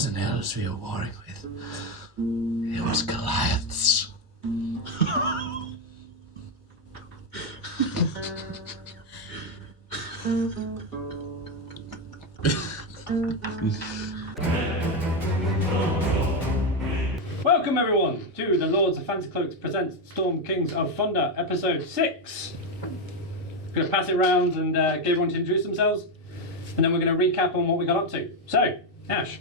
wasn't elves we were warring with. It was Goliaths. Welcome everyone to the Lords of Fancy Cloaks presents Storm Kings of Thunder, episode 6. We're going to pass it around and get everyone to introduce themselves, and then we're going to recap on what we got up to. So, Ash.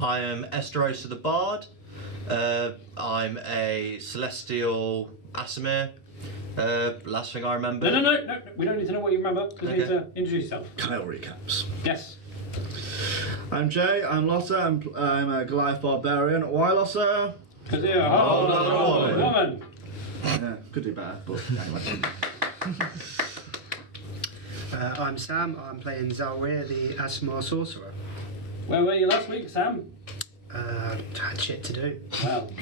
I am Estarosa the Bard. I'm a Celestial Asimir. Last thing I remember. No. We don't need to know what you remember. You need to introduce yourself. Kyle recaps. Yes. I'm Jay, I'm Lotta, I'm a Goliath Barbarian. Why Lotta? Because you're a woman. Yeah, could do better, but anyway. I'm Sam, I'm playing Zalryia, the Asmar Sorcerer. Where were you last week, Sam? Had shit to do. Well.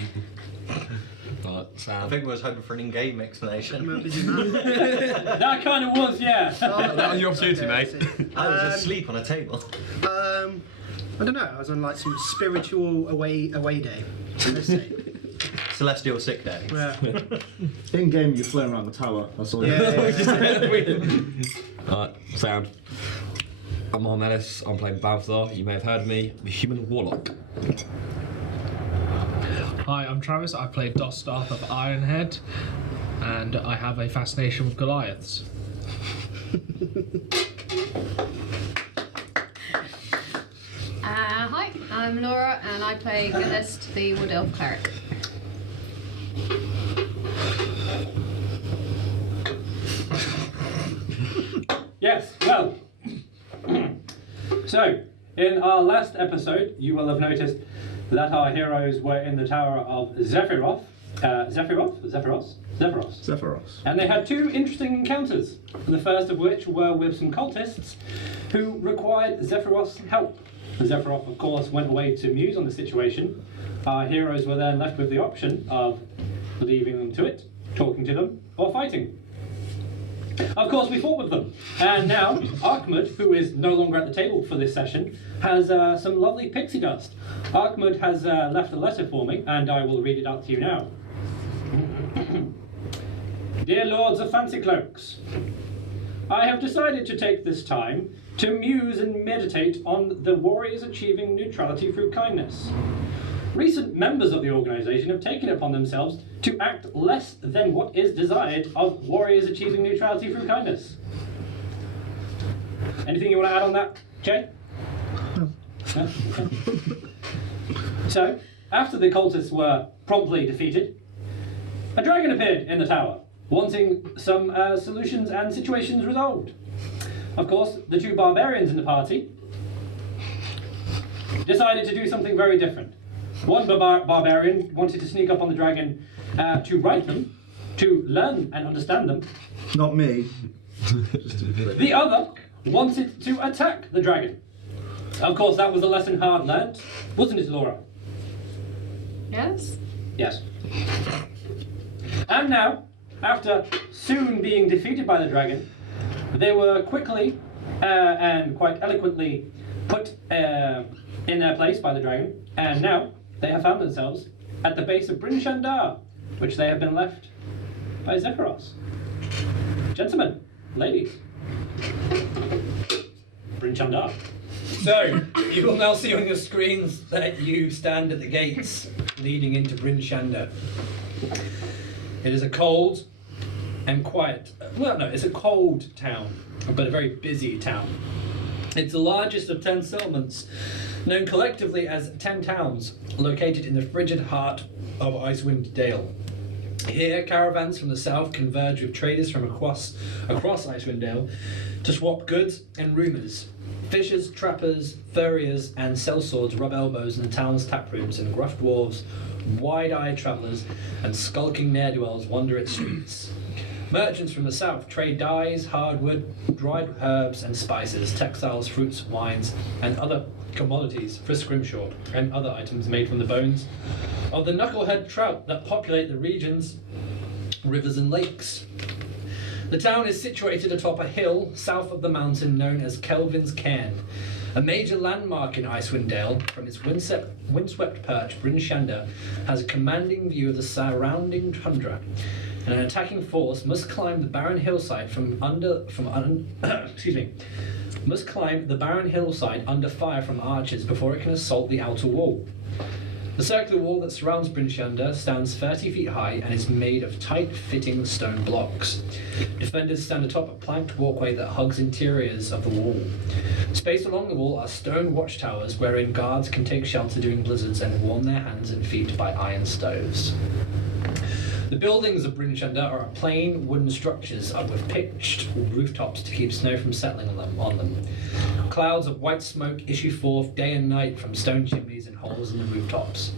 I think we was hoping for an in-game explanation. I'm a busy man. That kind of was, yeah. That was your opportunity, mate. I was asleep on a table. I don't know, I was on like some spiritual away day. Let's say. Celestial sick day. Yeah. In game, you're floating around the tower. That's all. Yeah. Sound. I'm Marm Ellis, I'm playing Balthazar. You may have heard of me. I'm a human warlock. Hi, I'm Travis. I play Dosdarth of Ironhead, and I have a fascination with Goliaths. Hi, I'm Laura, and I play Gellest, the Wood Elf Cleric. Yes, well. So, in our last episode, you will have noticed that our heroes were in the tower of Zephyros. And they had two interesting encounters. The first of which were with some cultists who required Zephyros' help. Zephyros, of course, went away to muse on the situation. Our heroes were then left with the option of leaving them to it, talking to them, or fighting. Of course, we fought with them, and now Ark-Mud, who is no longer at the table for this session, has some lovely pixie dust. Ark-Mud has left a letter for me, and I will read it out to you now. Dear Lords of Fancy Cloaks, I have decided to take this time to muse and meditate on the warriors achieving neutrality through kindness. Recent members of the organisation have taken it upon themselves to act less than what is desired of warriors achieving neutrality through kindness. Anything you want to add on that, Jay? No? Okay. So, after the cultists were promptly defeated, a dragon appeared in the tower, wanting some solutions and situations resolved. Of course, the two barbarians in the party decided to do something very different. One barbarian wanted to sneak up on the dragon to ride them, to learn and understand them. Not me. The other wanted to attack the dragon. Of course, that was a lesson hard learnt, wasn't it, Laura? Yes? Yes. And now, after soon being defeated by the dragon, they were quickly and quite eloquently put in their place by the dragon, and now they have found themselves at the base of Bryn Shander, which they have been left by Zephyros. Gentlemen, ladies, Bryn Shander. So, you will now see on your screens that you stand at the gates leading into Bryn Shander. It is a cold and quiet, well no, it's a cold town, but a very busy town. It's the largest of 10 settlements, known collectively as 10 towns, located in the frigid heart of Icewind Dale. Here, caravans from the south converge with traders from across Icewind Dale to swap goods and rumours. Fishers, trappers, furriers, and sellswords rub elbows in the town's taprooms, and gruff dwarves, wide-eyed travellers, and skulking ne'er-do-wells wander its streets. Merchants from the south trade dyes, hardwood, dried herbs and spices, textiles, fruits, wines, and other commodities for scrimshaw, and other items made from the bones of the knucklehead trout that populate the region's rivers and lakes. The town is situated atop a hill south of the mountain known as Kelvin's Cairn, A major landmark in Icewind Dale, from its windswept perch, Bryn Shander has a commanding view of the surrounding tundra, and an attacking force must climb the barren hillside must climb the barren hillside under fire from archers before it can assault the outer wall. The circular wall that surrounds Bryn Shander stands 30 feet high and is made of tight-fitting stone blocks. Defenders stand atop a planked walkway that hugs interiors of the wall. Spaced along the wall are stone watchtowers wherein guards can take shelter during blizzards and warm their hands and feet by iron stoves. The buildings of Bryn Shander are plain wooden structures with pitched rooftops to keep snow from settling on them. Clouds of white smoke issue forth day and night from stone chimneys and holes in the rooftops.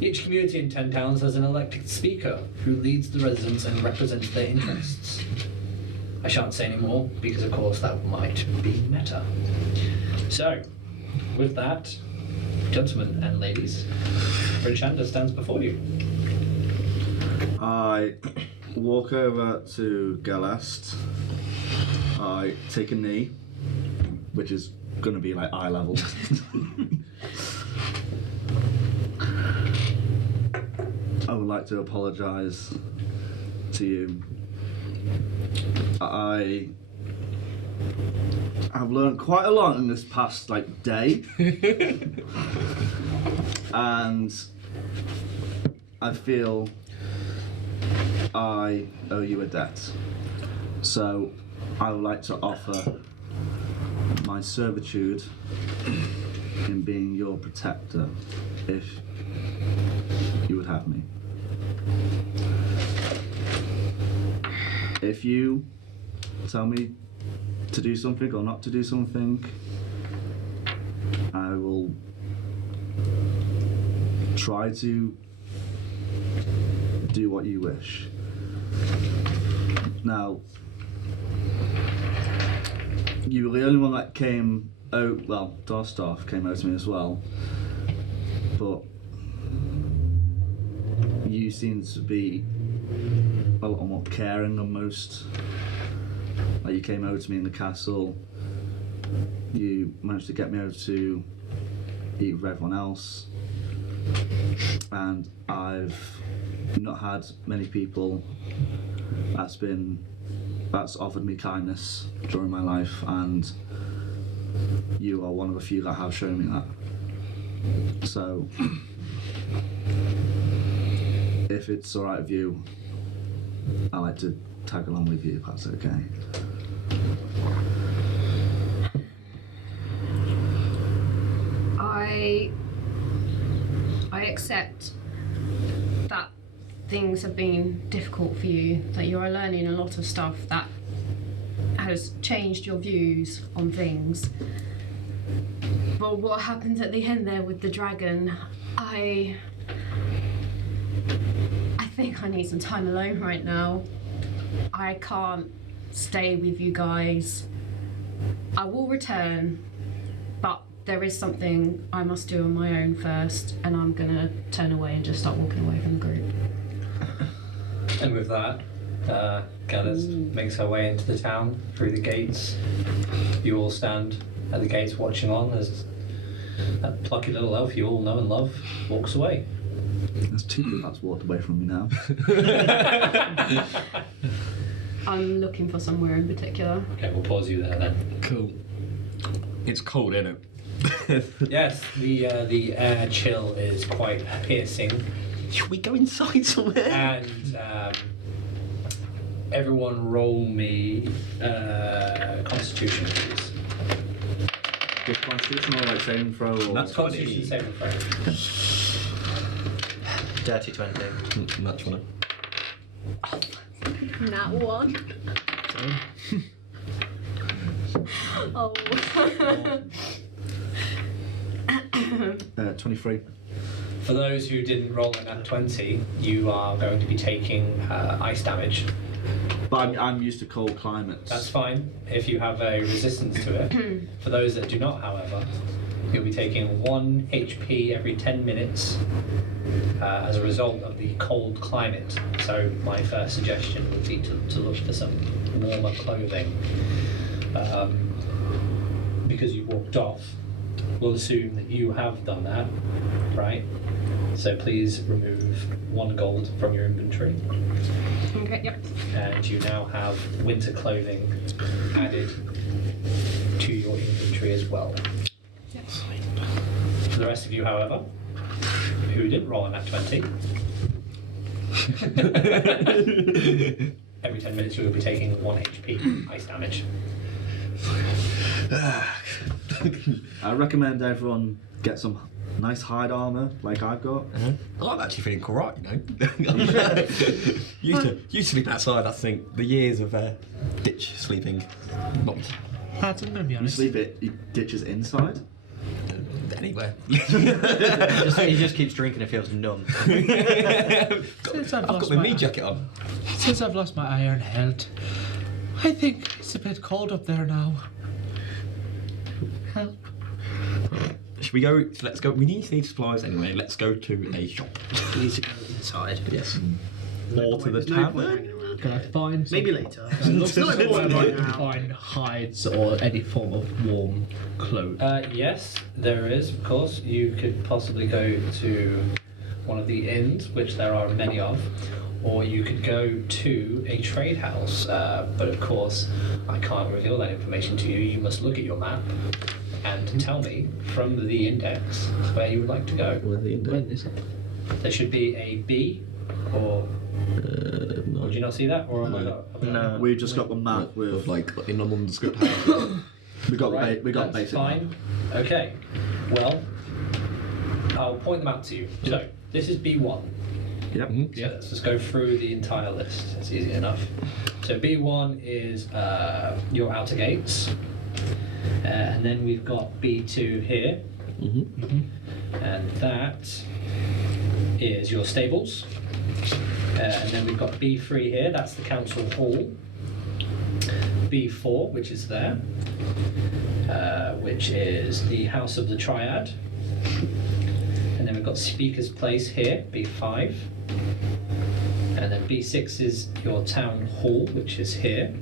Each community in 10 towns has an elected speaker who leads the residents and represents their interests. I shan't say any more because, of course, that might be meta. So, with that, gentlemen and ladies, Bryn Shander stands before you. I walk over to Gellest. I take a knee, which is going to be like eye level. I would like to apologise to you. I have learned quite a lot in this past day, and I feel I owe you a debt. So I would like to offer my servitude in being your protector, if you would have me. If you tell me to do something or not to do something, I will try to do what you wish. Now, you were the only one that came out, well, Dosdarth came out to me as well, but you seem to be a lot more caring than most. Like, you came over to me in the castle, you managed to get me over to eat with everyone else, and I've not had many people that's offered me kindness during my life, and you are one of a few that have shown me that. So if it's alright with you, I'd like to tag along with you, if that's okay. I accept that things have been difficult for you, that you are learning a lot of stuff that has changed your views on things. But what happened at the end there with the dragon, I think I need some time alone right now. I can't stay with you guys. I will return, but there is something I must do on my own first, and I'm gonna turn away and just start walking away from the group. And with that, Gellest makes her way into the town through the gates. You all stand at the gates watching on as that plucky little elf you all know and love walks away. There's two people that's walked away from me now. I'm looking for somewhere in particular. Okay, we'll pause you there then. Cool. It's cold, isn't it? Yes, the air chill is quite piercing. Should we go inside somewhere? And everyone roll me Constitution, please. Just Constitution or like saving throw? Or... That's Constitution saving throw. Dirty 20. That's one. Nat one. Oh. 23. For those who didn't roll a nat 20, you are going to be taking ice damage. But I'm used to cold climates. That's fine if you have a resistance to it. For those that do not, however, you'll be taking 1 HP every 10 minutes as a result of the cold climate. So my first suggestion would be to look for some warmer clothing. Because you walked off, we'll assume that you have done that, right? So please remove 1 gold from your inventory. Okay, yep. And you now have winter clothing added to your inventory as well. Yes. For the rest of you, however, who didn't roll on that 20, every 10 minutes you will be taking 1 HP ice damage. I recommend everyone get some nice hide armor like I've got. I'm actually feeling quite right, you know. used to sleep outside. I think the years of ditch sleeping, not Lads, I'm going to be You honest. sleep it, you ditches inside. anywhere. He just keeps drinking and feels numb. Since I've I've lost got my my knee jacket on. Since I've lost my iron hilt, I think it's a bit cold up there now. Help. Should we go? Let's go. We need supplies anyway. Let's go to a shop. We need to go inside. Yes. Or to the There's no point tavern. hanging around. Can I find Maybe some- later. Can I look It's not somewhere important where I right can now. find hides or any form of warm clothes? Yes, there is, of course. You could possibly go to one of the inns, which there are many of, or you could go to a trade house. But of course, I can't reveal that information to you. You must look at your map and tell me from the index where you would like to go. Where's the index? When is it? There should be a B, or did you not see that? Or have I got? No. We've just got the map with With like in a nondescript house. we got Right, we got that's basic map. fine. Okay. Well, I'll point them out to you. So this is B1. Yep. So let's just go through the entire list. It's easy enough. So B1 is your outer gates, and then we've got B2 here, and that is your stables. And then we've got B3 here. That's the council hall. B4, which is there, which is the house of the triad. And then we've got Speaker's Place here, B5. And then B6 is your town hall, which is here.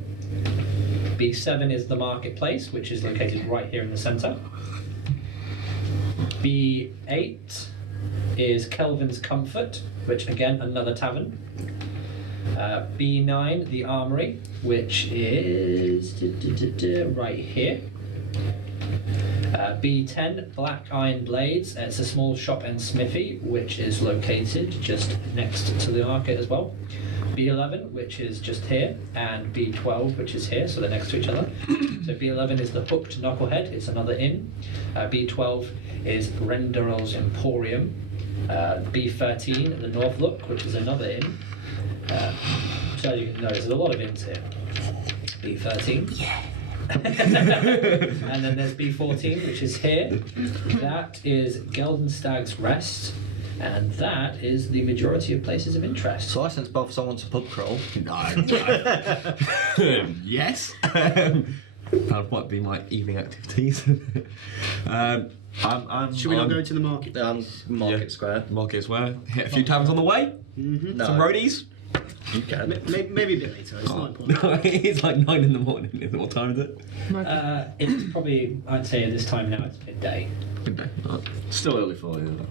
B7 is the marketplace, which is located right here in the centre. B8 is Kelvin's Comfort, which again, another tavern. B9, the armory, which is right here. B10, Black Iron Blades. It's a small shop and smithy, which is located just next to the market as well. B11, which is just here, and B12, which is here, so they're next to each other. So B11 is the Hooked Knucklehead, it's another inn. B12 is Renderel's Emporium. B13, the North Look, which is another inn. So you can notice there's a lot of inns here. B13. Yeah. And then there's B14, which is here. That is Geldenstag's Rest, and that is the majority of places of interest. So I sense both someone's a pub crawl. Yes. That might be my evening activities. Should we not go to the market? Market Square. Market Square. Hit a few taverns on the way. No. Some roadies. You can. Maybe a bit later. It's not important. It's like 9 in the morning. What time is it? It's probably, I'd say at this time now, it's midday. Midday. Still early for you.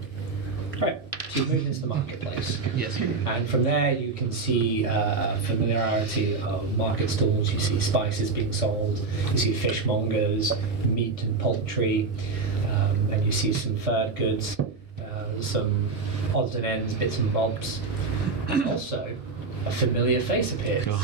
Right, so you move into the marketplace. Yes. And from there you can see familiarity of market stalls, you see spices being sold, you see fishmongers, meat and poultry, and you see some furred goods, some odds and ends, bits and bobs. And also, a familiar face appears. Got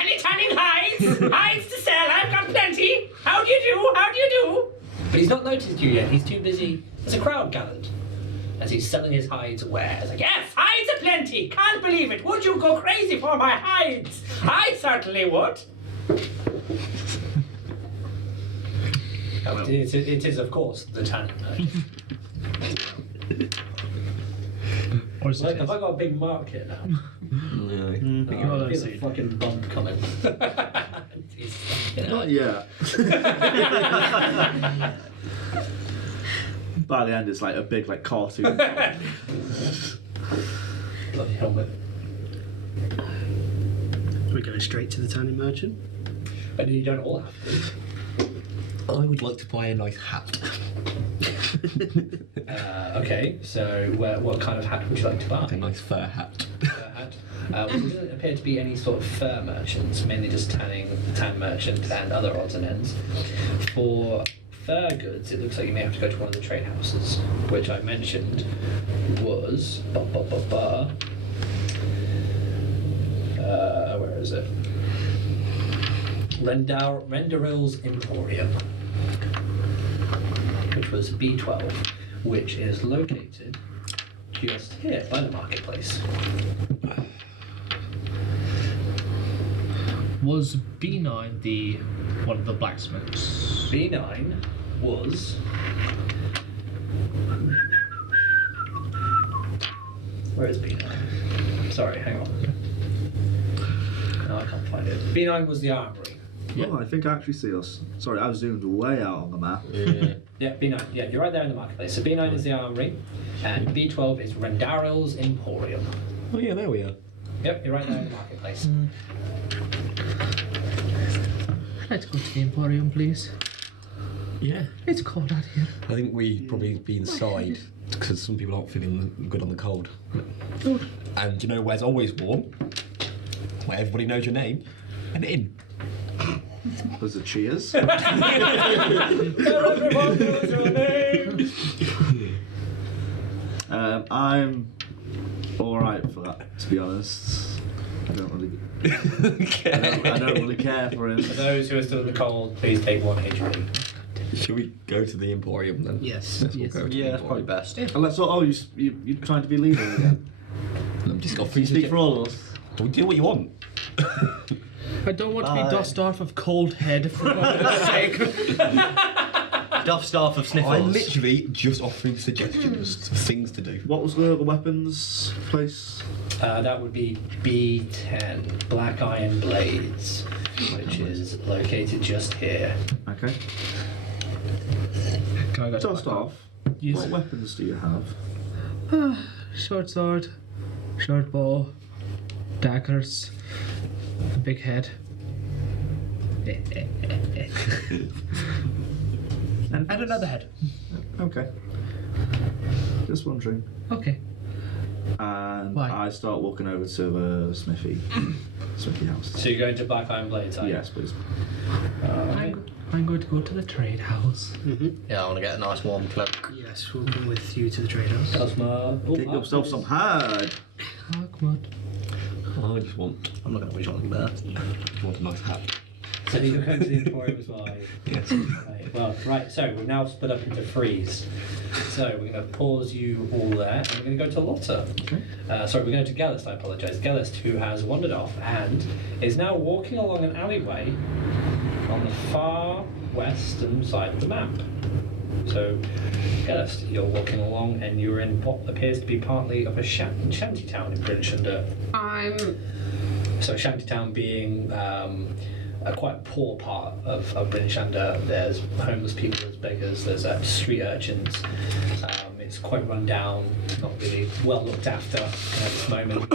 any tanning hides? Hides to sell, I've got plenty! How do you do? How do you do? But he's not noticed you yet, he's too busy. There's a crowd gathered as he's selling his hides away. He's like, yes, hides are plenty! Can't believe it! Would you go crazy for my hides? I certainly would! It is, of course, the tanning merchant. Or is Like, it? have I got a big mark here now? No. I feel a fucking bump coming. Not yet. By the end, it's like a big cartoon. Bloody helmet. We're going straight to the tanning merchant. But you don't all have to. I would like to buy a nice hat. Okay, so what kind of hat would you like to buy? A nice fur hat. Hat. There doesn't appear to be any sort of fur merchants, mainly just tan merchant and other odds and ends. For fur goods, it looks like you may have to go to one of the trade houses, which I mentioned was where is it? Rendaril's Emporium, which was B12, which is located just here by the marketplace. Was B9 the one of the blacksmiths? B9 was. Where is B9? Sorry, hang on. No, I can't find it. B9 was the armory. Oh, I think I actually see us. Sorry, I've zoomed way out on the map. Yeah, B9. Yeah, you're right there in the marketplace. So B9 is the armory, and B12 is Rendaril's Emporium. Oh yeah, there we are. Yep, you're right there in the marketplace. I'd like to go to the Emporium, please. Yeah. It's cold out here. I think we'd probably be inside because some people aren't feeling good on the cold. And you know where's always warm? Where everybody knows your name. An inn. There's a cheers. Everyone knows your name! I'm alright for that, to be honest. I don't really care for him. For those who are still in the cold, please take 1 HP. Should we go to the Emporium then? Yes. Yes, we'll go to the Yeah, that's probably Emporium. best. And let's you're trying to be leader again. I've just got Do free you speak for all of us? We do what you want. I don't want to be Bye. Dosdarth of Cold Head for argument's sake. Dosdarth of I'm Sniffles. literally just offering suggestions of things to do. What was the weapons place? That would be B10, Black Iron Blades, which is located just here. Okay. Can I go to Dust off. Yes. What weapons do you have? Short sword, short bow, daggers, a big head. And another head. Okay. Just wondering. Okay. And Why? I start walking over to the smithy house. So you're going to Black Iron Blades, are you? Yes, please. I'm going to go to the trade house. Yeah, I want to get a nice warm cloak. Yes, we'll come with you to the trade house. Get yourself some hard. Ark-Mud. I just want, I'm not going to wish on there. just want a nice hat. So you're going to the Emporium as well, are you? Yes. Right, well, right, so we're now split up into threes. So we're going to pause you all there, and we're going to go to Lotta. Okay. Sorry, we're going to Gellest, I apologise. Gellest, who has wandered off and is now walking along an alleyway on the far western side of the map. So, Gellest, you're walking along and you're in what appears to be partly of a shanty town in Bryn Shander. So shantytown being a quite poor part of Bryn Shander. There's homeless people, there's beggars, there's street urchins. It's quite run down, not really well looked after at this moment.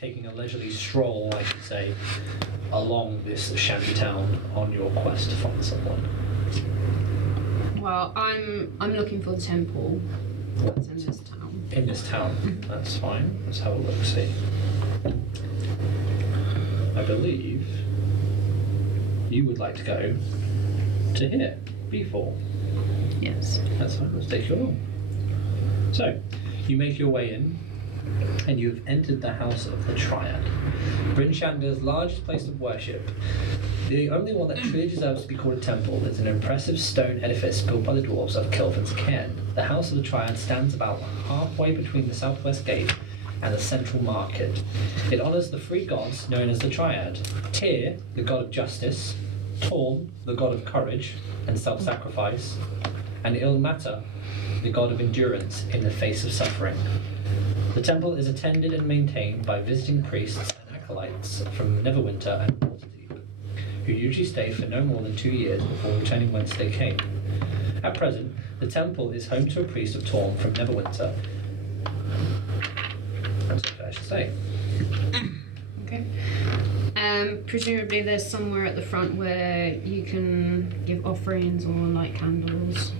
Taking a leisurely stroll, I should say, along this shantytown on your quest to find someone. Well, I'm looking for the temple that's in this town. In this town, that's fine. Let's have a look, see. I believe you would like to go to here, B4. Yes. That's fine, let's take you along. So, you make your way in, and you've entered the House of the Triad, Bryn Shander's largest place of worship. The only one that truly deserves to be called a temple is an impressive stone edifice built by the dwarves of Kilvin's Cairn. The House of the Triad stands about halfway between the southwest gate and the central market. It honours the three gods known as the Triad: Tyr, the god of justice; Torm, the god of courage and self-sacrifice; and Ilmater, the god of endurance in the face of suffering. The temple is attended and maintained by visiting priests and acolytes from Neverwinter and Waterdeep, who usually stay for no more than 2 years before returning whence they came. At present, the temple is home to a priest of Torm from Neverwinter. That's what I should say. Okay. Presumably there's somewhere at the front where you can give offerings or light candles.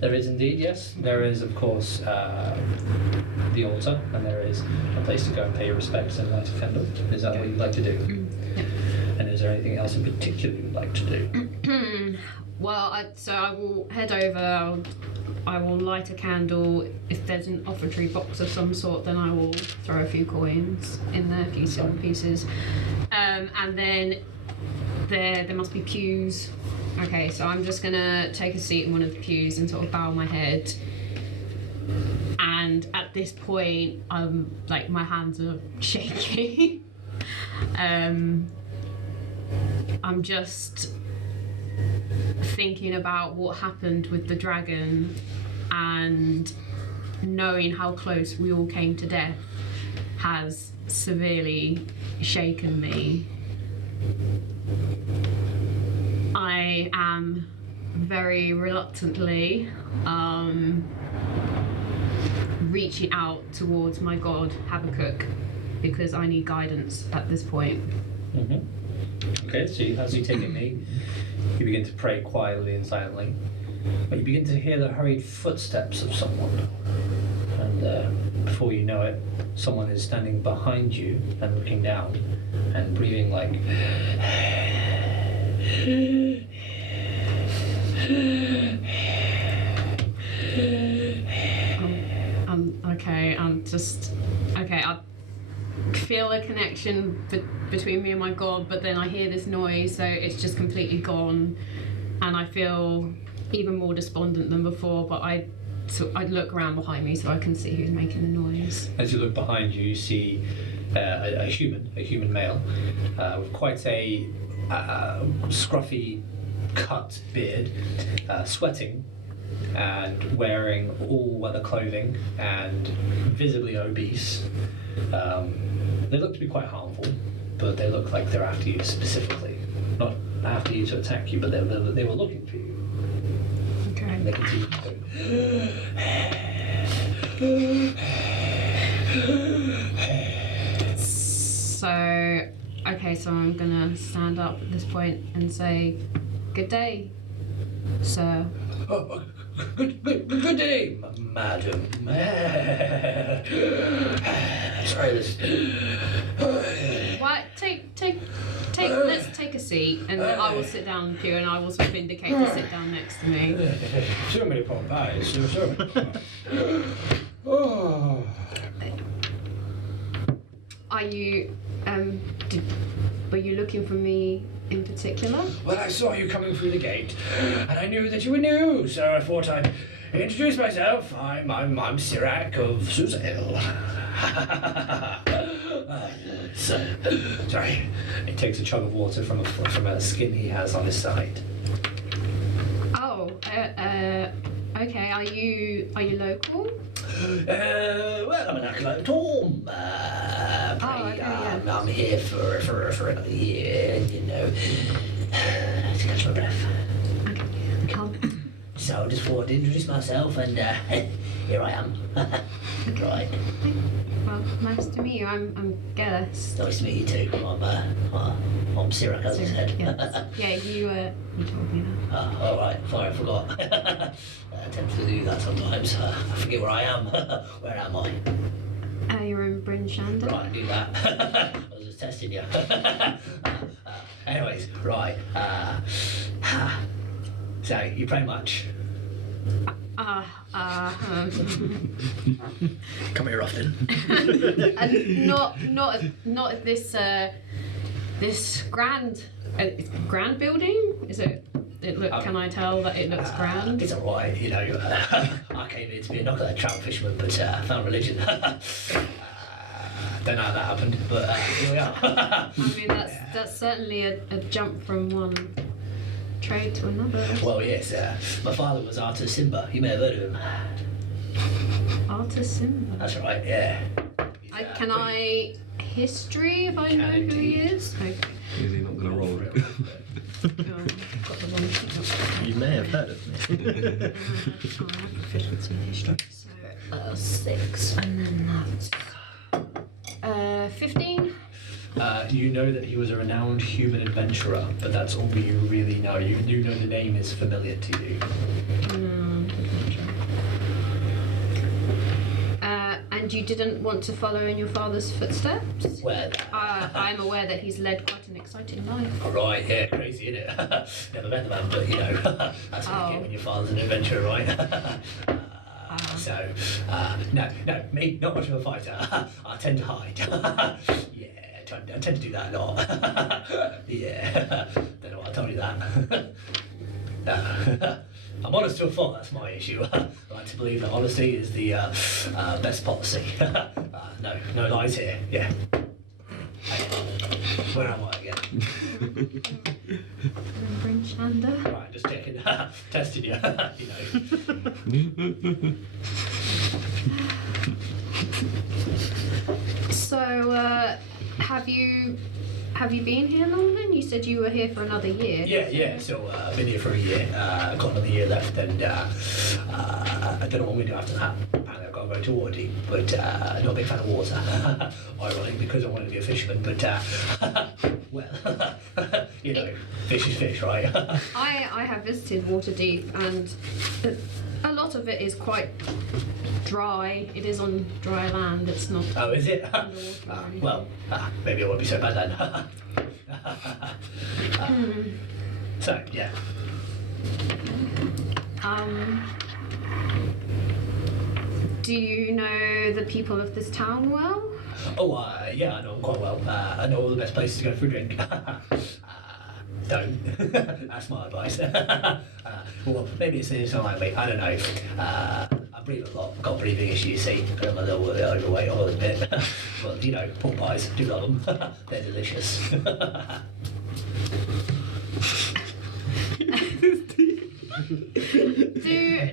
There is indeed, yes. There is, of course, the altar, and there is a place to go and pay your respects and light a candle. Is that what you'd like to do? Yeah. And is there anything else in particular you'd like to do? Well, so I will head over. I will light a candle. If there's an offertory box of some sort, then I will throw a few coins in there, a few silver pieces, and then there must be pews. Okay, so I'm just gonna take a seat in one of the pews and sort of bow my head. And at this point, like my hands are shaking. I'm just thinking about what happened with the dragon and knowing how close we all came to death has severely shaken me. I am very reluctantly reaching out towards my god Habakkuk because I need guidance at this point. Okay, so as you take a knee, you begin to pray quietly and silently, but you begin to hear the hurried footsteps of someone, and before you know it, someone is standing behind you and looking down and breathing like I feel a connection between me and my god, but then I hear this noise, so it's just completely gone, and I feel even more despondent than before, but I'd look around behind me so I can see who's making the noise. As you look behind you, you see a human male, with quite a scruffy cut beard, sweating and wearing all-weather clothing and visibly obese. They look to be quite harmful, but they look like they're after you specifically. Not after you to attack you, but they were looking for you. Okay. And they continue to So I'm gonna stand up at this point and say, "Good day, sir." Oh, good day, madam. Sorry, this. What? Let's take a seat, and then I will sit down in the pew, and I will sort of indicate to sit down next to me. So many pop pies. So many. Oh. Are you? Were you looking for me in particular? Well, I saw you coming through the gate, and I knew that you were new, so I thought I'd introduce myself. I'm Sirac of Suzail. Sorry. He takes a chug of water from a skin he has on his side. Oh, okay. Are you local? Well, I'm an acolyte at home. Okay, yeah. I'm here for another year, you know, to catch my breath. Okay, come. So I just thought I'd introduce myself, and here I am. Right. Well, nice to meet you. I'm Gellest. Nice to meet you too. I'm Sirac, as I said. Yeah, you told me that. All right. Sorry, I forgot. I tend to do that sometimes. I forget where I am. Where am I? You're in Bryn Shander. Right, I knew that. I was just testing you. Anyways, right. So, you pray much? Come here often. And not at this grand building. Is it? Can I tell that it looks grand? It's alright, you know. I came here to be a knockout trout fisherman, but I found religion. Don't know how that happened, but here we are. I mean, that's certainly a jump from one trade to another. Well, yes. My father was Arthur Simba. You may have heard of him. Arthur Simba. That's right. Yeah. Can I history if I know who he is? Okay. Is he not going to roll it? Got the wrong thing. You may have heard of me. I have proficiency in history. So 6, and then that's 15. You know that he was a renowned human adventurer, but that's all you really know. You do know the name is familiar to you. And you didn't want to follow in your father's footsteps? Well, I'm aware that he's led quite an exciting life. alright, yeah, crazy, isn't it? Never met the man, but you know, that's what you get when your father's an adventurer, right? No, me, not much of a fighter. I tend to hide. Yeah, I tend to do that a lot. Yeah, don't know why I told you that. I'm honest to a fault, that's my issue. I like to believe that honesty is the best policy. No lies here, yeah. Where am I again? Bryn Shander. Right, just checking, testing you, you know. So, have you been here long then? You said you were here for another year. Yeah, so I've been here for a year. I've got another year left, and I don't know what I'm going to do after that. Apparently I've got to go to war deep, but not a big fan of water. Ironic, because I wanted to be a fisherman, but, well, you know, fish is fish, right? I have visited Waterdeep, and a lot of it is quite dry. It is on dry land. It's not. Oh, is it? underwater or anything. Well, maybe it won't be so bad then. So, yeah. Do you know the people of this town well? Oh, yeah, I know them quite well. I know all the best places to go for a drink. Don't. That's my advice. Well, maybe it's something like me. I don't know. I breathe a lot. I've got breathing issues, you see. I'm a little bit overweight, I'll admit. But, you know, pork pies, do love them. They're delicious.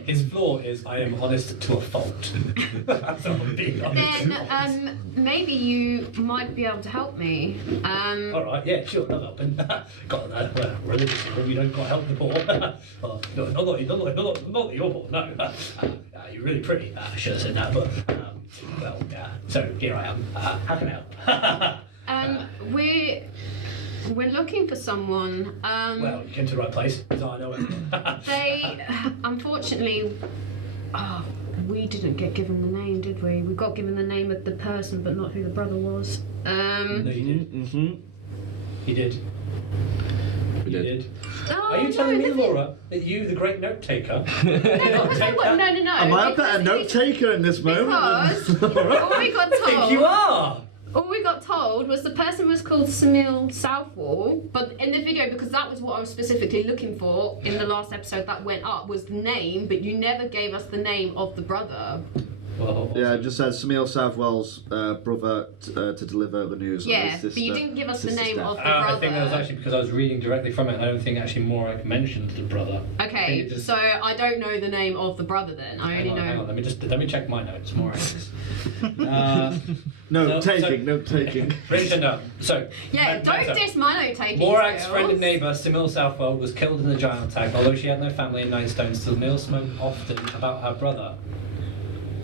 His flaw is I am honest to a fault. That's what I'm being honest. Then maybe you might be able to help me. Alright, yeah, sure, love helping. Got that religious rule, you don't got to help the poor. Well, not that you're poor, no. You're really pretty. I should have said that, but well, yeah. So here I am. How can I help? We're looking for someone. Well, you came to the right place, because I know it. They, unfortunately, we didn't get given the name, did we? We got given the name of the person, but not who the brother was. No, you did. Mm-hmm. You did. We did. Oh, Are you telling me, no, Laura, that you, the great note taker, No. Am I a better note taker in this moment? Because all we got I think you told. are? All we got told was the person was called Samil Southwall, but in the video, because that was what I was specifically looking for in the last episode that went up, was the name, but you never gave us the name of the brother. Well, Yeah, it just said Samil Savwell's brother to deliver the news. Yeah, of his but you sister- didn't give us the sister's name death. of the brother. I think that was actually because I was reading directly from it, and I don't think actually Morak mentioned the brother. I think Okay, it just- so I don't know the name of the brother then. I only Hang on, know. let me check my notes. Morak. Note So- taking. Bryn Shander. So Yeah, don't diss my note taking. Morak's skills. friend and neighbour, Samil Southwell, was killed in the giant attack. Although she had no family in Ninestone, Samil spoke often about her brother.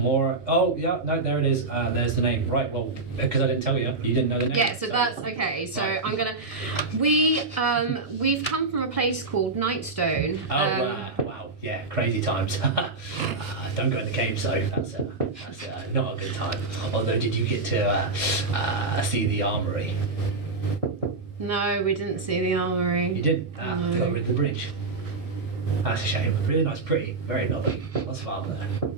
Oh, yeah, no, there it is. There's the name. Right, well, because I didn't tell you, you didn't know the name. Yeah, so that's okay. So I'm gonna. We've come from a place called Nightstone. Wow, yeah, crazy times. Don't go in the caves though. That's not a good time. Although, did you get to see the armory? No, we didn't see the armory. You didn't. No. They got rid of the bridge. That's a shame. Really nice, pretty, very lovely. Lots of art there.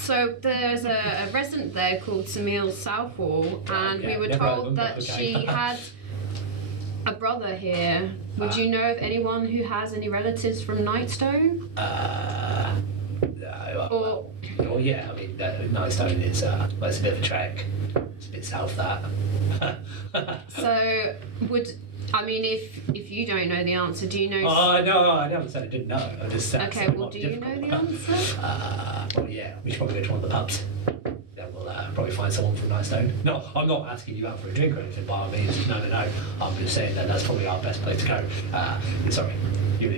So there's a resident there called Samil Southwall, and Yeah, we were never heard of told them, that but okay. she had a brother here. Would you know of anyone who has any relatives from Nightstone? Well, yeah, I mean, Nightstone is well, it's a bit of a trek. It's a bit south that. So if you don't know the answer, do you know? No, I never said I didn't know. I just said Okay, it's well, not do you know difficult. the answer? Well, yeah, we should probably go to one of the pubs. Then we'll probably find someone from Nightstone. No, I'm not asking you out for a drink or anything, by all means. No. I'm just saying that that's probably our best place to go. Sorry.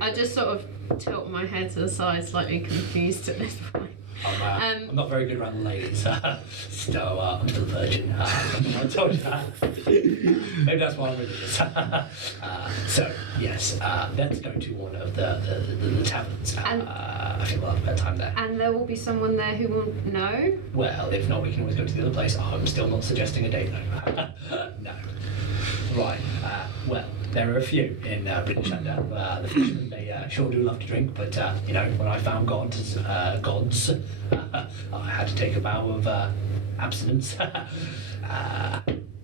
I just sort of tilt my head to the side, slightly confused at this point. I'm not very good around the ladies. So I'm still a virgin. I told you that. Maybe that's why I'm religious. So yes, let's go to one of the taverns. I think we'll have a better time there. And there will be someone there who will know? Well, if not, we can always go to the other place. I'm still not suggesting a date though. No. Right. Well, there are a few in Bryn Shander. The fishermen, they sure do love to drink, but when I found gods, I had to take a vow of abstinence.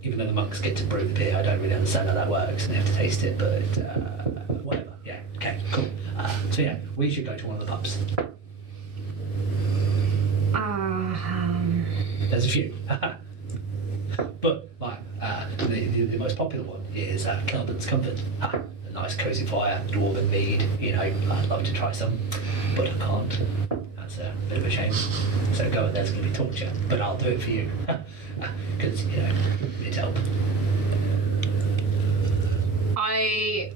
Even though the monks get to brew the beer, I don't really understand how that works, and they have to taste it. But whatever. Yeah. Okay. Cool. So yeah, we should go to one of the pubs. There's a few. But the most popular one is Kelvin's Comfort. A nice cosy fire, dwarven mead. I'd love to try some, but I can't. That's a bit of a shame. So going there's going to be torture, but I'll do it for you because it'd help. I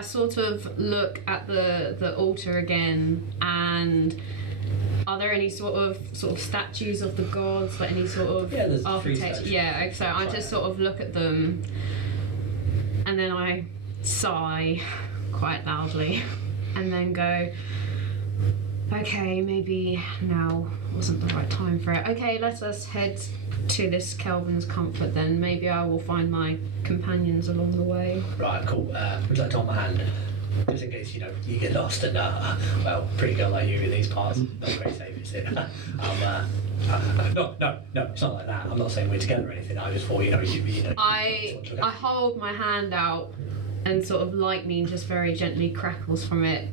sort of look at the altar again, and are there any sort of statues of the gods, like any sort of there's 3 architecture? statues. Yeah, so I just sort of look at them, and then I sigh quite loudly, and then go, okay, maybe now wasn't the right time for it. Okay, let us head to this Kelvin's Comfort then. Maybe I will find my companions along the way. Right, cool. Would you like to hold my hand? Just in case, you get lost and, pretty girl like you in these parts, not very safe, is it? No, it's not like that. I'm not saying we're together or anything. I just thought, I hold my hand out and sort of lightning just very gently crackles from it.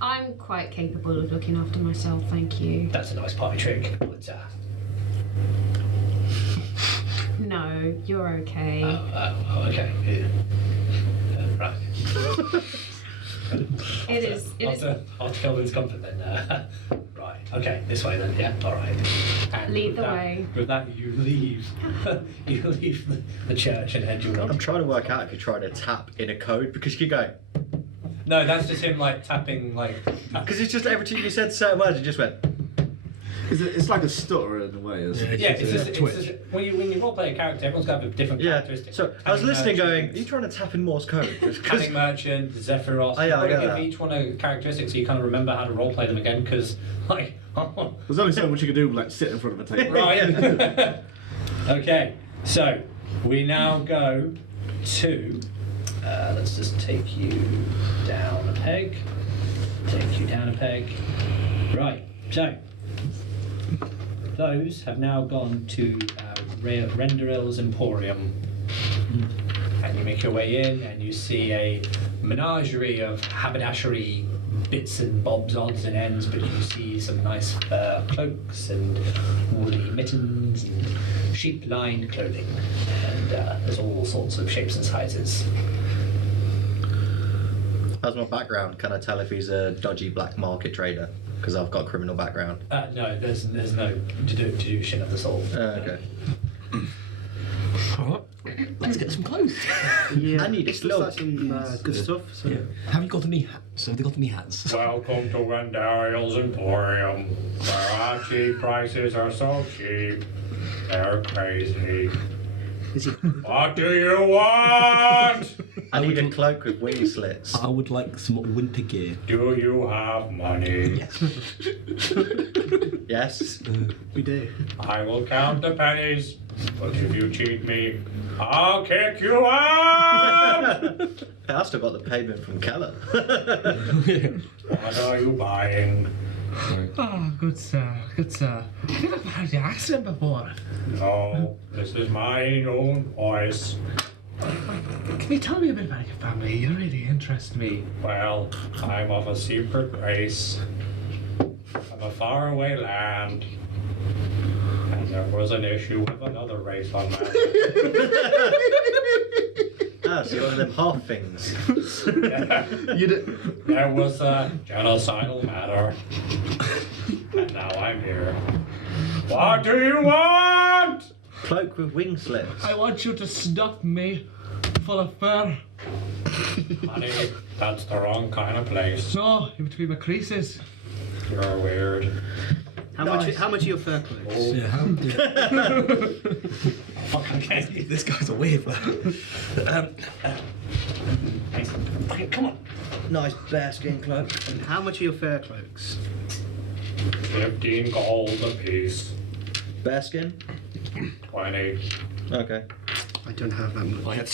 I'm quite capable of looking after myself, thank you. That's a nice party trick, but, No, you're okay. Okay. Yeah. Right. It is. After Kelvin's Comfort then. Right. Okay. This way then. Yeah. All right. And Lead the way. With that, you leave. You leave the church and head your way. I'm trying to work out if you're trying to tap in a code because you keep going. No, that's just him tapping Because it's just every time you said certain words, it just went. It's like a stutter in a way, isn't it? Yeah, it's just when you roleplay a character, everyone's got a different characteristic. So I was listening, going, "Are you trying to tap in Morse code?" Canning Merchant, Zephyros. Oh, yeah, I get give that. each one a characteristic so you kind of remember how to roleplay them again. Because There's only so much you can do, like sit in front of a table. right. Okay, so we now go to. Let's just take you down a peg. Take you down a peg. Right. So. Those have now gone to Renderil's Emporium. And you make your way in and you see a menagerie of haberdashery bits and bobs, odds and ends, but you see some nice cloaks and woolly mittens and sheep-lined clothing. And there's all sorts of shapes and sizes. How's my background? Can I tell if he's a dodgy black market trader? Because I've got a criminal background. No, there's no deduction of the soul. Okay. Let's get some clothes. Yeah, I need a looks like cloak. some good stuff. So. Yeah. Have you got any hats? Have they got any hats? Welcome to Renderil's Emporium, where our cheap prices are so cheap. They're crazy. What do you want? I need a cloak with wing slits. I would like some winter gear. Do you have money? Yes. We do. I will count the pennies, but if you cheat me, I'll kick you out! I've still got the payment from Keller. What are you buying? Oh, good sir, good sir. I've never heard your accent before. No, this is my own voice. Can you tell me a bit about your family? You really interest me. Well, I'm of a secret race, of a faraway land, and there was an issue with another race on that. Ah, so you're one of them half things. There was a genocidal matter, and now I'm here. What do you want? Cloak with wing slits. I want you to stuff me full of fur. Honey, that's the wrong kind of place. No, in between my creases. You're weird. How much are your fur cloaks? Yeah, how okay, this guy's a weird one. Come on. Nice bearskin cloak. And how much are your fur cloaks? 15 gold apiece. Bearskin? 20. Okay. I don't have that much. I have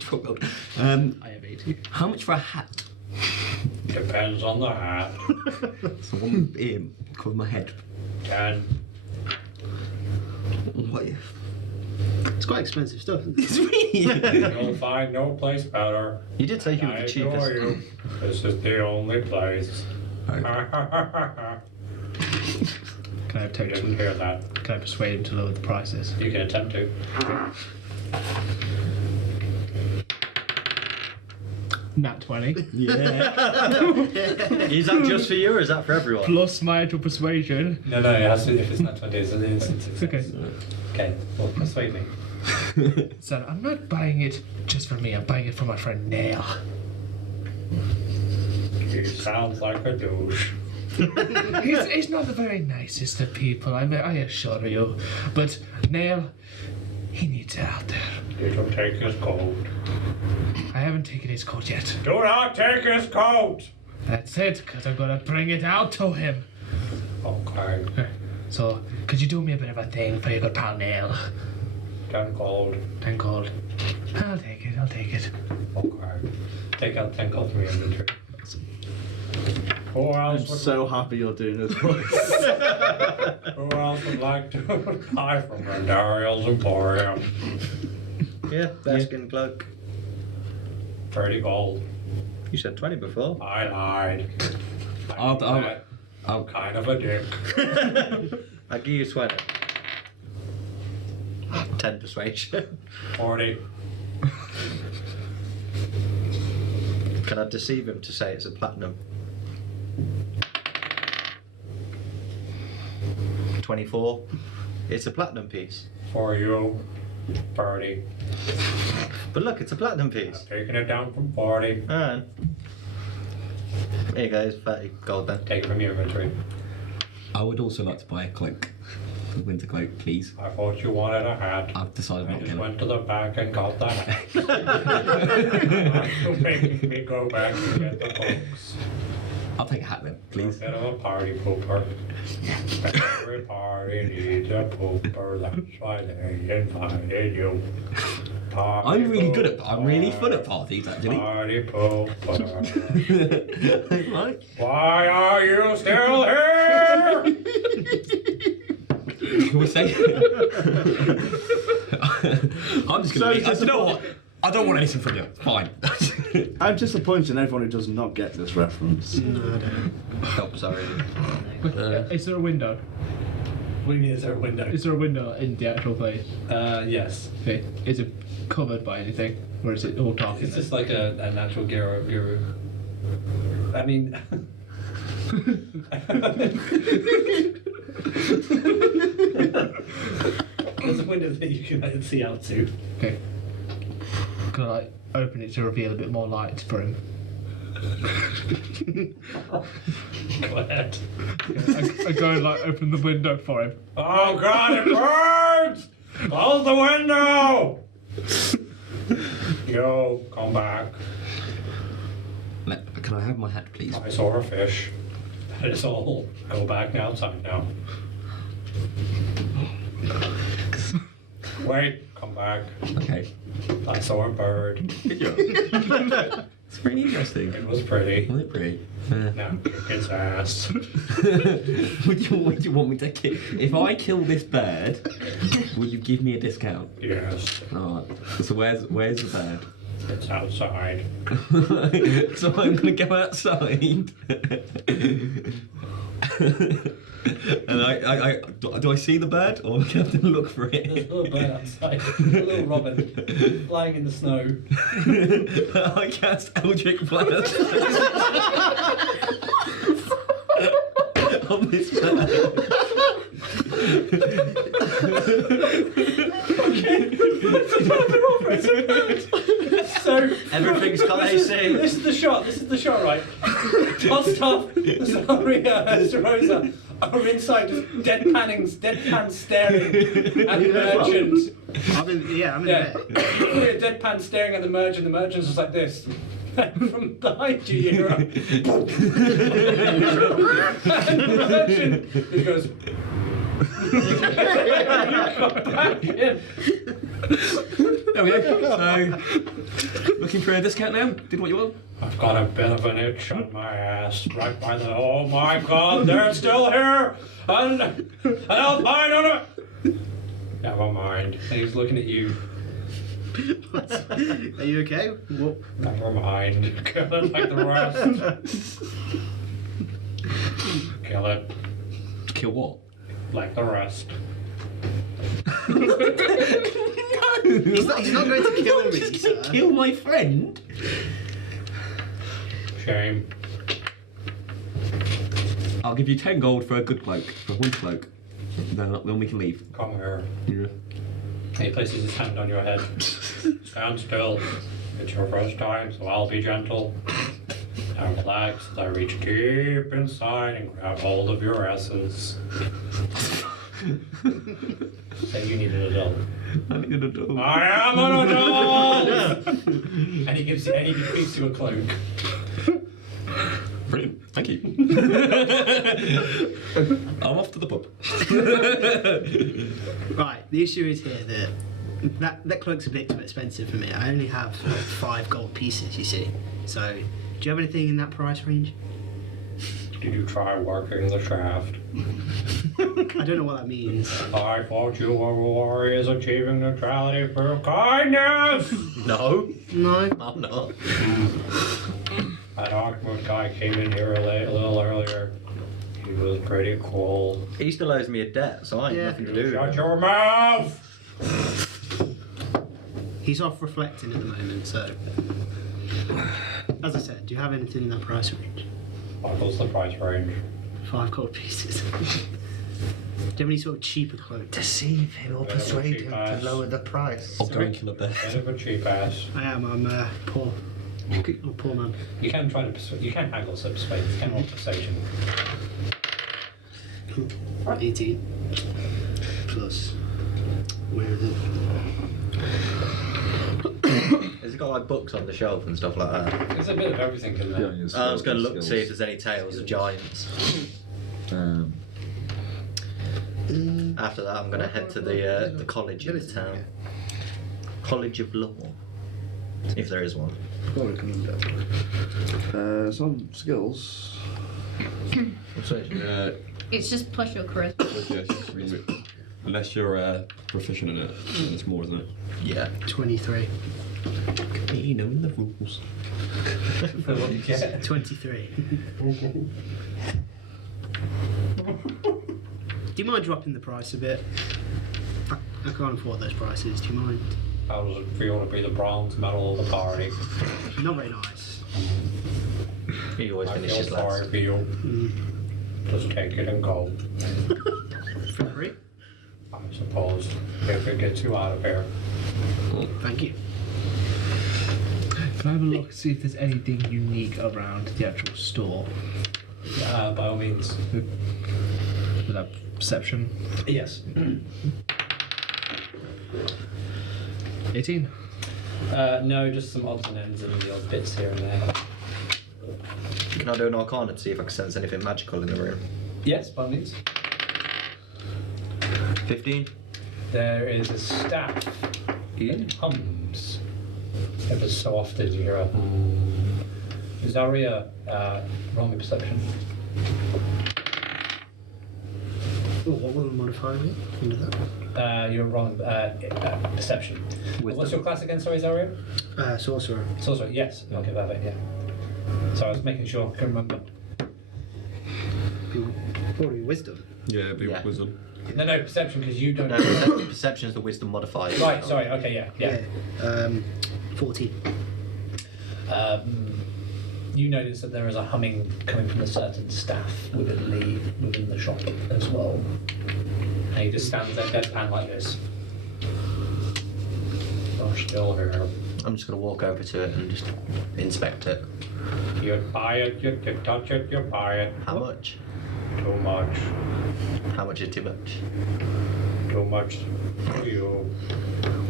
12 gold. I have 80. How much for a hat? Depends on the hat. So one ear cover my head. 10. What? It's quite expensive stuff, isn't it? It's really. You'll find no place better. You did say you were I the adore cheapest. you. This is the only place. Can I You didn't hear that. Can I persuade him to lower the prices? You can attempt to. Nat 20. Yeah. Is that just for you or is that for everyone? Plus my actual persuasion. No, it has to, if it's not 20, it's an instant success. Okay. Okay, well, persuade me. So I'm not buying it just for me, I'm buying it for my friend Nail. He sounds like a douche. He's not the very nicest of people, I assure you. But Nail, he needs it out there. You don't take his coat. I haven't taken his coat yet. Do not take his coat! That's it, because I'm going to bring it out to him. Okay. So, could you do me a bit of a thing for your good pal Nail? 10 gold. 10 gold. I'll take it. Okay. Take out 10 gold from your inventory. Who I'm else would so happy you're doing this. Who else would like to buy from Rendariel's Emporium? Yeah, bearskin cloak. 30 gold. You said 20 before. I lied. I'll I'm kind of a dick. I'll give you 20. 10 persuasion. 40. Can I deceive him to say it's a platinum? 24. It's a platinum piece. For you. 30. But look, it's a platinum piece. Taking it down from 40. Alright. Here you go, it's 30 gold then. Take it from your inventory. I would also like to buy a cloak. A winter cloak, please. I thought you wanted a hat. I've decided I not just to. went to the back and got the hat. You're making me go back and get the books. I'll take a hat then, please. Instead of a party pooper. Every party needs a pooper. That's why they invited you. Party I'm really good at. pooper, I'm really fun at parties, actually. Party pooper. Right. Why are you still here? We're saying. I'm just gonna. You know what? I don't want anything from you. Fine. I'm disappointed in everyone who does not get this reference. No, I don't. Help, sorry. Is there a window? What do you mean, is there a window? Is there a window in the actual place? Yes. Okay. Is it covered by anything? Or is it all dark in It's there? just like a natural gear. I mean. There's a window that you can see out to. Okay. Could I open it to reveal a bit more light for him? Go ahead. I go and open the window for him. Oh God, it burns! Close the window! Yo, come back. Can I have my hat, please? I saw a fish. That is all. Go back outside now. Wait, come back. Okay. I saw a bird. It's really interesting. It was pretty. Wasn't it pretty? Now kick its ass. Would you want me to kill? If I kill this bird, will you give me a discount? Yes, Alright. So where's the bird? it's outside. So I'm gonna go outside. And do I see the bird or am I gonna have to look for There's a it? little bird outside. A little robin flying in the snow. I cast Eldritch Blast on this bird. Okay, that's a bird. So Everything's got AC. This is the shot, right? Dosdarth, Zalryia, and Estarosa are inside just deadpan staring at the merchant. I'm in the We're deadpan staring at the merchant's just like this. From behind you, you hear a and the merchant, he goes, back in. There we go. So, looking for a discount now? Did what you want? I've got a bit of an itch on my ass, right by the. Oh my God, they're still here, and I'll buy none of it. Never mind. And he's looking at you. Are you okay? What? Never mind. Kill it like the rest. Kill it Kill what? like the rest. He's not going to kill me, sir. Kill my friend? Shame. I'll give you 10 gold for a good cloak, for one cloak. Then we can leave. Come here. Yeah. And he places his hand on your head. Stand still. It's your first time, so I'll be gentle. Now relax as I reach deep inside and grab hold of your essence. Say you need an adult. I need an adult. I am an adult! And he gives you a cloak. Brilliant. Thank you. I'm off to the pub. Right, the issue is here that cloak's a bit too expensive for me. I only have 5 gold pieces, you see. So, do you have anything in that price range? Did you try working the shaft? I don't know what that means. I thought you were warriors achieving neutrality through kindness! No, No. I'm not. That Ark-Mud guy came in here a little earlier. He was pretty cool. He still owes me a debt, so I ain't Yeah. nothing to do with Shut it. your mouth! He's off reflecting at the moment, so. As I said, do you have anything in that price range? What was the price range? 5 gold pieces. Do you have any sort of cheaper cloak? Deceive him or Bit of a persuade cheap him ass. to lower the price. I'll go and kill a bear. Bit of a cheap ass. I am. I'm poor. I'm a poor man. You can try to you can haggle some space. You can roll persuasion. 18 plus. Where is it? Has it got like books on the shelf and stuff like that? There's a bit of everything in there. I was going to look to see if there's any tales of giants. After that, I'm going to head to the college in the town. College of Law, if there is one. Probably coming down. Some skills. It's just plus your charisma. Unless you're proficient in it, it's more, isn't it? Yeah. 23. You know the rules. For what you get. 23. Do you mind dropping the price a bit? I can't afford those prices. Do you mind? How does it feel to be the bronze medal of the party? Not very nice. He always I finishes feel last. sorry for you. Just take it and go. For free? I suppose. If it gets you out of here. Thank you. Can I have a look, see if there's anything unique around the actual store? By all means. With that perception? Yes. 18. No, just some odds and ends and the odd bits here and there. Can I do an arcana to see if I can sense anything magical in the room? Yes, by all means. 15. There is a staff that hums. Ever so often you hear a hum. Zalryia, roll me perception. Oh, what will the modifier be under that? You're rolling perception. What's your class again, sorry, Zalryia? Sorcerer. Sorcerer, yes. Okay, perfect, yeah. So I was making sure I can remember. Probably wisdom. Yeah, Yeah. wisdom. No, perception, because you don't. No, perception is the wisdom modifier. Right, sorry, okay, yeah. 14. You notice that there is a humming coming from a certain staff within the shop as well. And he just stands there deadpan like this. I'm still here. I'm just going to walk over to it and just inspect it. You buy it, you touch it, you buy it. How much? Too much. How much is too much? Too much for you.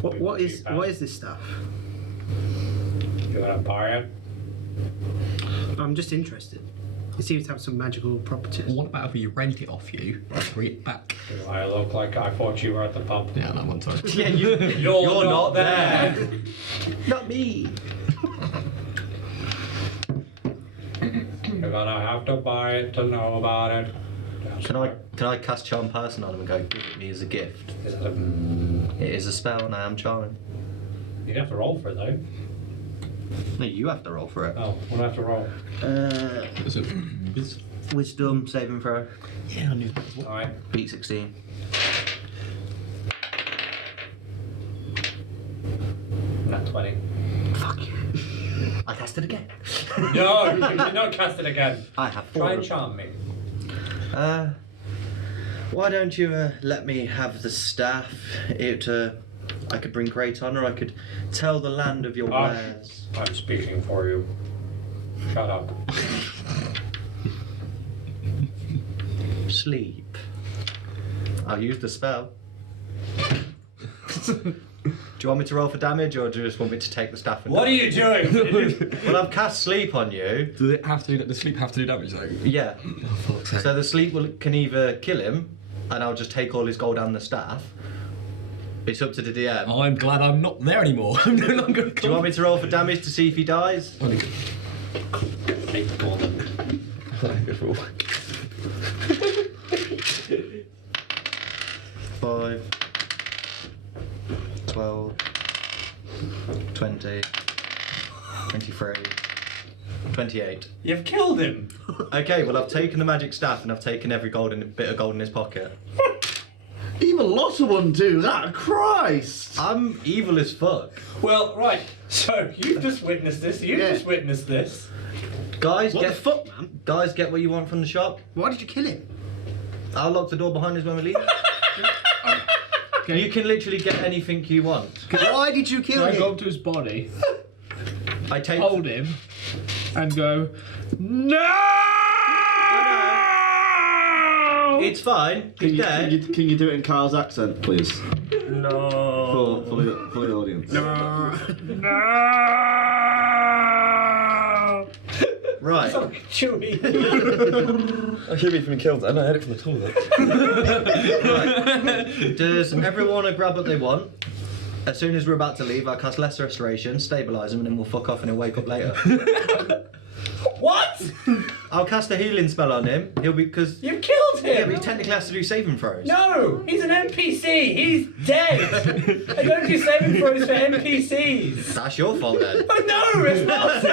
What is this stuff? You gonna buy it? I'm just interested. It seems to have some magical properties. What about if we rent it off you, bring it back? Do I look like I thought you were at the pub? Yeah, that one time. Yeah, you're not there. Not me. You're gonna have to buy it to know about it. Can I cast Charm Person on him and go, give it me as a gift? Is it a... It is a spell and I am charming. You'd have to roll for it though. No, you have to roll for it. Oh, we'll have to roll. Is it? Wisdom, saving throw. Yeah, I knew that as well. Alright. Beat 16. Not 20. Fuck you. I cast it again. No, you did not cast it again. I have 4. Try and charm me. Why don't you let me have the staff? I could bring great honour. I could tell the land of your wares. I'm speaking for you. Shut up. Sleep. I'll use the spell. Do you want me to roll for damage, or do you just want me to take the staff? And What are you doing? Well, I've cast sleep on you. Does it have to do? Does sleep have to do damage though? Yeah. Oh, fuck's sake. So the sleep can either kill him, and I'll just take all his gold and the staff. It's up to the DM. I'm glad I'm not there anymore. I'm no longer. Do you want me to roll for damage to see if he dies? Take golden. 5, 12, 20, 23, 28. You've killed him. Okay, well I've taken the magic staff and I've taken every bit of gold in his pocket. Even Lotta wouldn't do that. Christ! I'm evil as fuck. Well, right. So you've just witnessed this. You've Yeah. just witnessed this. Guys, What the fuck, man? Guys, get what you want from the shop. Why did you kill him? I'll lock the door behind us when we leave. Okay. You can literally get anything you want. Why did you Can kill I go him? up to his body, I take. hold him, and go, no! It's fine. He's dead. Can you do it in Kyle's accent, please? No. For the audience. No. Right. So chewy. I hear me from killed then. I heard it from the toilet. Right. Does everyone want to grab what they want? As soon as we're about to leave, I'll cast Lesser Restoration, stabilise him, and then we'll fuck off and he'll wake up later. What? I'll cast a healing spell on him. He'll be because You've killed yeah, him. but he technically has to do saving throws. No, he's an NPC. He's dead. I don't do saving throws for NPCs. That's your fault then. Oh no, it's not.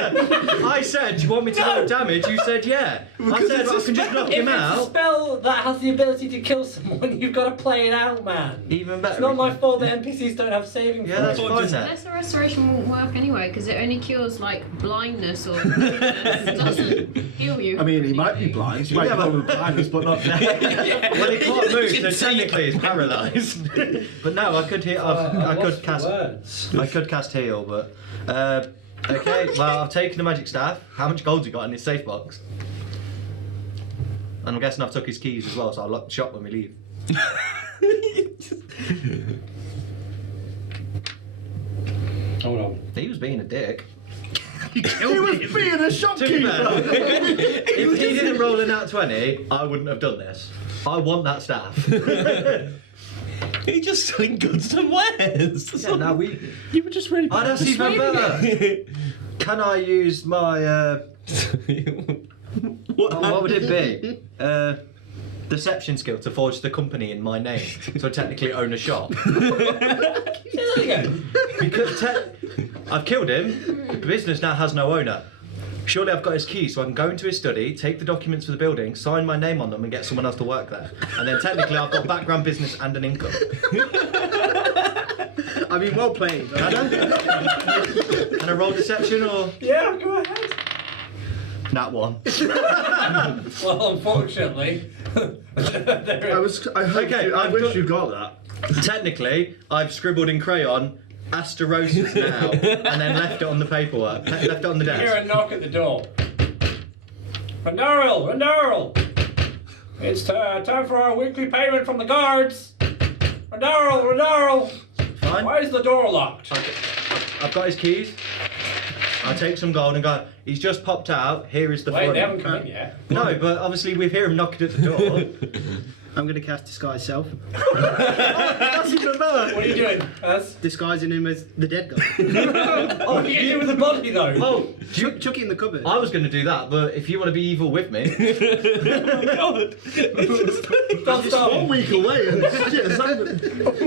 I said, do you want me to roll damage? You said yeah. I said I can just knock If him it's a out. spell that has the ability to kill someone, you've got to play it out, man. Even better. It's not my fault that NPCs don't have saving Yeah, that's throws. fine then. Lesser restoration won't work anyway because it only cures like blindness or deafness. It doesn't heal you. I mean, he might be blind. He might Yeah, be but- with blindness, but not deaf. Well, he can't move, so technically he's paralysed. But no, I could heal. I could cast. Words. I could cast heal, but okay. Well, I've taken the magic staff. How much gold's he got in his safe box? And I'm guessing I've took his keys as well, so I'll lock the shop when we leave. Hold on. He was being a dick. He was being a To be shopkeeper. fair, if he didn't roll a nat 20, I wouldn't have done this. I want that staff. He's just selling goods and wares. Yeah, now we. You were just ready. Oh, that's even better. Can I use my what would it be? Deception skill to forge the company in my name, so I technically own a shop. Say that again. Because I've killed him, the business now has no owner. Surely I've got his keys, so I can go into his study, take the documents for the building, sign my name on them, and get someone else to work there. And then technically I've got background business and an income. I mean, well played. Can I? Can I roll deception or Yeah, go ahead. nat 1? Well, unfortunately, I wish Okay, I I've wish got- you got that. Technically, I've scribbled in crayon Estarosa's now, and then left it on the paperwork, left it on the You hear desk. a knock at the door. Randarl! It's time for our weekly payment from the guards. Randarl! Fine. Why is the door locked? I've got his keys. I'll take some gold and go, he's just popped out, here is the Wait, front. they haven't come in yet. No, but obviously we hear him knocking at the door. I'm going to cast Disguise Self. That's even better. What are you doing? Disguising him as the dead guy. What do you do with the body though? Oh, Chuck it in the cupboard. I was going to do that, but if you want to be evil with me, Dosdarth, 1 week away and shit has happened.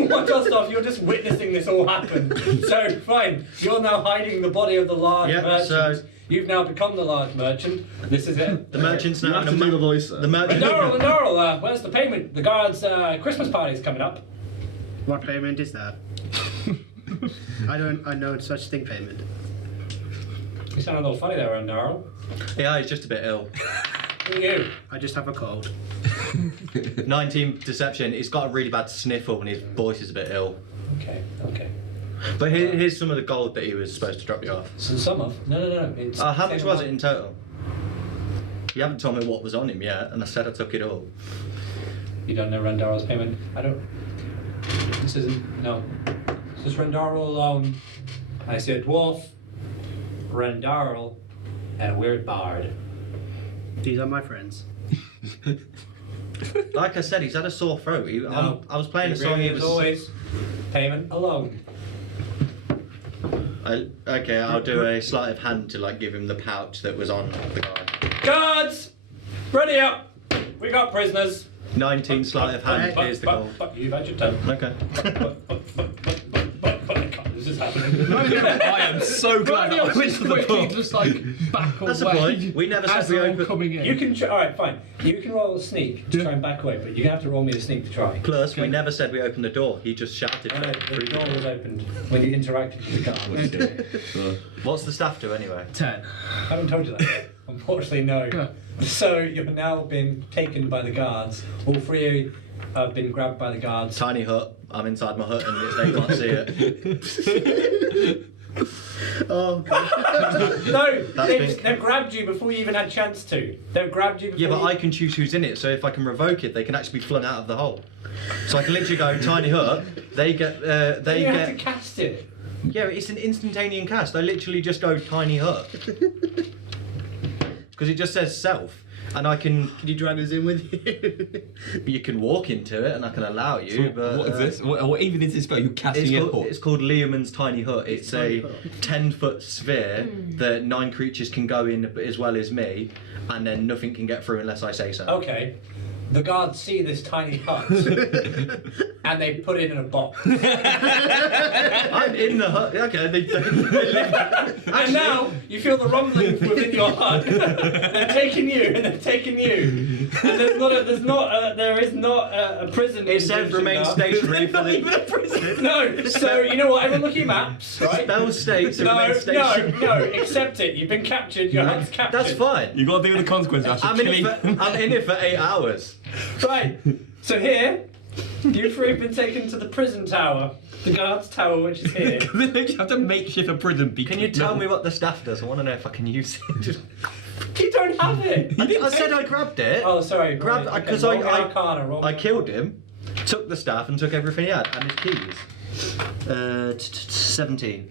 Dosdarth, you're just witnessing this all happen. So, fine, you're now hiding the body of the large Yep, merchant. so- You've now become the large merchant. This is it. the merchant's You now have in to a do the voice. the merchant. Randarl, where's the payment? The guards' Christmas party's coming up. What payment is that? I know such thing payment. You sound a little funny there, Randarl. Yeah, he's just a bit ill. Who are you? I just have a cold. 19 deception. He's got a really bad sniffle and his voice is a bit ill. Okay. But here's some of the gold that he was supposed to drop you off. So some of? No. It's How much was it in total? You haven't told me what was on him yet, and I said I took it all. You don't know Randarl's payment? I don't. This isn't. No. This is Randarl alone. I see a dwarf, Randarl, and a weird bard. These are my friends. Like I said, he's had a sore throat. I was playing a song. He As was. always, payment alone. Okay, I'll do a sleight of hand to like give him the pouch that was on the guy. Guards, ready up. We got prisoners. 19 sleight of hand. Here's the gold. You've had your turn. Okay. This is happening. I am so glad that I went to the quickly pub. just like back That's the away. point. We never as said we they're all opened. coming in. You can. All right, fine. You can roll a sneak to try and back away, but you're gonna have to roll me a sneak to try. Plus, we never said we opened the door. He just shouted. No, for it the through door the was opened when you interacted with the guards. What's the staff do anyway? 10. I haven't told you that yet. Unfortunately, no. So you've now been taken by the guards. All three of you have been grabbed by the guards. Tiny hut. I'm inside my hut and they can't see it. Oh, God. No, That's they've grabbed you before you even had a chance to. They've grabbed you before Yeah, but you... I can choose who's in it, so if I can revoke it, they can actually be flung out of the hole. So I can literally go tiny hut. They get. You have to cast it. Yeah, it's an instantaneous cast. I literally just go tiny hut because it just says self, and I can. Can you drag us in with you? You can walk into it, and I can allow you. But What is this? What even is this spell? You casting it? it's called Leomund's Tiny Hut. It's a 10-foot sphere that 9 creatures can go in as well as me, and then nothing can get through unless I say so. Okay. The guards see this tiny hut and they put it in a box. I'm in the hut. Okay, they And now you feel the rumbling within your hut. They're taking you, and they're taking you. And there is not a prison. It says remain stationary for the. No. So you know what? Everyone look at your maps, right? Spell states to remain stationary. No. Accept it. You've been captured. Your hut's captured. That's fine. You got to deal with the consequences. I'm in it for 8 hours. Right. So here, you three have been taken to the prison tower, the guards' tower, which is here. You have to makeshift a prison. Can you tell me what the staff does? I want to know if I can use it. You don't have it. I said I grabbed it. Oh, sorry. Grabbed right, because roll me Arcana, roll me I killed him, took the staff and took everything he had and his keys. 17.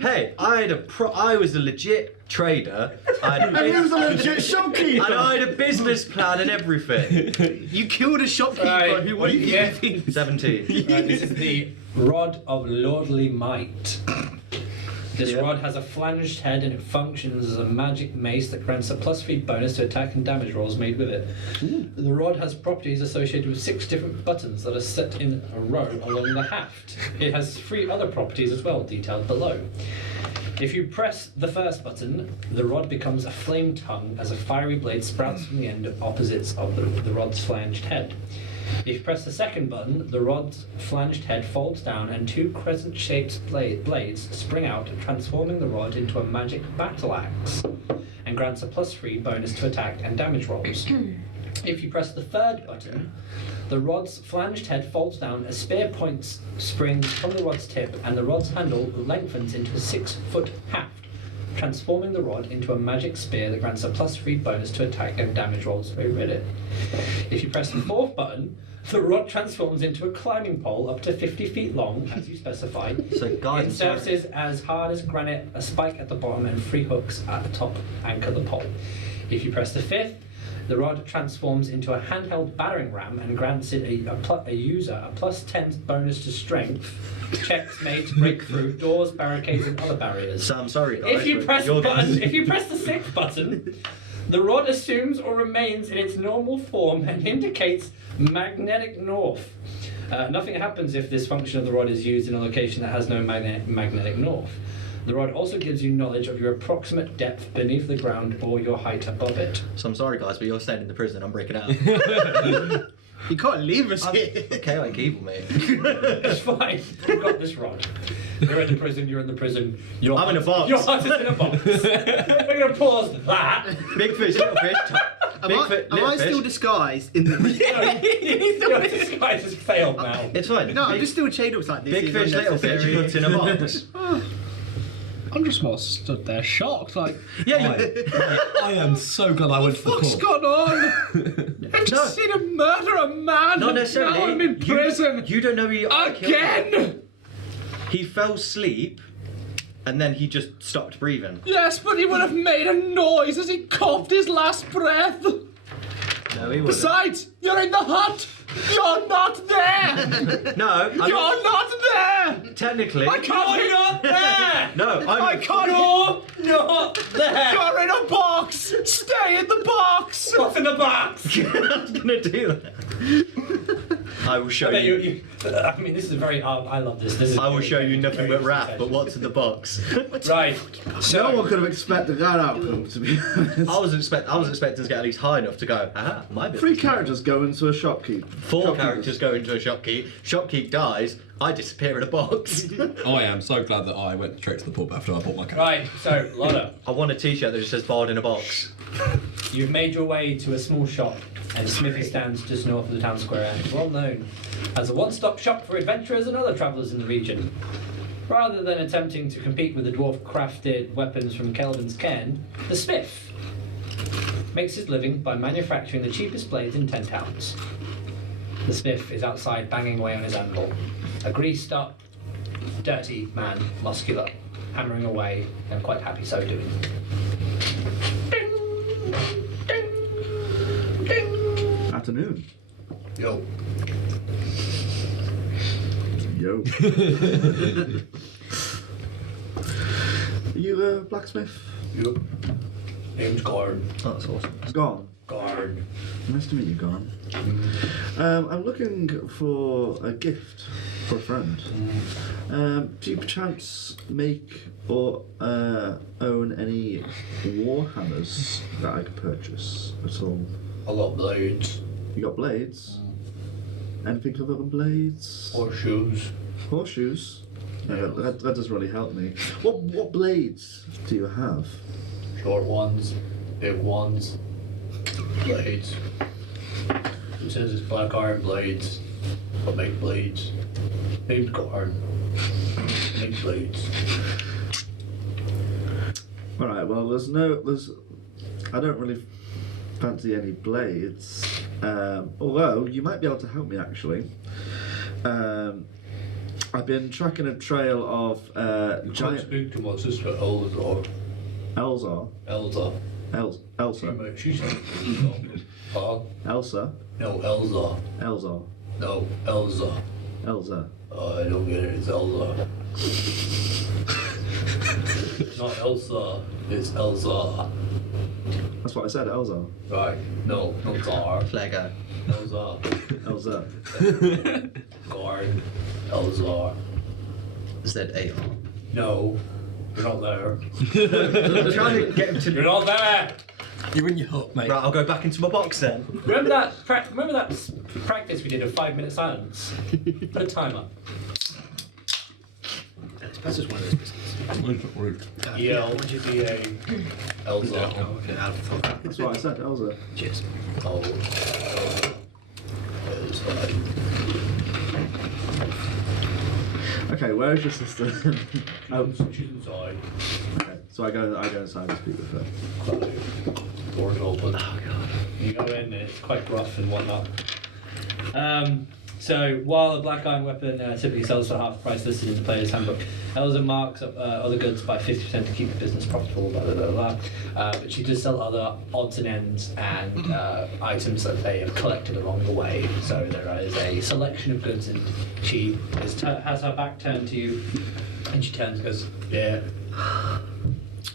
Hey, I was a legit trader. And he was a legit shopkeeper. And I had a business plan and everything. You killed a shopkeeper Right, who what do wouldn't you give you get? things. 17. Right, this is the Rod of Lordly Might. This Yeah. rod has a flanged head and it functions as a magic mace that grants a +3 bonus to attack and damage rolls made with it. The rod has properties associated with 6 different buttons that are set in a row along the haft. It has 3 other properties as well, detailed below. If you press the first button, the rod becomes a flame tongue as a fiery blade sprouts from the end opposites of the rod's flanged head. If you press the second button, the rod's flanged head folds down and 2 crescent-shaped blades spring out, transforming the rod into a magic battle axe, and grants a +3 bonus to attack and damage rolls. If you press the third button, the rod's flanged head folds down, a spear point springs from the rod's tip, and the rod's handle lengthens into a 6-foot haft, transforming the rod into a magic spear that grants a +3 bonus to attack and damage rolls. Very Reddit. If you press the fourth button, the rod transforms into a climbing pole up to 50 feet long, as you specify. So, guys, It surfaces as hard as granite, a spike at the bottom, and 3 hooks at the top anchor the pole. If you press the fifth, the rod transforms into a handheld battering ram and grants it a user a +10 bonus to strength checks made to break through doors, barricades, and other barriers. So I'm sorry, guys. If you but press you're if you press the sixth button, the rod assumes or remains in its normal form and indicates magnetic north. Nothing happens if this function of the rod is used in a location that has no magnetic north. The rod also gives you knowledge of your approximate depth beneath the ground or your height above it. So I'm sorry, guys, but you're staying in the prison. I'm breaking out. You can't leave us here. Chaotic evil, mate. It's fine. You've got this rod. You're in the prison. You're in the prison. I'm in a box. Your heart is in a box. We're going to pause that. Big fish, little fish. Am I still disguised in the... Your disguise has failed now. It's fine. No, I'm just still chained up like this. Big It's fish, little fish, unnecessary. put in a box. I'm just more stood there shocked, like, I am so glad I went to the what's court. gone on? I've just seen him murder a man. Not necessarily. Now I'm in prison. You don't know who you are. Again! He fell asleep, and then he just stopped breathing. Yes, but he would have made a noise as he coughed his last breath. No, he wasn't. Besides, you're in the hut. You're not there. No, I'm You're not there. technically. I can't. You're not there. No, I can't. You're not there. You're in a box. Stay in the box. What's in the box? I'm not gonna do that. I will show you. I mean, this is very. I love this. This is. I will show you nothing but wrath. wrath. But what's in the box? Right. No one could have expected that outcome, to be honest. I was expecting to get at least high enough to go. Ah, my business. 3 characters go into a shopkeep. 4 characters go into a shopkeep. Shopkeep dies. I disappear in a box. I am so glad that I went straight to the pub after I bought my character. Right. So, Lotta, I want a T-shirt that just says "Barred in a box." you've made your way to a small shop, and smithy stands just north of the town square, well known as a one-stop shop for adventurers and other travellers in the region. Rather than attempting to compete with the dwarf-crafted weapons from Kelvin's cairn, the smith makes his living by manufacturing the cheapest blades in 10 towns. The smith is outside banging away on his anvil. A greased-up, dirty man, muscular, hammering away and quite happy so doing. Afternoon. Yo. Yo. Are you a blacksmith? Yep. Name's Guard. Oh, that's awesome. Gone. Guard. Nice to meet you, Gone. I'm looking for a gift for a friend. Do you perchance make or own any warhammers that I could purchase at all? I got blades. You got blades? Anything other than blades? Horseshoes. Horseshoes? Yeah, that doesn't really help me. What blades do you have? Short ones. Big ones. Blades. It says it's black iron blades. I make blades. Named Guard. Make blades. Alright, well I don't really fancy any blades. Although you might be able to help me actually. I've been tracking a trail of Can't giant speak to my sister Elzar. Elzar. Elsa. Elsa. She's Huh? Elsa. No, Elza. Elzar. No, Elza. Elsa. I don't get it. It's Elza. It's not Elsa. It's Elza. That's what I said, Elzar. Right. No, not Zar. Lego. Elza. Elsa. Guard. Elzar. Z-A-R. No. You're not there. I'm trying to get him to. You're not there! You're in your hut, mate. Right, I'll go back into my box then. Remember that practice we did of 5-minute silence? Put a timer. That's just one of those biscuits. ELGA. Elza. Oh, okay, Alpha. That's what I said, Elsa. Cheers. Oh. Okay, where is your sister? She's inside. Okay, so I go inside and speak with her. Doors open. Oh god. You go in, it's quite rough and whatnot. So while a black iron weapon typically sells for half the price listed in the player's handbook, Elza marks up other goods by 50% to keep the business profitable, blah blah blah blah. But she does sell other odds and ends and items that they have collected along the way. So there is a selection of goods, and she has her back turned to you, and she turns and goes, "Yeah,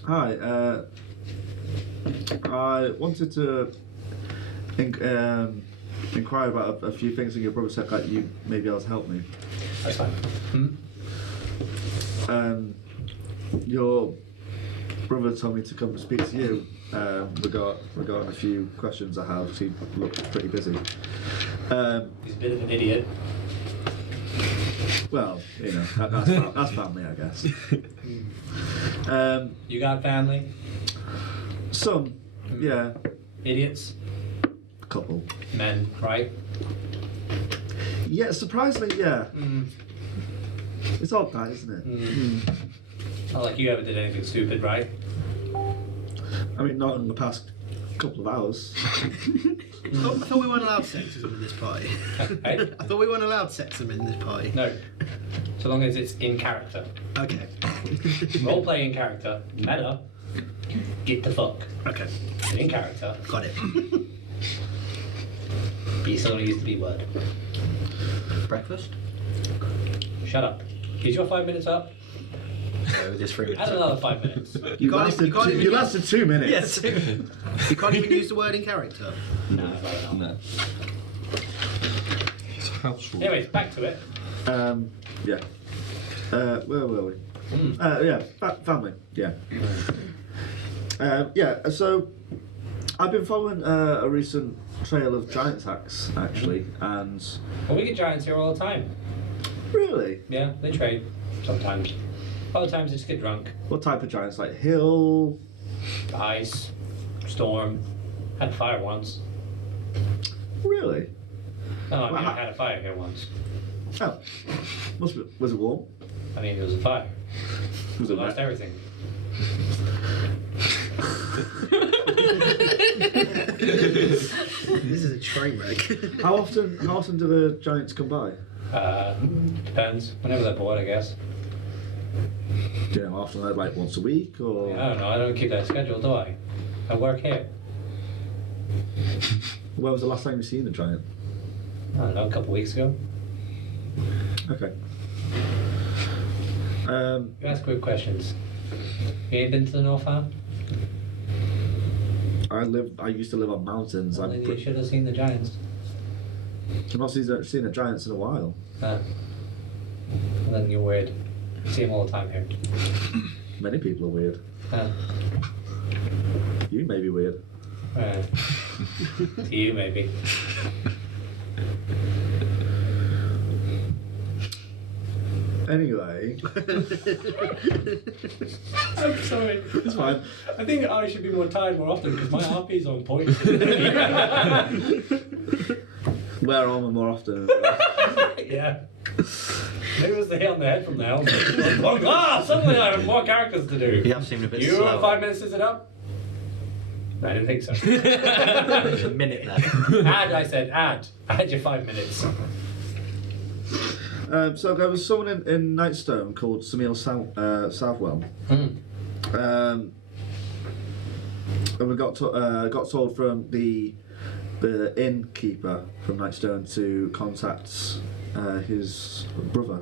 Hi, I wanted to inquire about a few things in your brother said that you may be able to help me. that's fine." Your brother told me to come and speak to you regarding a few questions I have. He looked pretty busy. He's a bit of an idiot. Well, you know, that's family, I guess. You got family? Some, yeah, Idiots? a couple. Men, right? Yeah, surprisingly, yeah. It's odd that, isn't it? Not like you ever did anything stupid, right? I mean, not in the past couple of hours. I thought we weren't allowed sexism in this party. Hey? I thought we weren't allowed sexism in this party. No. So long as it's in character. Okay. Role play in character. Meta. Get the fuck. Okay. In character. Got it. Be someone who used the B word. Breakfast? Shut up. Is your 5 minutes up? No, this 3 minutes. Add another 5 minutes. You can't lasted, even- you lasted 2 minutes. Yes. You can't even use the word in character. No, not at all. No. It's a house rule. Anyways, back to it. Yeah. Where were we? Yeah, family. Yeah. Yeah. So I've been following a recent trail of giant attacks, actually, and Well, we get giants here all the time. really, Yeah, they trade. Sometimes. Other times they just get drunk. what type of giants? Like hill? Ice. Storm. Had fire once. Really? No, I mean, Well, I had a fire here once. Oh, was it warm? I mean, it was a fire. Was We it lost wet? everything. This is a train wreck. How often do the giants come by? Depends. Whenever they're bored, I guess. Do you know, often like once a week or? I don't know. I don't keep that schedule, do I? I work here. When was the last time you seen a giant? I don't know. A couple weeks ago. Okay. You ask quick questions. You ain't been to the North Ham? I used to live on mountains. Well, I've then you should have seen the giants. not seen the giants in a while. Well, then you're weird. You see them all the time here. Many people are weird. You may be weird. To you, maybe. Anyway, I'm sorry. it's fine. I think I should be more tired more often because my RP's on point. Wear armor more often. Yeah. Maybe it was the hit on the head from the helmet. Suddenly I have more characters to do. You have seemed a bit You slow. have 5 minutes, is it up? No, I didn't think so. There's a minute left. Add, I said, add. Add your 5 minutes. So there was someone in Nightstone called Samil Southwell. And we got told from the innkeeper from Nightstone to contact his brother.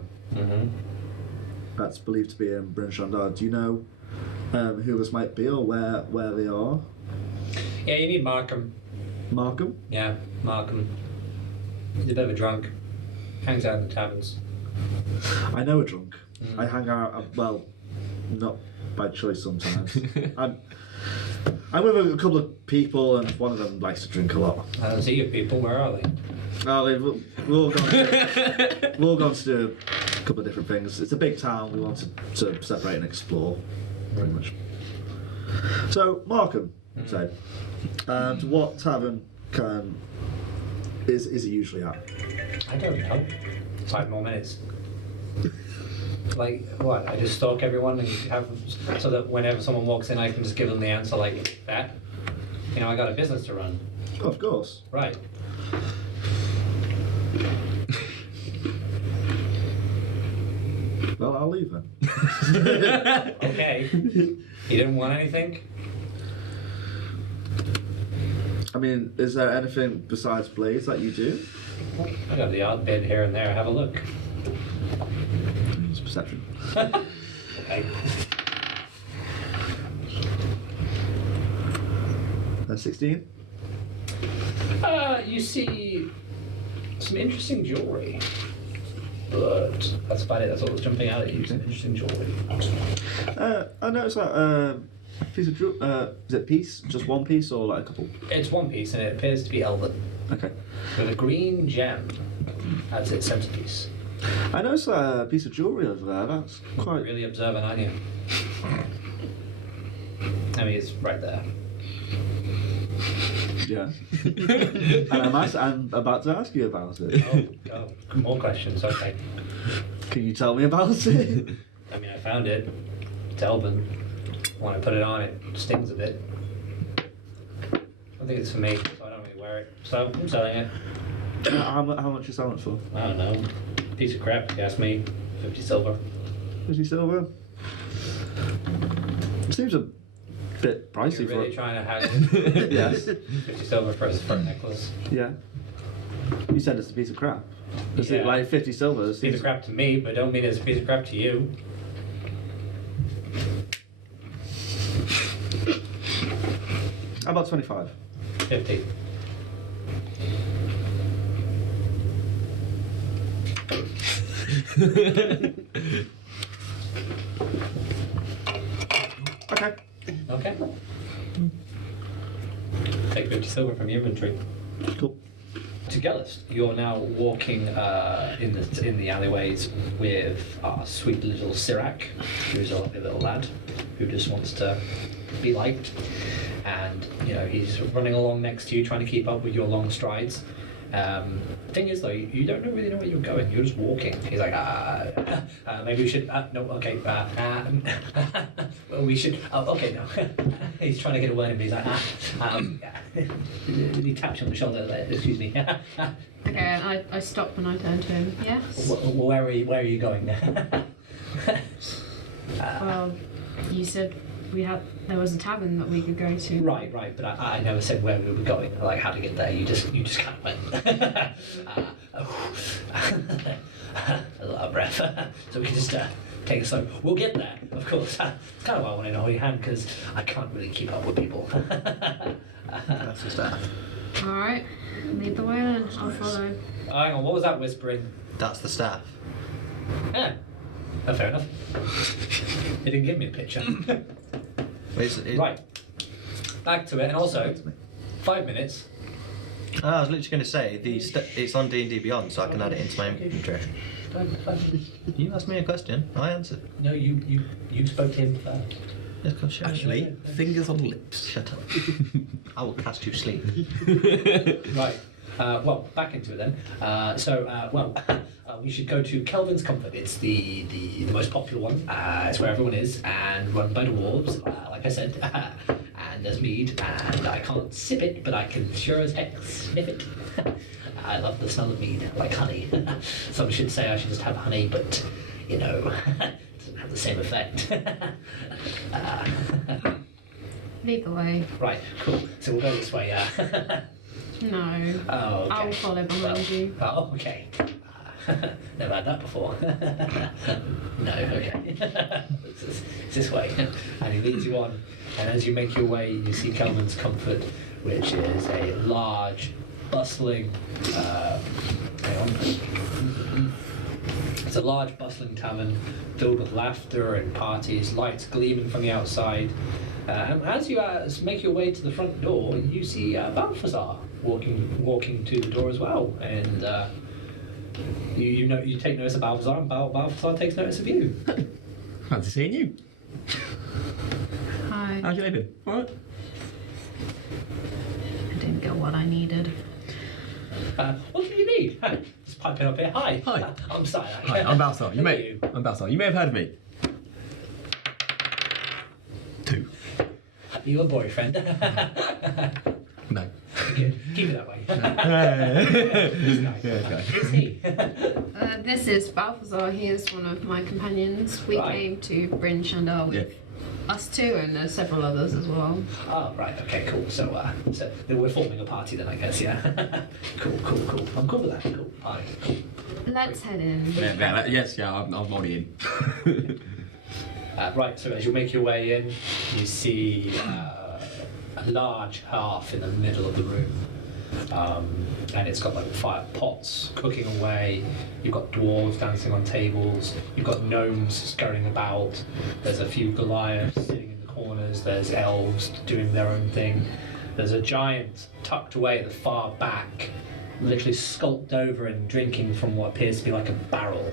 That's believed to be in Bryn Shander. Do you know who this might be or where they are? Yeah, you need Markham. Markham? Yeah, Markham. He's a bit of a drunk. Hangs out in the taverns. I know a drunk. I hang out, well, not by choice sometimes. I'm with a couple of people and one of them likes to drink a lot. I don't see your people. Where are they? Oh, we're all gone to couple of different things. It's a big town. We wanted to separate and explore, pretty much. So, Markham, say, what tavern is it usually at? I don't know. 5 more minutes. Like, what? I just stalk everyone and have, so that whenever someone walks in, I can just give them the answer like that? You know, I got a business to run. Oh, of course. Right. Well, I'll leave then. Okay. You didn't want anything? I mean, is there anything besides blades that you do? I got the odd bit here and there. Have a look. It's perception. Okay. 16? You see some interesting jewellery. But that's about it. That's all that's jumping out at you. Some interesting jewellery. I noticed that piece of jewelry. Is it piece? Just one piece or like a couple? It's one piece and it appears to be elven. Okay. With a green gem as its centerpiece. I noticed that piece of jewelry over there. That's quite. Really observant, aren't you? I mean, it's right there. Yeah. And I'm about to ask you about it. Oh, more questions. Okay. Can you tell me about it? I mean, I found it. It's elven. When I put it on, it stings a bit. I don't think it's for me, so I don't really wear it. So I'm selling it. How much you selling it for? I don't know. Piece of crap, if you ask me. 50 silver. 50 silver? Seems a bit pricey You're for really it. trying to haggle? Yes. 50 silver for a necklace. Yeah. You said it's a piece of crap. Is it Yeah. like 50 silver? It's a piece of crap to me, but don't mean it's a piece of crap to you. How about 25? 50. Okay. Okay. Take 50 silver from your inventory. Cool. To Gellest, you're now walking in the alleyways with our sweet little Sirac, who's a lovely little lad who just wants to be liked. And you know he's running along next to you, trying to keep up with your long strides. Thing is though, you don't really know where you're going. You're just walking. He's like, maybe we should. No, okay. We should. Oh, okay, no. He's trying to get a word in, but he's like, He taps you on the shoulder. Like, excuse me. Okay, and I stopped when I turned to him. Yes. Where are you going? Well, you said there was a tavern that we could go to. Right, but I never said where we were going, like how to get there. You just kind of went. A lot of breath. So we can just take it slow. We'll get there, of course. It's kind of why I want to hold your hand, because I can't really keep up with people. That's the staff. Alright, lead the way then. I'll follow. Hang on, what was that whispering? That's the staff. Yeah. Oh, fair enough. It didn't give me a picture. Right. Back to it, and also, 5 minutes. I was literally going to say it's on D&D Beyond, so I can add it into my inventory. You asked me a question, I answered. No, you spoke to him first. Yes, come shut Actually, fingers on lips. Shut up. I will cast you sleep. Right. Well, back into it then. We should go to Kelvin's Comfort. It's the most popular one. It's where everyone is, and run by dwarves, like I said. And there's mead, and I can't sip it, but I can sure as heck sniff it. I love the smell of mead, like honey. Some should say I should just have honey, but, you know, it doesn't have the same effect. Lead the way. Right, cool. So we'll go this way, No. Oh, okay. I'll follow behind you. Oh, okay. Never had that before. No, okay. It's this way. And he leads you on. And as you make your way, you see Kelvin's Comfort, which is a large, bustling. Hang on. It's a large, bustling tavern filled with laughter and parties, lights gleaming from the outside. And as you make your way to the front door, you see Balthazar walking to the door as well. And You take notice of Balthazar, and Balthazar takes notice of you. Fancy seeing you. Hi. How's your day been? All right. I didn't get what I needed. What do you need? Just piping up here. Hi. Hi. I'm sorry. Hi, I'm Balthazar. I'm Balthazar. You may have heard of me. 2. You a boyfriend? No. Good. Keep it that way. Who's he? This is Balthazar. He is one of my companions. We Right. came to Bryn Shander with us two, and there's several others as well. Oh, right. Okay, cool. So we're forming a party then, I guess, yeah? Cool. I'm cool with that. Cool. Party. Cool. Let's head in. I'm already in. Right, so as you make your way in, you see a large hearth in the middle of the room. And it's got like fire pots cooking away. You've got dwarves dancing on tables. You've got gnomes scurrying about. There's a few Goliaths sitting in the corners. There's elves doing their own thing. There's a giant tucked away at the far back, literally sculpted over and drinking from what appears to be like a barrel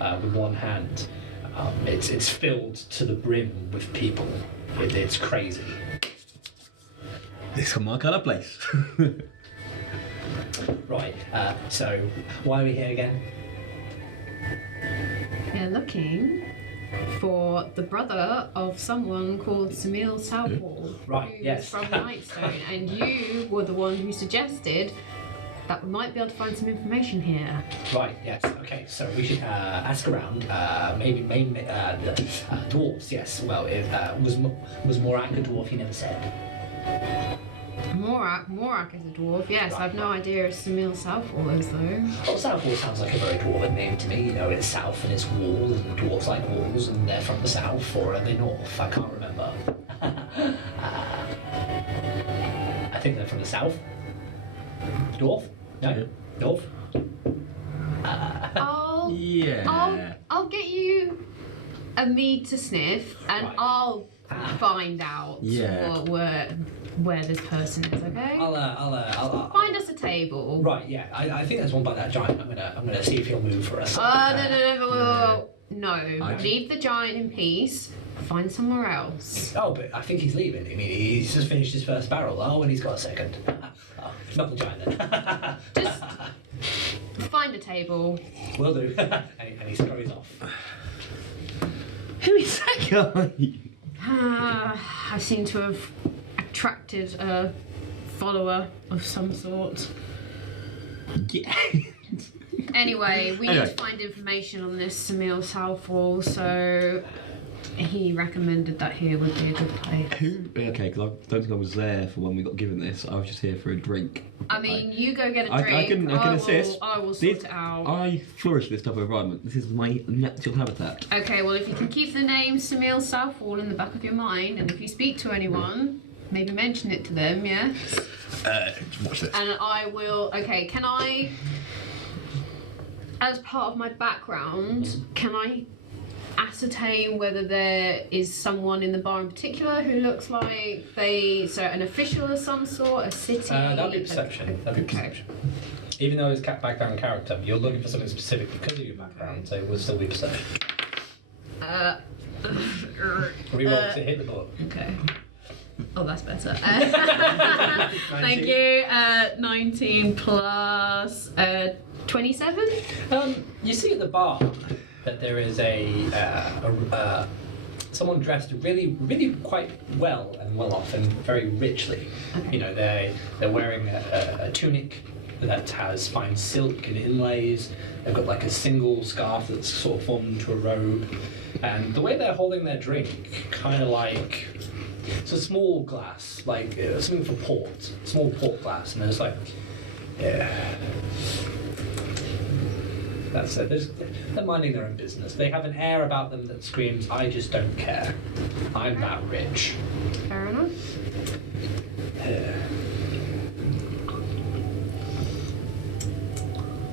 with one hand. It's filled to the brim with people. It's crazy. This is my kind of place. Right, so why are we here again? We're looking for the brother of someone called Samil Southall. Right, who's yes. from Nightstone, and you were the one who suggested that we might be able to find some information here. Right, yes, okay, so we should ask around, maybe dwarves, yes. Well, was Morak a dwarf? He never said. Morak is a dwarf, yes. I've no idea if Samil Southall is though. Oh, Southall sounds like a very dwarven name to me. You know, it's south and it's wall, and dwarves like walls, and they're from the south, or are they north? I can't remember. I think they're from the south. Dwarf? No? North? I'll get you a mead to sniff, and Right. I'll find out where this person is. Okay. I'll Find us a table. Right, yeah. I think there's one by that giant. I'm gonna see if he'll move for us. No. Leave the giant in peace. Find somewhere else. Oh, but I think he's leaving. I mean, he's just finished his first barrel. Oh, and he's got a second. Not the giant then. Just find a table. Will do. and he scurries off. Who is that guy? I seem to have attracted a follower of some sort. Yeah. Anyway, we need to find information on this Samil Southall, so he recommended that here would be a good place. Okay, because I don't think I was there for when we got given this. I was just here for a drink. I mean, you go get a drink. I can assist. I will sort it out. I flourish this type of environment. This is my natural habitat. Okay, well, if you can keep the name Samil Southall in the back of your mind, and if you speak to anyone, maybe mention it to them, yes? Watch this. And I will. Okay, can I, as part of my background, can I ascertain whether there is someone in the bar in particular who looks like an official of some sort, a city? That'd be perception. Even though it's background character, you're looking for something specific because of your background, so it would still be perception. Reroll to hit the book. Okay. Oh, that's better. Thank you. 19 plus 27. You see at the bar that there is someone dressed really quite well and well off and very richly. Okay. You know, they're wearing a tunic that has fine silk and inlays. They've got like a single scarf that's sort of formed into a robe, and the way they're holding their drink, kind of like it's a small glass, like something for port, small port glass, and there's like, yeah. That's it. They're minding their own business. They have an air about them that screams, I just don't care. I'm that rich. Fair enough.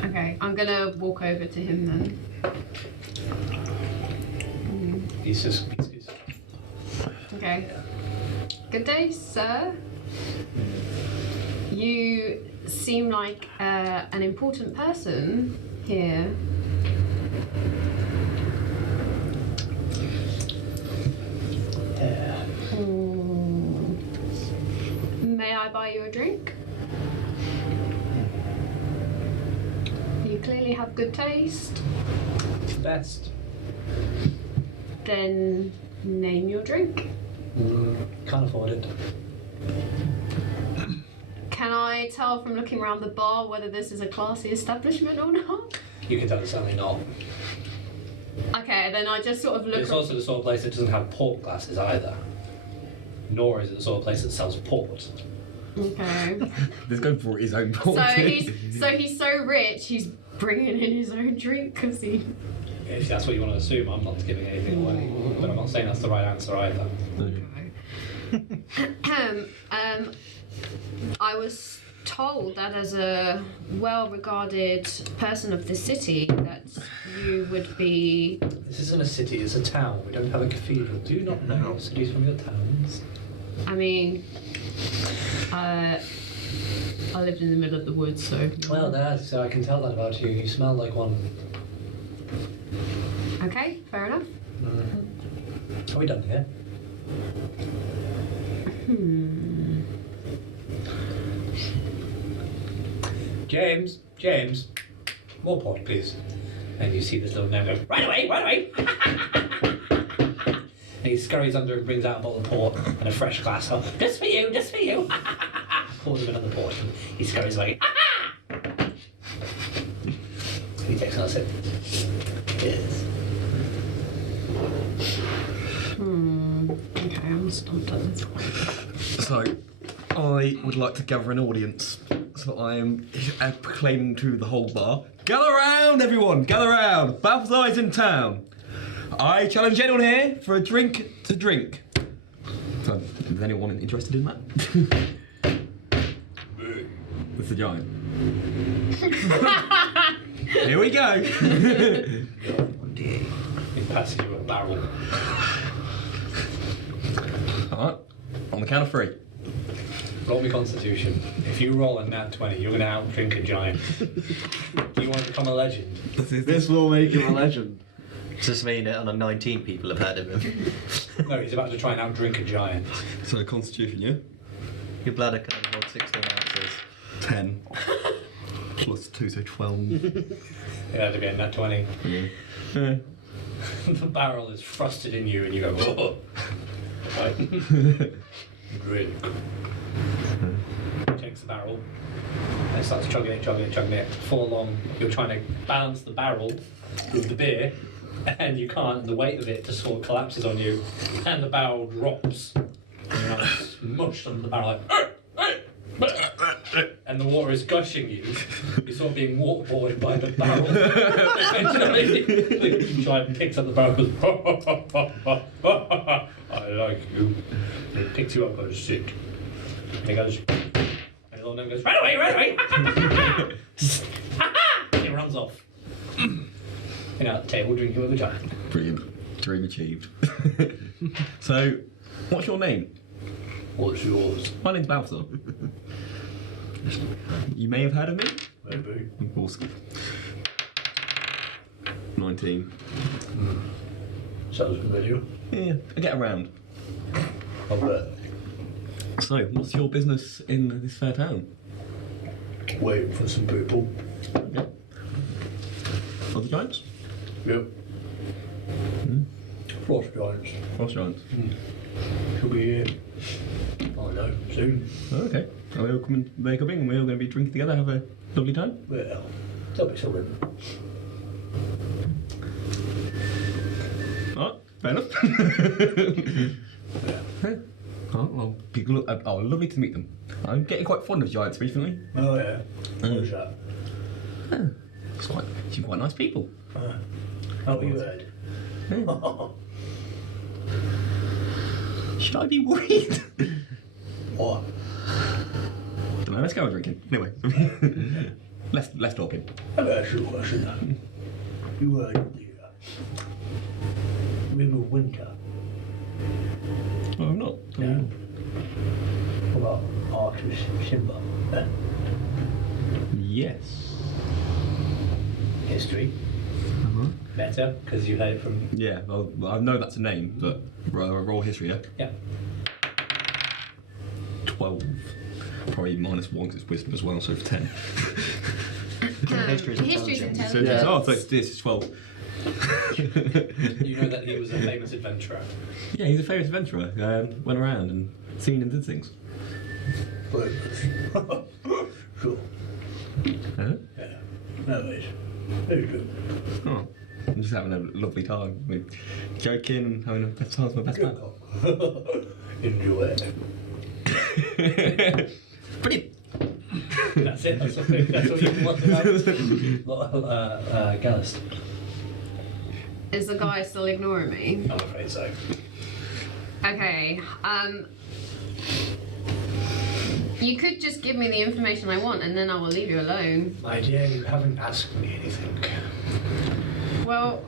Okay, I'm gonna walk over to him then. He's just... Okay. Good day, sir. You seem like an important person here. May I buy you a drink? You clearly have good taste. Best. Then name your drink. Can't afford it. Can I tell from looking around the bar whether this is a classy establishment or not? You can tell it's certainly not. Okay, then I just sort of look. It's also the sort of place that doesn't have port glasses either. Nor is it the sort of place that sells port. Okay. He's going for his own port. So he's so rich, he's bringing in his own drink because he. If that's what you want to assume, I'm not giving anything away. But I'm not saying that's the right answer either. I was told that as a well-regarded person of the city that you would be. This isn't a city, it's a town. We don't have a cathedral. Do you not know cities from your towns? I mean, I lived in the middle of the woods, so. Well, so I can tell that about you. You smell like one. Okay, fair enough. Are we done here? James, more port, please. And you see this little man go, right away! And he scurries under and brings out a bottle of port and a fresh glass. Oh, just for you! Pours him another port. And he scurries away. And he takes another sip. Yes. Okay, I'm stumped at this point. So, I would like to gather an audience. So I am proclaiming to the whole bar, gather round everyone, gather round, Balthazar is in town. I challenge anyone here for a drink to drink. So, is anyone interested in that? With the giant. Here we go. He passes you a barrel. Alright, on the count of 3. Roll me Constitution. If you roll a nat 20, you're going to out-drink a giant. Do you want to become a legend? This will make him a legend. Just mean it on a 19 people have heard of him. No, he's about to try and out-drink a giant. So Constitution, yeah? Your bladder can only hold 16 ounces. 10. Plus 2, so 12. It had to be a nat 20. Yeah. The barrel is thrusted in you and you go, oh. Right. Drink. He takes the barrel and starts chugging it. Before long, you're trying to balance the barrel with the beer, and you can't. The weight of it just sort of collapses on you, and the barrel drops. And you're like smushed under the barrel, and the water is gushing you. You're sort of being waterboarded by the barrel. Eventually, the giant picks up the barrel and goes, I like you. And he picks you up and goes, sit. And he goes, and the little man goes, run away! And he runs off. And out the table, drinking with the giant. Brilliant. Dream achieved. So, what's your name? What's yours? My name's Balthazar. You may have heard of me? Maybe. Awesome. 19. Sounds familiar. Yeah, I get around. I bet. So, what's your business in this fair town? Waiting for some people. Okay. Other giants? Yep. Frost giants. Frost giants. She'll be here. I know, soon. Oh, okay. Are we all coming? They're coming, and we're all going to be drinking together, have a lovely time? Well, there'll be something. Oh, fair enough. Oh, well, people, lovely to meet them. I'm getting quite fond of giants recently. Oh, yeah. What's that? Seem quite nice people. How you heard? Should I be worried? What? Don't know, let's go drinking. Anyway, less talking. I bet you wasn't that. You heard the Rim of Winter. Oh, I'm not. Yeah. What about Arctic Simba? Yes. Yeah. history. Better, because you heard it from... Yeah, well, I know that's a name, but roll history, yeah? Yeah. 12. Probably -1 because it's wisdom as well, so 10. History's History's intelligence. So, intelligence. oh, so this is 12. You know that he was a famous adventurer. Yeah, he's a famous adventurer. Went around and seen and did things. Sure. Huh? Yeah. No, it's very good. Oh, I'm just having a lovely time. We're joking and having a best time with my best man. Enjoy. Brilliant. That's it. That's what you want about Gellest. Is the guy still ignoring me? I'm afraid so. Okay. You could just give me the information I want, and then I will leave you alone. My dear, you haven't asked me anything. Well,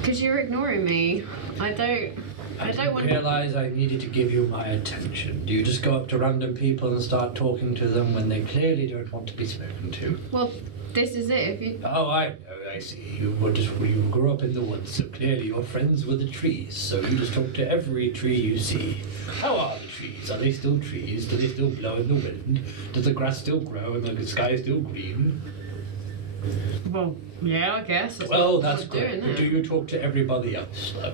because you're ignoring me. I don't want. Realize I needed to give you my attention. Do you just go up to random people and start talking to them when they clearly don't want to be spoken to? Well, this is it. If you. Oh, I know. I see. You grew up in the woods, so clearly your friends were the trees. So you just talk to every tree you see. How are the trees? Are they still trees? Do they still blow in the wind? Does the grass still grow and the sky still green? Well, yeah, I guess. Well, what that's I'm doing, great. But isn't do it? you talk to everybody else, though?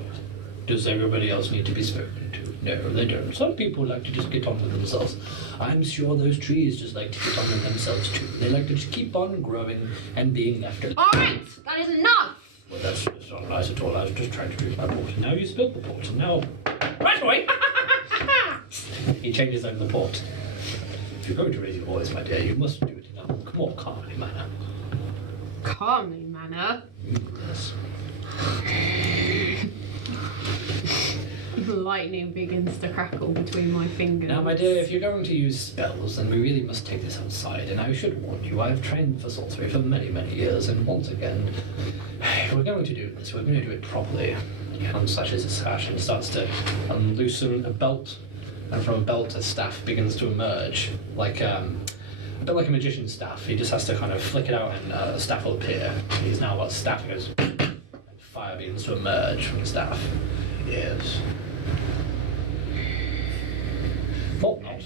Does everybody else need to be spoken to? No, they don't. Some people like to just get on with themselves. I'm sure those trees just like to get on with themselves too. They like to just keep on growing and being left alone. All right, that is enough. Well, that's not nice at all. I was just trying to drink my port. Now you spilled the port, and now... Right away! He changes over the port. If you're going to raise your voice, my dear, you must do it in a more calmly manner. Calmly manner. Yes. Lightning begins to crackle between my fingers. Now, my dear, if you're going to use spells, then we really must take this outside. And I should warn you, I've trained for sorcery for many, many years, and once again, if we're going to do this, we're going to do it properly. He unslashes his sash and starts to unloosen a belt, and from a belt a staff begins to emerge, like a bit like a magician's staff. He just has to kind of flick it out and a staff will appear. He's now got a staff and goes, and fire begins to emerge from the staff. Yes. Thought not.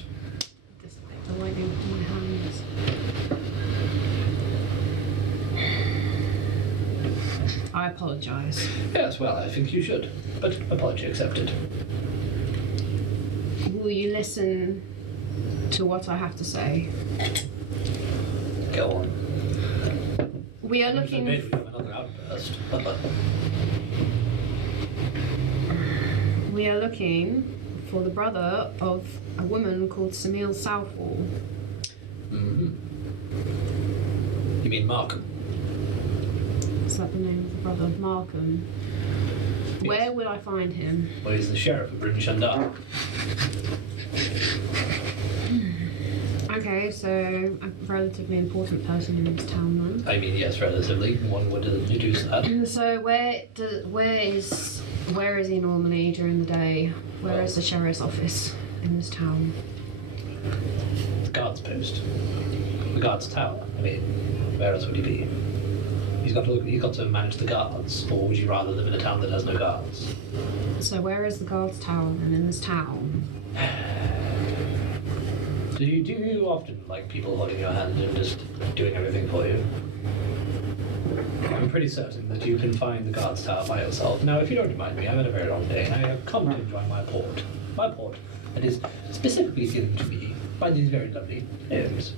Dissipate the lightning from my hands. I apologise. Yes, well, I think you should. But apology accepted. Will you listen to what I have to say? Go on. We are Heaven looking. forbid we have another outburst. We are looking for the brother of a woman called Samil Southall. Mm-hmm. You mean Markham? Is that the name of the brother? Markham. Yes. Where will I find him? Well, he's the sheriff of Bryn Shander. Okay, so a relatively important person in this town I mean, yes, relatively. One would deduce that. then. So where is he normally during the day? Where is the sheriff's office in this town? The guard's post. The guard's tower. I mean, where else would he be? He's got to manage the guards, or would you rather live in a town that has no guards? So where is the guard's tower then in this town? Do you often like people holding your hand and just doing everything for you? I'm pretty certain that you can find the guard's tower by yourself. Now, if you don't mind me, I've had a very long day and I have come to enjoy my port. My port that is specifically given to me by these very lovely gnomes.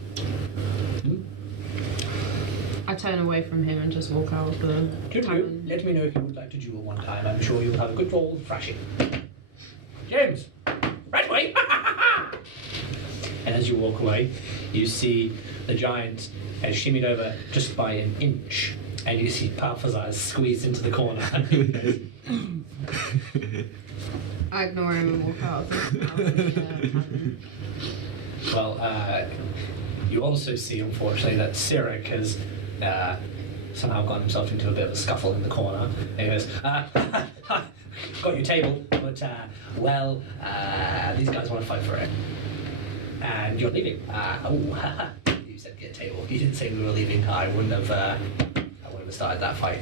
I turn away from him and just walk out of the tavern. Let me know if you would like to duel one time. I'm sure you'll have a good roll thrashing. James! Right away! And as you walk away, you see the giant has shimmied over just by an inch, and you see Balthazar squeezed into the corner. I ignore him and walk out of the tavern. Well, you also see, unfortunately, that Cyric has somehow gotten himself into a bit of a scuffle in the corner. And he goes, got your table, but, these guys want to fight for it. And you're leaving. You said get a table. You didn't say we were leaving. I wouldn't have have started that fight.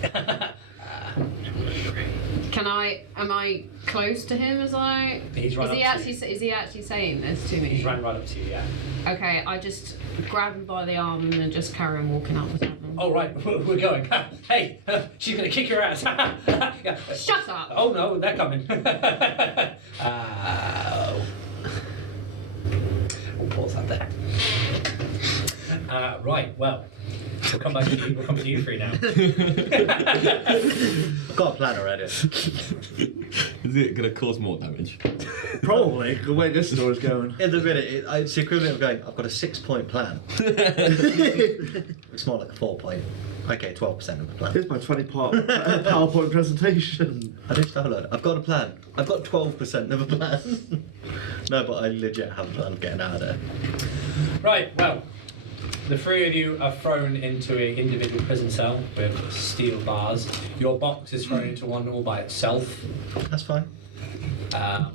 Am I close to him as I? He's right Is he actually saying this to me? He's ran right up to you, yeah. Okay, I just grab him by the arm and then just carry on walking up the tavern. Oh, right, we're going. Hey, she's going to kick your ass. Yeah. Shut up! Oh, no, they're coming. We'll pause that there. Right, well, we'll come back to you. We'll come to you three now. I've got a plan already. Is it going to cause more damage? Probably, the way this story's going. In the minute, it's the equivalent of going, I've got a 6-point plan. It's more like a 4-point. Okay, 12% of the plan. Here's my 20-part PowerPoint presentation. I just hold on. I've got a plan. I've got 12% of a plan. No, but I legit have a plan of getting out of there. Right, well, the three of you are thrown into an individual prison cell with steel bars. Your box is thrown into one all by itself. That's fine. The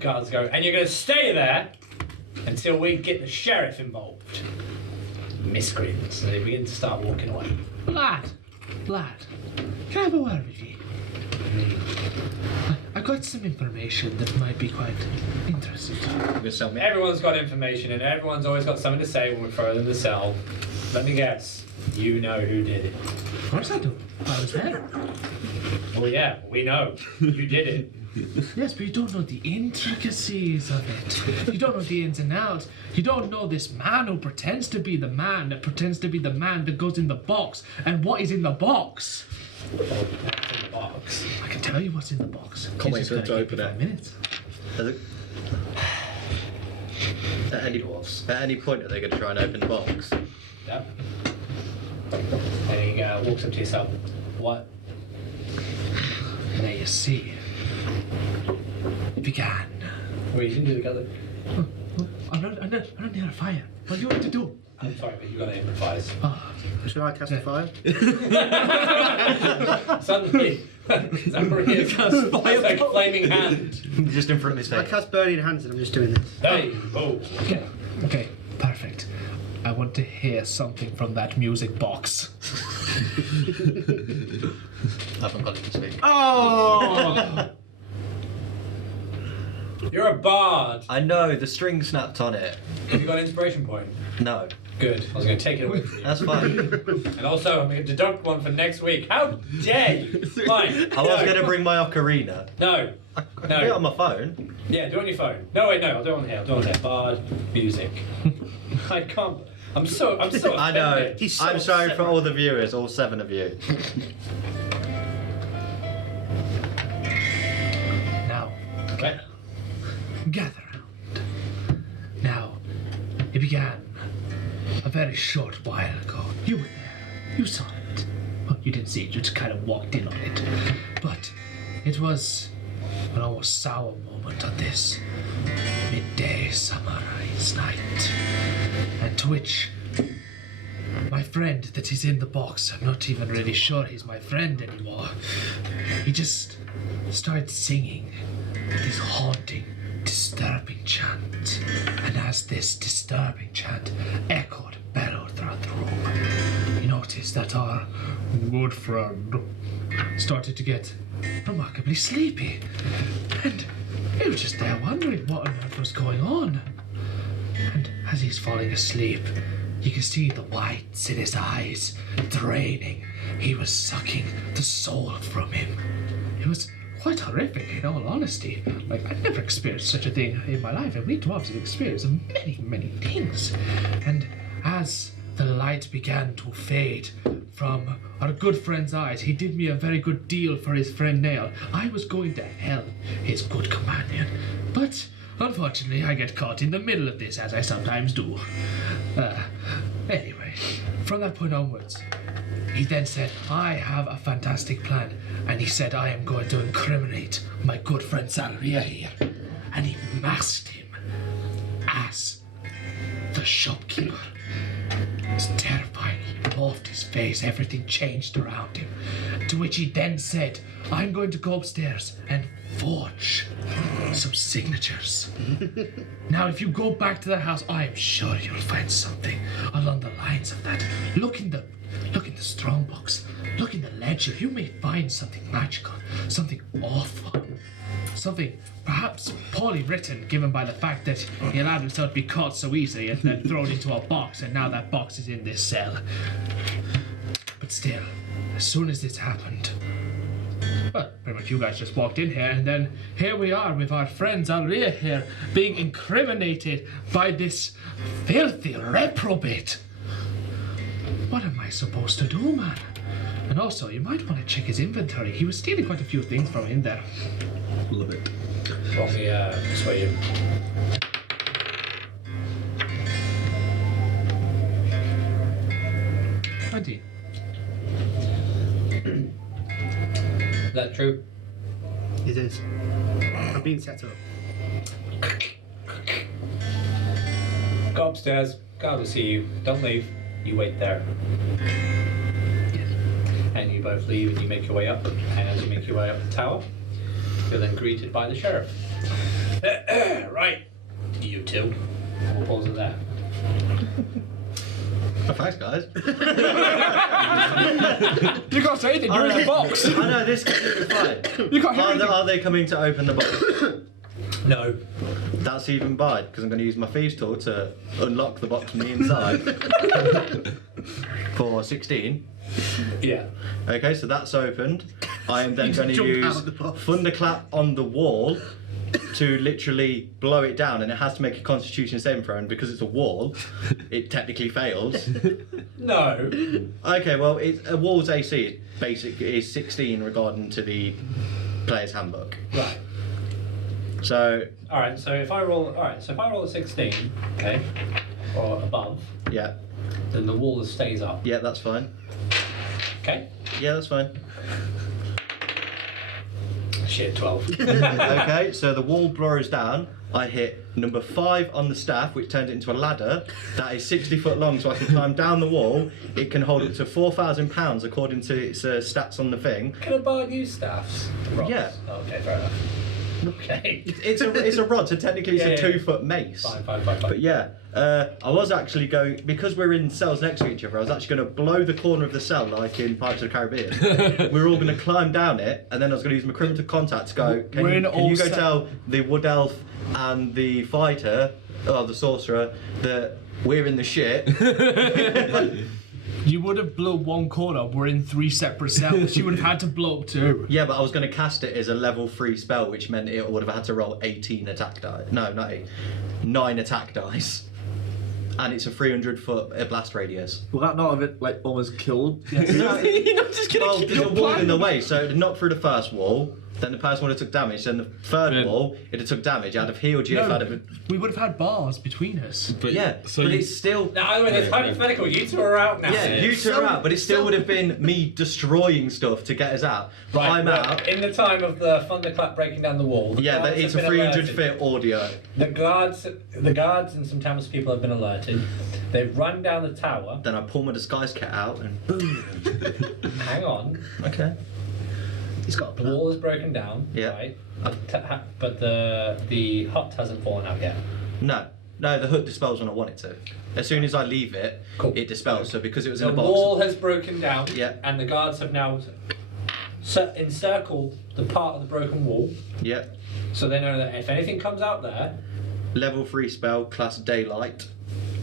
guards go, and you're going to stay there until we get the sheriff involved. Miscreants. And they begin to start walking away. Lad, can I have a word with you? I got some information that might be quite interesting. Everyone's got information and everyone's always got something to say when we throw them in the cell. Let me guess. You know who did it. Of course I do. I was there. Oh yeah, we know. You did it. Yes, but you don't know the intricacies of it. You don't know the ins and outs. You don't know this man who pretends to be the man that pretends to be the man that goes in the box. And what is in the box? What's in the box? I can tell you what's in the box. Can't wait It's for just them to gonna give open me it. 5 minutes. At any point are they going to try and open the box? Yep. And he walks up to yourself. What? Now you see, it began. Wait, you can do it together. I'm not near a fire. What do you want to do? I'm sorry, but you got to improvise. Should I cast a fire? Suddenly, Zalryia casts like a flaming hand. Just in front of his I face. cast burning hands and I'm just doing this. Hey, oh. Okay, perfect. I want to hear something from that music box. I haven't got it to speak. Oh! You're a bard. I know, the string snapped on it. Have you got an inspiration point? No. Good. I was going to take it away from you. That's fine. And also, I'm going to deduct one for next week. How dare you? Fine. I was going to bring my ocarina. No. I can do it on my phone. Yeah, do it on your phone. No, wait, no. I'll do it on here. I'll do it on here. Bard, music. I can't. I'm so I know. offended. He's so I'm sorry for upset. all the viewers, all 7 of you. Now, Okay. gather round. Now, it began a very short while ago. You were there. You saw it. Well, you didn't see it. You just kind of walked in on it. But it was an almost sour moment on this midday summer's night. And to which my friend that is in the box, I'm not even really sure he's my friend anymore. He just started singing this haunting, disturbing chant. And as this disturbing chant echoed and bellowed throughout the room, he noticed that our good friend started to get remarkably sleepy. And he was just there wondering what on earth was going on. And as he's falling asleep, you can see the whites in his eyes draining. He was sucking the soul from him. It was quite horrific, in all honesty. Like, I've never experienced such a thing in my life, and we dwarves have experienced many, many things. And as the light began to fade from our good friend's eyes, he did me a very good deal for his friend Nail. I was going to help his good companion, but unfortunately I get caught in the middle of this, as I sometimes do. Anyway, from that point onwards, he then said, I have a fantastic plan. And he said, I am going to incriminate my good friend Zalryia here. And he masked him as the shopkeeper. It's terrifying. He off his face, everything changed around him. To which he then said, I'm going to go upstairs and forge some signatures. Now, if you go back to the house, I am sure you'll find something along the lines of that. Look in the strong box. Look in the ledger. You may find something magical, something awful, something perhaps poorly written, given by the fact that he allowed himself to be caught so easily and then thrown into a box, and now that box is in this cell. But still, as soon as this happened, well, pretty much you guys just walked in here, and then here we are with our friend Zalryia here being incriminated by this filthy reprobate. What am I supposed to do, man? And also, you might want to check his inventory. He was stealing quite a few things from in there. Love it. Roll me persuasion. Plenty. Is that true? It is. I'm being set up. Go upstairs. God will see you. Don't leave. You wait there. And you both leave and you make your way up. And as you make your way up the tower, you're then greeted by the sheriff. Right, you two. We'll pause it there. Oh, thanks, guys. You can't say anything, you're in the box. I know, this is fine. You can't hear anything. Are they coming to open the box? No. That's even bad, because I'm going to use my thieves tool to unlock the box from the inside. For 16. Yeah. Okay, so that's opened. I am then You going to jump use out of the box. thunderclap on the wall to literally blow it down, and it has to make a Constitution saving throw, and because it's a wall, it technically fails. No. Okay, well, a wall's AC is 16 regarding to the player's handbook. Right. So All right. So if I roll a 16, okay, or above, yeah, then the wall stays up. yeah, that's fine. Okay. Yeah, that's fine. Shit, 12. Okay, so the wall blows down. I hit number 5 on the staff, which turned it into a ladder that is 60 foot long, so I can climb down the wall. It can hold up to £4,000 according to its stats on the thing. Can a bard use staffs? Rods? Yeah. Okay, fair enough. Okay. It's a rod, so technically it's Yeah, a yeah, 2-foot mace. Fine. But yeah, I was actually going, because we're in cells next to each other, I was actually going to blow the corner of the cell like in Pirates of the Caribbean. We were all going to climb down it, and then I was going to use my criminal contact to go, can you go tell the wood elf and the fighter, or the sorcerer, that we're in the shit. You would have blown one corner, we're in 3 separate cells. You would have had to blow up 2. Yeah, but I was going to cast it as a level 3 spell, which meant it would have had to roll 18 attack dice. No, not 8. 9 attack dice. And it's a 300-foot blast radius. Will that not have it like almost killed? Yes. You're not just gonna Well, keep there's a your wall plan. in the way, so it knocked through the first wall, then the person would have took damage, then the third wall, it'd have took damage. I'd have healed you if I'd have... We would have had bars between us. But, Yeah, so but you- it's still... Now, either way, that's hypothetical. You two are out now. Yeah, you two are out, but it still would have been me destroying stuff to get us out. But Right, I'm well, out. In the time of the thunderclap breaking down the wall, the Yeah, guards it's a have been 300-foot audio. The guards and some townspeople have been alerted. They've run down the tower. Then I pull my disguise kit out and boom. Hang on. Okay. He's got a The plan. wall is broken down. Yeah. Right. But the hut hasn't fallen out yet. No, the hood dispels when I want it to. As soon as I leave it, Cool. it dispels. So because it was The in a box. wall has broken down. Yeah. And the guards have now encircled the part of the broken wall, Yeah. so they know that if anything comes out there, Level 3 spell, class daylight.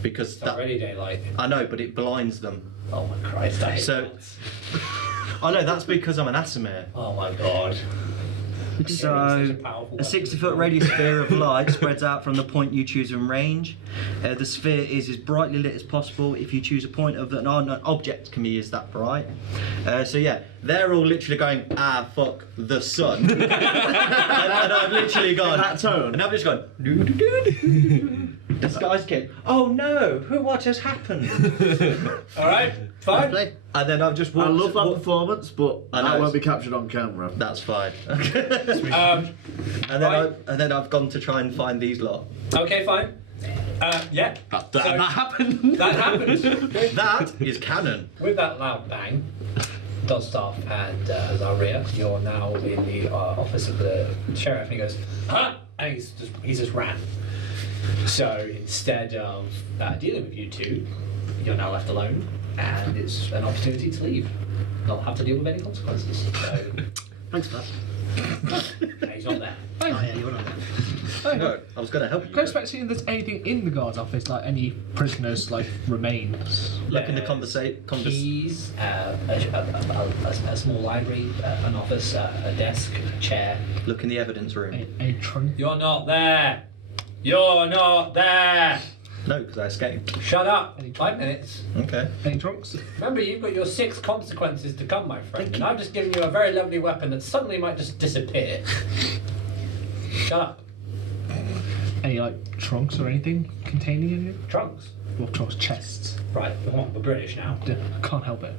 Because it's already daylight. I know, but it blinds them. Oh my Christ! I hate So- that. I know, that's because I'm an Asimir. Oh my God. So, powerful a 60-foot radius sphere of light spreads out from the point you choose in range. The sphere is as brightly lit as possible. If you choose a point of an object can be as that bright. So yeah, they're all literally going, ah, fuck, the sun. and I've literally gone... That tone. And I've just gone... doo-doo-doo-doo. Disguise kit. Oh no, what has happened? All right, fine. Play. And then I've just I walked... love that performance, but I know, that won't it's- be captured on camera. That's fine. Um, And then I've gone to try and find these lot. okay, fine. Yeah. That So- happened. That happened. That is canon. With that loud bang, Dosdarth and Zalryia, you're now in the office of the sheriff, and he goes, huh? And he's just ran. So instead of dealing with you two, you're now left alone, and it's an opportunity to leave, not have to deal with any consequences. So Thanks for that. he's not there. Oh yeah, you're not there. No, I was going to help you. Can I expect seeing if there's anything in the guard's office, like any prisoners, like remains? Look in the conversation. Keys, a small library, an office, a desk, a chair. Look in the evidence room. A trunk? You're not there. You're not there. No, because I escaped. Shut up. 5 minutes. Okay. Any trunks? Remember, you've got your 6 consequences to come, my friend, and I've just given you a very lovely weapon that suddenly might just disappear. Shut up. Any like trunks or anything containing anything? Trunks. Well, trunks, chests. Right, come on, we're British now. Can't help it.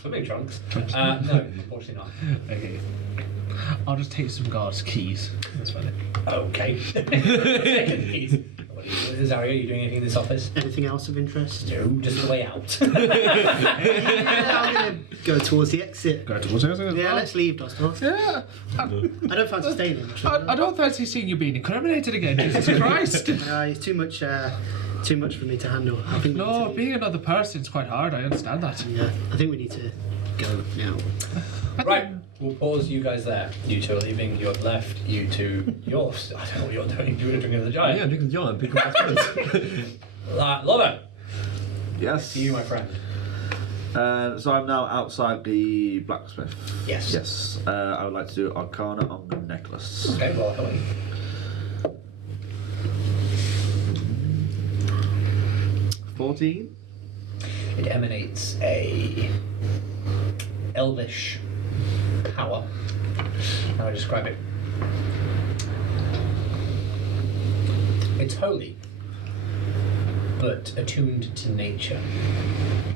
Swimming trunks. No, unfortunately not. Okay. I'll just take some guards' keys. That's fine. Okay. Taking the keys. What are you doing? Zalryia, are you doing anything in this office? Anything else of interest? No, just the way out. Yeah, I'm gonna go towards the exit. Go towards it. Yeah, let's leave, Dosdarth. Yeah. I don't fancy staying in. I don't fancy seeing you being incriminated again. Jesus Christ. It's too much for me to handle. I think we No, need to, being another person's quite hard. I understand that. yeah, I think we need to go now. Right, we'll pause you guys there. You two are leaving, you have left, you two, I don't know what you're doing, you're drinking the Yeah, giant. I'm drinking the giant. Pick up my friends. Lotta, Yes. to you, my friend. So I'm now outside the blacksmith. Yes. Yes. I would like to do Arcana on the necklace. Okay, well, hello. 14. It emanates a elvish power. How do I describe it? It's holy, but attuned to nature.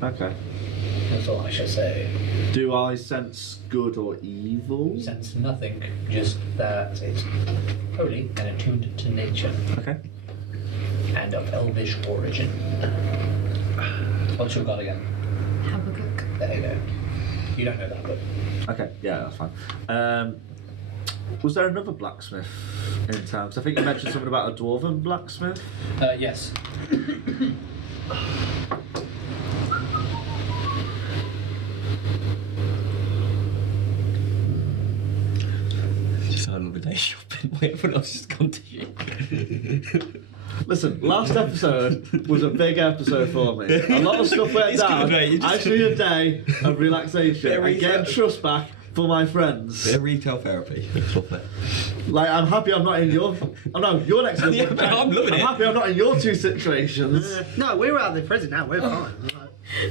Okay. That's all I shall say. Do I sense good or evil? Sense nothing, just that it's holy and attuned to nature, Okay. and of elvish origin. What's your god again? Habakkuk. There you go. You don't know that, but Okay. Yeah, that's fine. Was there another blacksmith in town? 'Cause I think you mentioned something about a dwarven blacksmith. yes. Just had another day shopping. Wait, everyone else has gone to shit. Listen, last episode was a big episode for me. A lot of stuff went It's down. good, mate. You I just- just need a day of relaxation Bit of and getting reset. trust back for my friends. Bit of retail therapy. Love it. Like, I'm happy I'm not in your. Oh no, you're next to Yeah, but I'm loving it. happy I'm not in your two situations. No, we're out of the prison now. We're fine.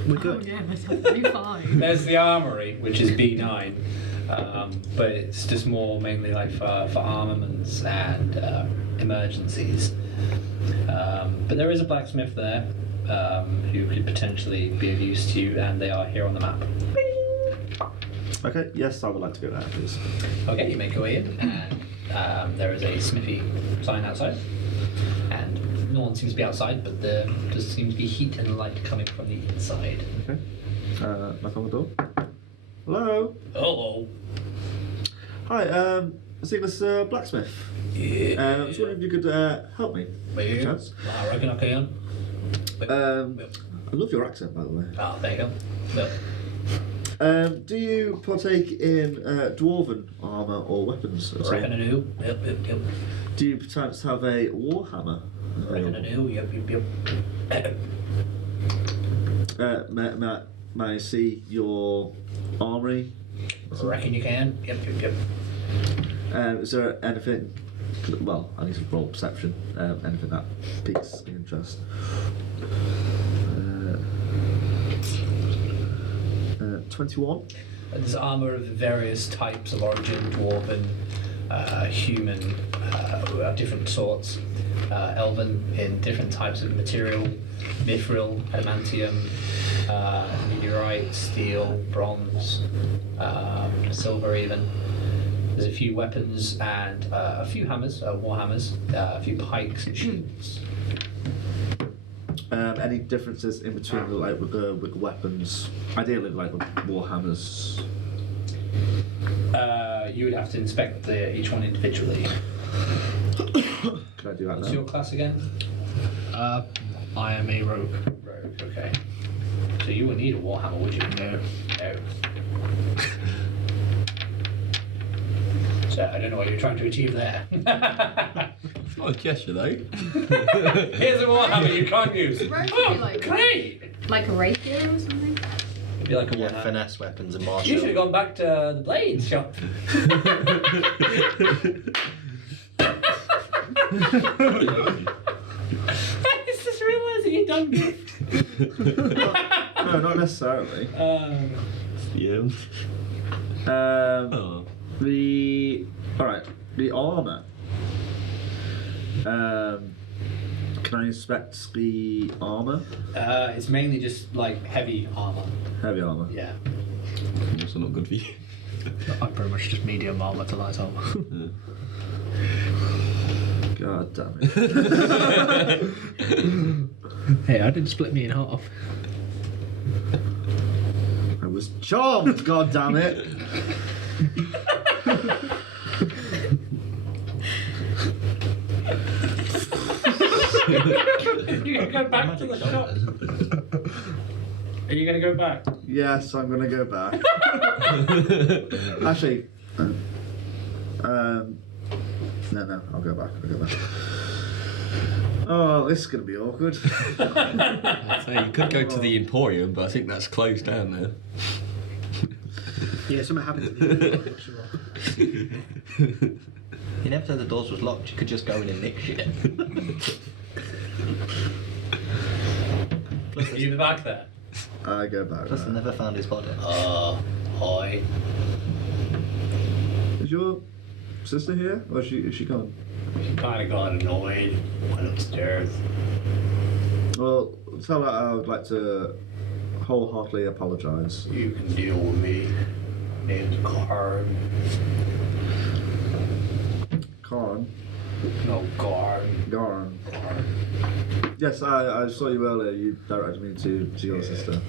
We're Oh good. yeah, that's absolutely fine. There's the armory, which is B9, but it's just more mainly like for armaments and emergencies. But there is a blacksmith there who could potentially be of use to you, and they are here on the map. Okay, yes, I would like to go there, please. Okay, you make your way in, and there is a smithy sign outside, and no one seems to be outside, but there does seem to be heat and light coming from the inside. Okay. Knock on the door. Hello. Hello. Hi, I see this blacksmith. I was wondering if you could help me. Well, Chance? I reckon I can. I love your accent, by the way. Ah, there you go. Well, Do you partake in dwarven armour or weapons? at all? reckon I do. Yep. Do you perhaps have a warhammer? Reckon I do. Yep. May I see your armory? Reckon you can. Yep. Is there anything? Well, I need to roll perception. Anything that piques the interest. 21. There's armour of various types of origin, dwarven, human, of different sorts, elven in different types of material, mithril, adamantium, meteorite, steel, bronze, silver even. There's a few weapons and a few hammers, war hammers, a few pikes and shields. Any differences in between with the weapons? Ideally, like with warhammers. You would have to inspect each one individually. Can I do that What's now? your class again? I am a rogue. Rogue, okay. So you would need a warhammer, would you? No. No. So I don't know what you're trying to achieve there. It's not a gesture though. Here's a warhammer you can't use. Rogue Oh, would be like- great! Like a rapier or something? It'd be like a Yeah, warhammer. finesse weapons and You martial. should have gone back to the blades shop. I just realised that you'd done good. No, not necessarily. Yeah. All right. The armor. Can I inspect the armor? It's mainly just like heavy armour. Heavy armor. Yeah. Also not good for you. I'm pretty much just medium armor to light armor. God damn it. Hey, I didn't split me in half. I was charmed. God damn it. You're gonna go back to the shop. Are you gonna go back? Yes, I'm gonna go back. Actually, no, I'll go back. Oh, this is gonna be awkward. I'd say you could go to the Emporium, but I think that's closed down there. Yeah, something happened to me. I'm not sure. You never said the doors was locked. You could just go in and nick shit. Are you back there? I go back. Plus, they now. never found his body. Hi. Is your sister here, or is she gone? She kind of got annoyed. Went upstairs. Well, tell her I would like to wholeheartedly apologise. You can deal with me. Name's Karn. Karn. No, Karn. Garn. Karn. Yes, I saw you earlier. You directed me to your sister.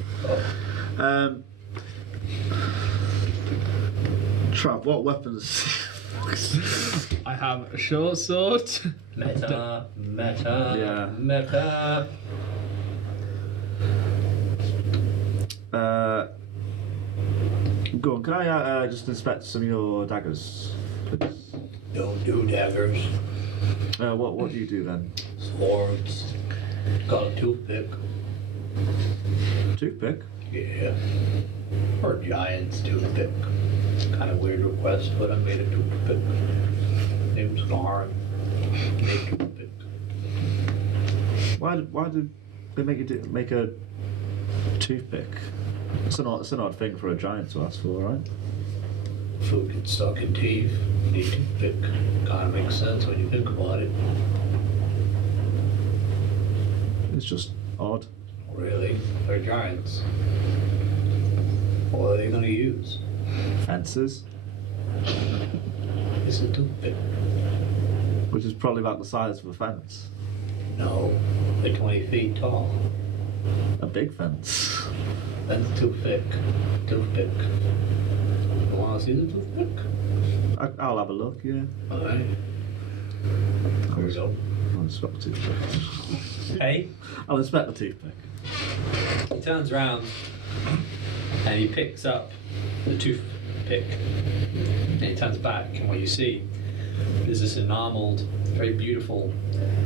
Trav, what weapons? I have a short sword. Meta. Yeah. Meta. Go on, can I just inspect some of your daggers, please? Don't do daggers. What do you do then? Swords. Got a toothpick. Toothpick? Yeah. Or a giant's toothpick. Kind of weird request, but I made a toothpick. Name's Karn. Made toothpick. Why did they make a toothpick? It's an odd thing for a giant to ask for, right? Food gets stuck in teeth. Need a toothpick. Kind of makes sense when you think about it. It's just odd. Really? They're giants. What are they gonna use? Fences, It's a toothpick. which is probably about the size of a fence. No, they're 20 feet tall. A big fence. That's toothpick. Toothpick. You wanna see the toothpick? I'll have a look, yeah. Alright. There we go. I'll inspect the toothpick. Hey? I'll inspect the toothpick. He turns around and he picks up the toothpick and he turns back, and what you see is this enameled, very beautiful,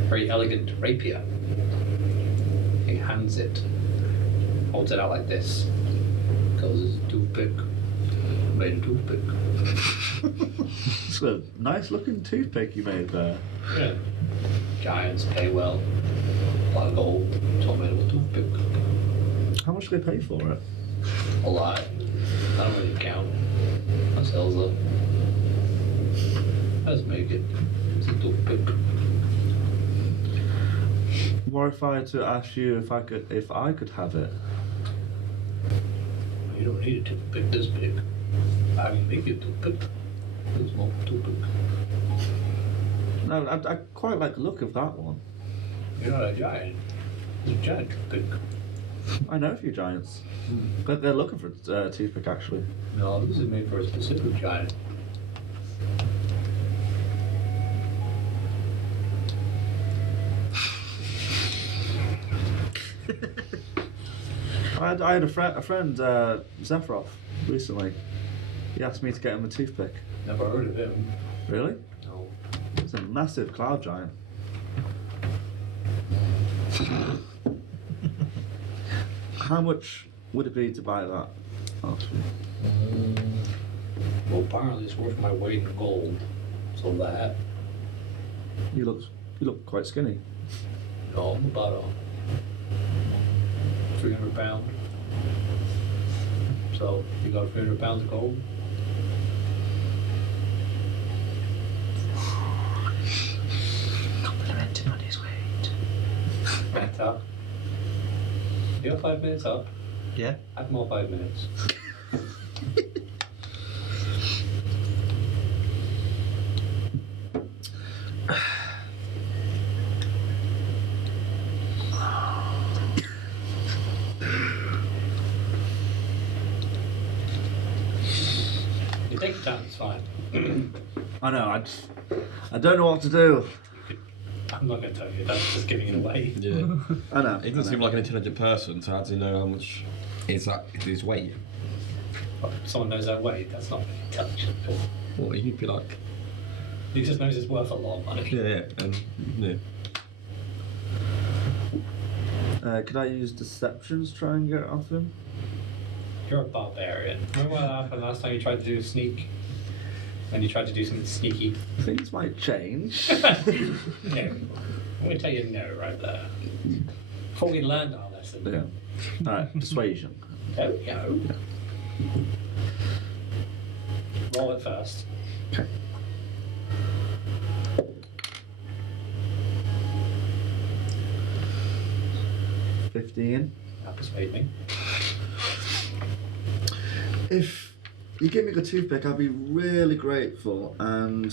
very elegant rapier. He hands it, holds it out like this, goes, "It's a toothpick, made a toothpick." It's a nice looking toothpick you made there. Yeah. Giants pay well, a lot of gold, it's all made of a toothpick. How much do they pay for it? A lot. I don't really count. I sells it. Let's make it. It's a toothpick. What if I had to ask you if I could have it? You don't need a toothpick this big. I can make you a toothpick. There's more toothpick. No, I quite like the look of that one. You're not a giant. It's a giant toothpick. I know a few giants. But they're looking for a toothpick, actually. No, this is made for a specific giant. I had a friend, Zephyroth, recently. He asked me to get him a toothpick. Never heard of him. Really? No. It's a massive cloud giant. How much would it be to buy that? Actually? Well, apparently it's worth my weight in gold. So that. You look quite skinny. No, I'm about 300 pounds. So, you got 300 pounds of gold? Complimenting on his weight. Better. You got 5 minutes up? Yeah. Have more 5 minutes. You take your time, it's fine. I know. I don't know what to do. I'm not going to tell you, that's just giving it away. Yeah. I know. He doesn't seem like an intelligent person, so how does he know how much is that his weight? If someone knows their weight, that's not really intelligent. Well, he'd be like, He just knows it's worth a lot of money. yeah, and yeah. Could I use deceptions to try and get it off him? You're a barbarian. Remember what happened last time you tried to do a sneak? And you tried to do something sneaky? Things might change. No. I'm going to tell you no right there. Before we learned our lesson. Yeah. Alright, persuasion. There we go. Roll it first. Okay. $15. That persuade me. If you give me the toothpick, I'll be really grateful. And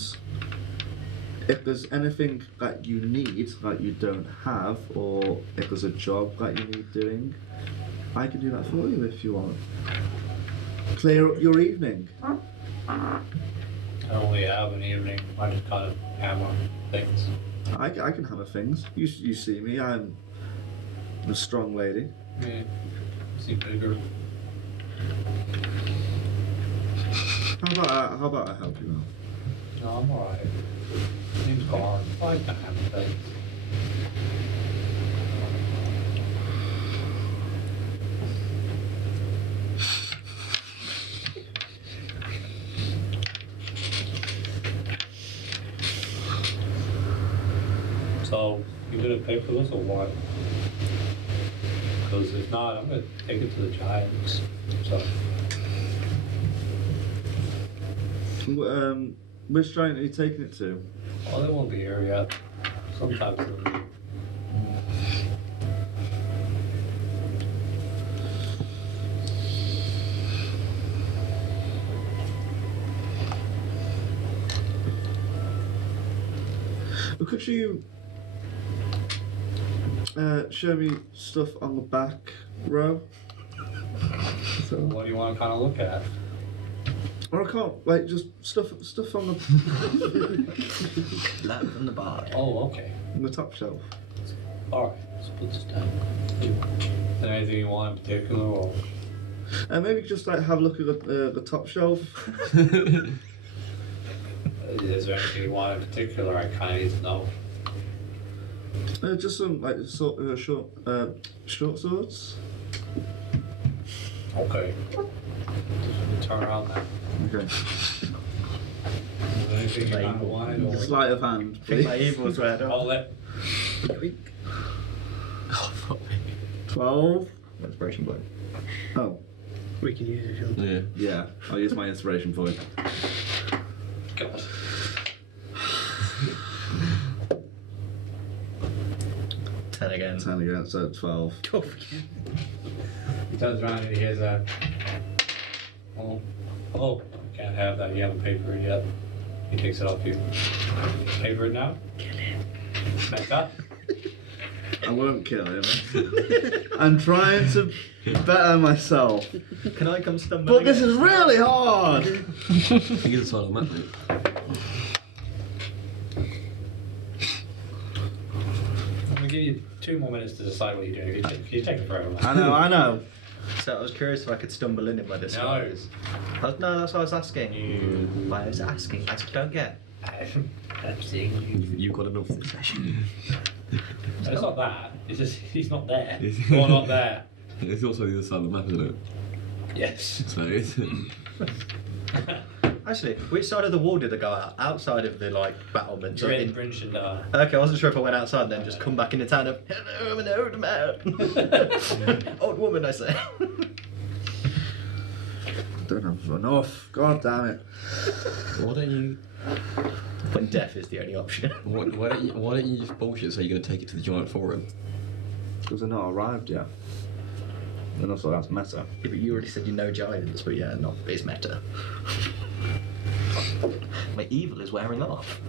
if there's anything that you need that you don't have, or if there's a job that you need doing, I can do that for you if you want. Clear up your evening. I don't really have an evening. I just kind of hammer things. I can hammer things. You see me, I'm a strong lady. Yeah. Seem bigger. How about I help you out? No, I'm alright. Name's Gar. I like to hammer things. So, you gonna pay for this or what? Because if not, I'm gonna take it to the Giants. So, Which giant are you taking it to? well, they won't be here yet. Sometimes they'll be. Well, could you show me stuff on the back row? So, What do you want to kind of look at? or I can't, like, just stuff on the Land from the bar. Oh, okay. on the top shelf. Alright, let's put this down. Is there anything you want in particular? Or? Maybe just like have a look at the top shelf. Is there anything you want in particular? I kind of need to know. Just some like short swords. Okay. Turn around now. Okay. Is there anything you kind of wanted? Or? Sleight of hand, Think my please. evil's red. Hold it. 12. Inspiration point. Oh, We can use it if you want. Yeah. yeah. I'll use my inspiration point. God. Ten again. 10 again, so 12. Go for it. He turns around and he hears a. Oh, I can't have that. You haven't paid for it yet. He takes it off you. Over it now. Kill him. Meta. I won't kill him. I'm trying to better myself. Can I come stumbling? But this is really hard! I think it's a silent map, mate. I'm gonna give you 2 more minutes to decide what you're doing. You're taking forever. I know. So I was curious if I could stumble in my disguise. No, that's what I was asking. I was asking. Don't get. I'm seeing you. You've got enough this session. It's not that. It's just he's not there. You're not there. It's also the other side of the map, isn't it? Yes. So it's... Actually, which side of the wall did I go out? Outside of the battlements? You're in Bryn Shander. Okay, I wasn't sure if I went outside and then just come back in the town of hello, I'm an old man. Old woman, I say. Don't have enough. God damn it. Why don't you... When death is the only option. Why don't you just bullshit so you're going to take it to the giant forum? Because they're not arrived yet. And also that's meta. Yeah, but you already said you know giants, but yeah, not it's meta. My evil is wearing off.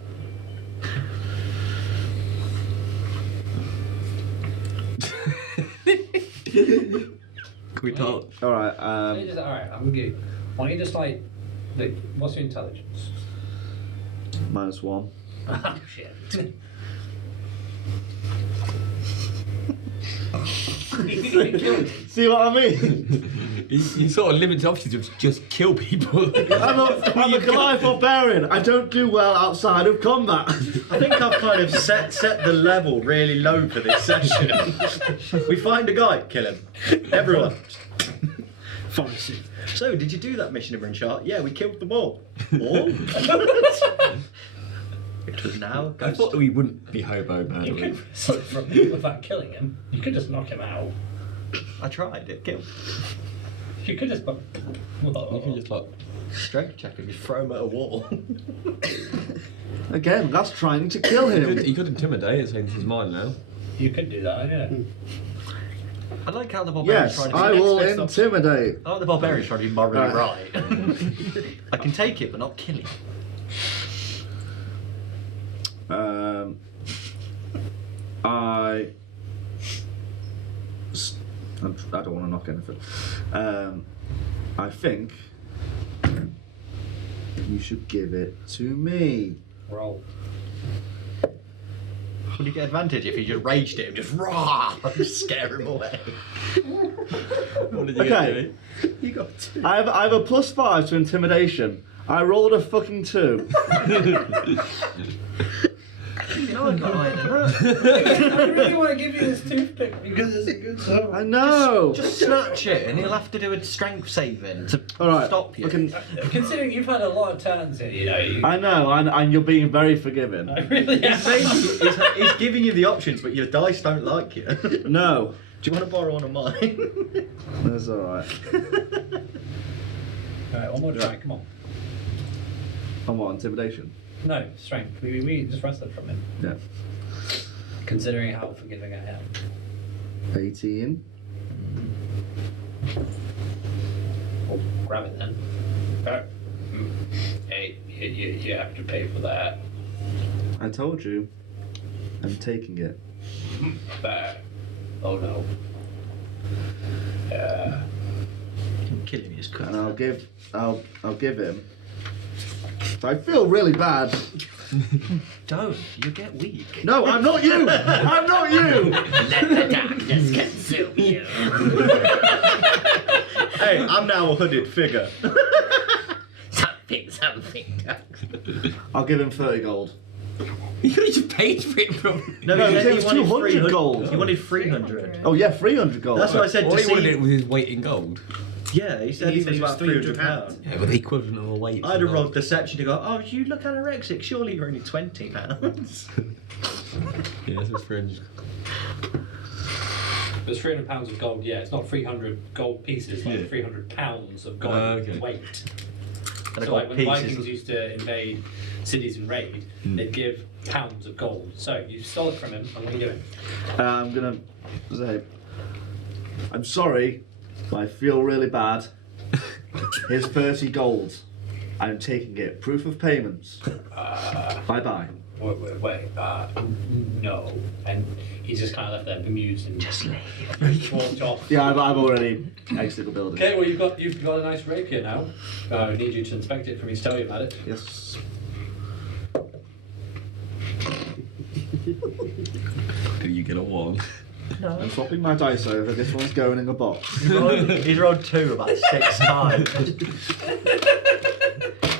Can we talk? Alright, Alright, I'm gonna give. Why don't you just what's your intelligence? -1. Oh shit. See what I mean? You sort of limit options to just kill people. I'm a Goliath barbarian. I don't do well outside of combat. I think I've kind of set the level really low for this session. We find a guy, kill him. Everyone. Fancy. So, did you do that mission in Bryn Shander? Yeah, we killed them all. All? It was now. I thought we wouldn't be hobo You badly. could slip from him without killing him. You could just knock him out. I tried it. Killed. You could just. You can just Strength check if you throw him at a wall. Again, that's trying to kill him. You could intimidate and say this is mine now. You could do that, yeah. I like how the barbarian's Yes, trying to I will intimidate. intimidate. I like the barbarian's trying to be morally Right. right. I can take it, but not kill him. I don't want to knock anything. I think you should give it to me. Roll. Would you get advantage if you just raged at him, just rah, just scare him away? What did you Okay. You got two. I have a +5 to intimidation. I rolled a fucking 2. No, I got higher than that. I really want to give you this toothpick because it's a good song. I know. Just snatch it, and he'll have to do a strength saving to All right. stop you. I can- Considering you've had a lot of turns here, you know. I know, and you're being very forgiving. I really am. He's giving you the options, but your dice don't like you. Do No, you want to borrow one of mine? that's all right. Alright, one more try, come on. On what, intimidation? No, strength. We just wrestled from him. Yeah. Considering how forgiving I am. 18. Well, grab it then. Hey, you have to pay for that. I told you. I'm taking it. Oh no. Killing me is good. And I'll give him. I feel really bad. Don't. You get weak. No, I'm not you. I'm not you. Let the darkness consume you. Hey, I'm now a hooded figure. Something. I'll give him 30 gold. You could have just paid for it from. No, No, he he said said it was 200 gold. He wanted 300. Oh yeah, 300 gold. That's what I said All to he wanted see. it was his weight in gold. Yeah, he said He he said was it was about 300 pounds. Yeah, but the equivalent of a weight. I'd have rolled deception to go, oh, you look anorexic, surely you're only 20 pounds. Yeah, this is fringe. There's 300 pounds of gold, yeah. It's not 300 gold pieces, like Yeah. 300 pounds of gold Okay. weight. And I So got like when pieces. Vikings used to invade cities and raid, they'd give pounds of gold. So you stole it from him, and what are you doing? I'm gonna say, I'm sorry, but I feel really bad. Here's 30 gold. I'm taking it. Proof of payments. Bye-bye. Wait, no. And he's just kind of left there bemused and just walked off. Yeah, I've already exited the building. Okay, well you've got a nice rapier now. I need you to inspect it for me to tell you about it. Yes. Did you get a 1? I'm swapping my dice over. This one's going in the box. He's rolled 2 about 6 times.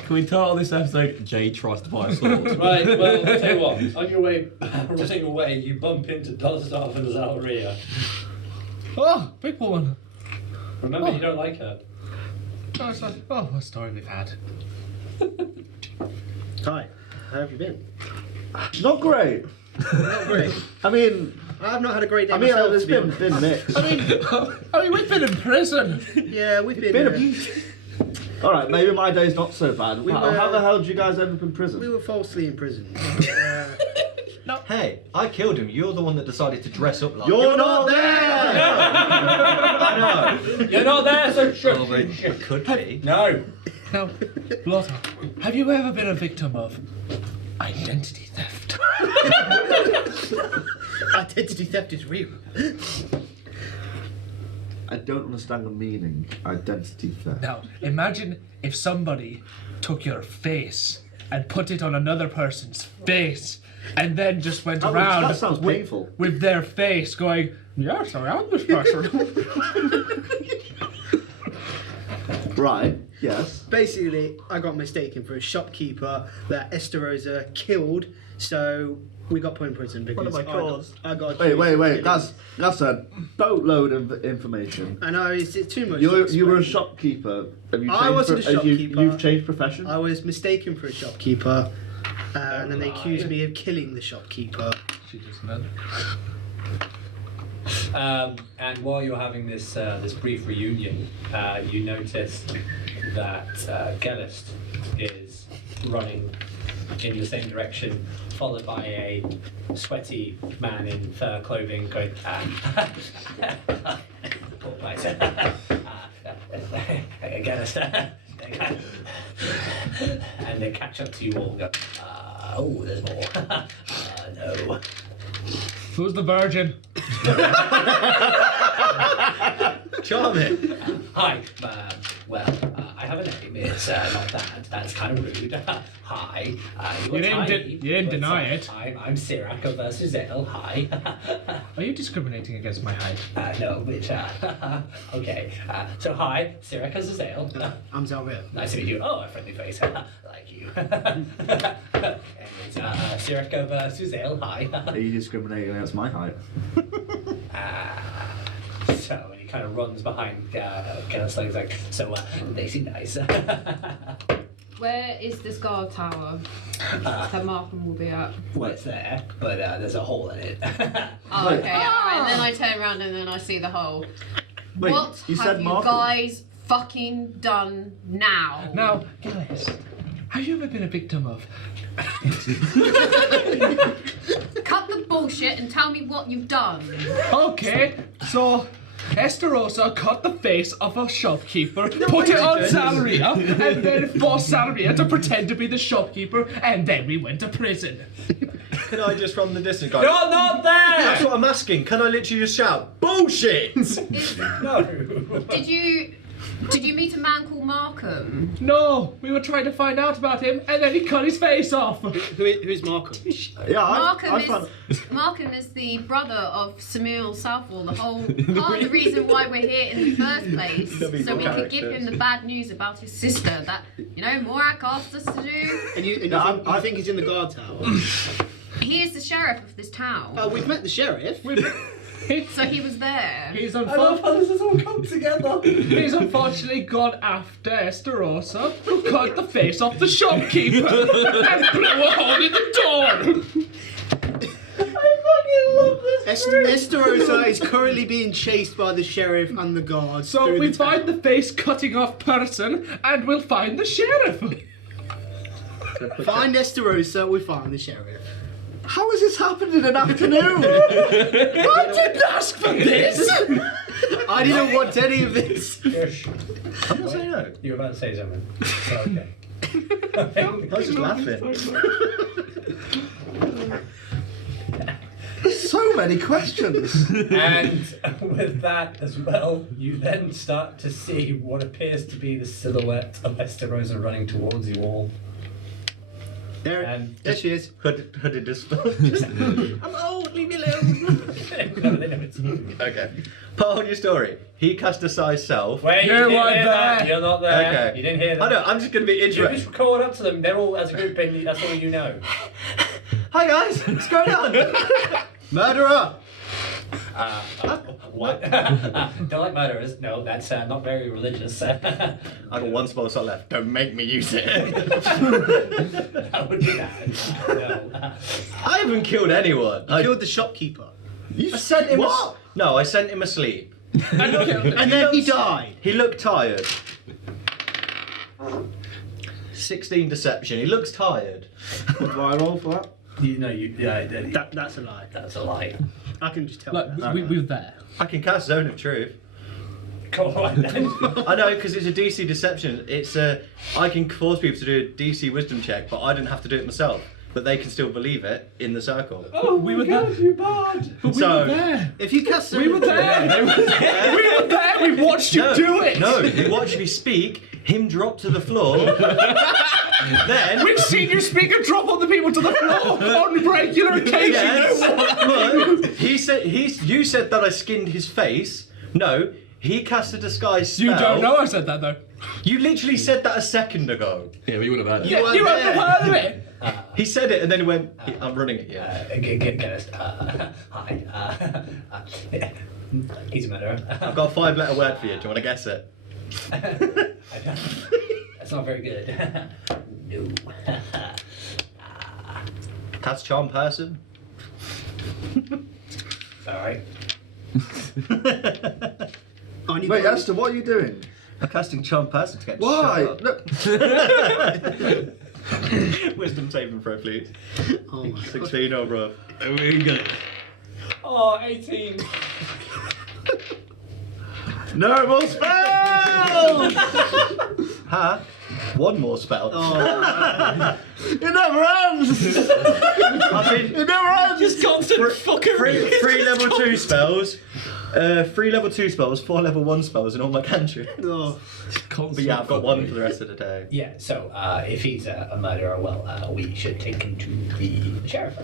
Can we title this episode Jay tries to buy a sword? Right, well, I'll tell you what. On your way, running away, you bump into Dosdarth and Zalryia. Oh, big woman. Remember, you don't like her. Oh, what a story we've had. Hi, how have you been? Not great. Not great. I mean, I've not had a great day I mean, myself, it's to be honest. been mixed. I mean, we've been in prison. Yeah, we've been. All right, maybe my day's not so bad. We How were- the hell did you guys end up in prison? We were falsely imprisoned. Hey, I killed him. You're the one that decided to dress up like You're not there! I know. You're not there, so shut It could be. No. Now, Lotta, have you ever been a victim of identity theft? Identity theft is real. I don't understand the meaning. Identity theft. Now, imagine if somebody took your face and put it on another person's face and then just went That around sounds painful. with their face going, yes, I am this person. Right, yes. Basically, I got mistaken for a shopkeeper that Estarosa killed, so we got put in prison because What have I caused? I got Wait. That's a boatload of information. I know, it's too much. You were a shopkeeper. Have you I changed wasn't a shopkeeper. You've changed profession? I was mistaken for a shopkeeper, and then they accused me of killing the shopkeeper. She just meant. And while you're having this this brief reunion, you notice that Gellest is running in the same direction, followed by a sweaty man in fur clothing going, poor place. Gellest, and they catch up to you all and go, oh, there's more. No. Who's the virgin? Charming. Hi, I have a name. It's not that. That's kind of rude. Hi. You didn't deny it. I'm Siraka versus Zale. Hi. Are you discriminating against my height? No, but okay. So hi, Siraka Zale. I'm Zalryia. Nice to meet you. Oh, a friendly face. Like you. And it's Siraka versus Zale. Hi. Are you discriminating against my height? So he kind of runs behind Gellest, like, he's like, so they seem nice. Where is this guard tower that Markham will be at? Well, it's there, but there's a hole in it. Oh, okay. Alright, and then I turn around and then I see the hole. Wait, What you have said you Markham? guys fucking done now? Now, guys, have you ever been a victim of... Cut the bullshit and tell me what you've done. Okay, so Estarosa cut the face of a shopkeeper, put it on Zalryia, and then forced Zalryia to pretend to be the shopkeeper, and then we went to prison. Can I just from the distance go? You're not there! That's what I'm asking. Can I literally just shout, bullshit? No. Did you meet a man called Markham? No, we were trying to find out about him, and then he cut his face off. Who is Markham? Yeah, Markham is the brother of Samuel Southall, the whole part of the reason why we're here in the first place. So we could give him the bad news about his sister that, Morak asked us to do. And you think he's in the guard tower? He is the sheriff of this town. Oh, we've met the sheriff. So he was there. He's I love how this has all come together. He's unfortunately gone after Estarosa, who cut the face off the shopkeeper and blew a hole in the door. Estarosa is currently being chased by the sheriff and the guards. So through we the town. find the face cutting off person, and we'll find the sheriff. Find Estarosa, we find the sheriff. How has this happened in an afternoon? I didn't ask for this. I didn't want any of this. Yes. I'm not saying no. You were about to say something. Okay. I was just laughing. So many questions. And with that as well, you then start to see what appears to be the silhouette of Estarosa running towards you all. There she is. Hooded as well. I'm old, leave me alone. No, they know it's you. Okay. Part of your story. He cast a size self. Wait, you didn't hear that. You're not there. Okay. You didn't hear that. I know. I'm just going to be You interested. just call up to them. They're all as a group, and that's all you know. Hi guys. What's going on? Murderer! What? Don't like murderers. No, that's not very religious. I got one spell slot left. Don't make me use it. That would be bad. No. I haven't killed anyone. You killed the shopkeeper. I sent him. What? No, I sent him asleep. And then he died. He looked tired. 16 deception. He looks tired. What do I roll for that? That's a lie. That's a lie. I can just tell. Like, that. we were there. I can cast Zone of Truth. Go on then. I know, because it's a DC deception. It's I can force people to do a DC wisdom check, but I don't have to do it myself. But they can still believe it in the circle. Oh, we were there. you bad. But we So- were there. If you cast We were there. We were there. We watched you do it. No, you watch me speak, him drop to the floor, then... We've seen your speaker drop on the people to the floor on regular occasion. Yes, but you said that I skinned his face. No, he cast a disguise spell. You don't know I said that though. You literally said that a second ago. Yeah, we would have had it. You were You there. haven't heard of it. He said it and then he went, I'm running it, yeah. Gellest. Hi. He's a murderer. I've got a 5-letter word for you. Do you want to guess it? I don't. That's not very good. No. Cast Charm Person. Alright. Aren't you Wait, going- Esther, what are you doing? I'm casting Charm Person to get Why? shut up. Look, Wisdom saving throw, please. Oh my god. 16 over. Oh, 18. no more spells! Huh? One more spell. Oh, It never ends! I mean, It never ends! Just constant fucking. three level 2 spells. 3 level 2 spells, 4 level 1 spells, and all my cantrips. no. But yeah, I've got one for the rest of the day. Yeah, so if he's a murderer, well, we should take him to the sheriff.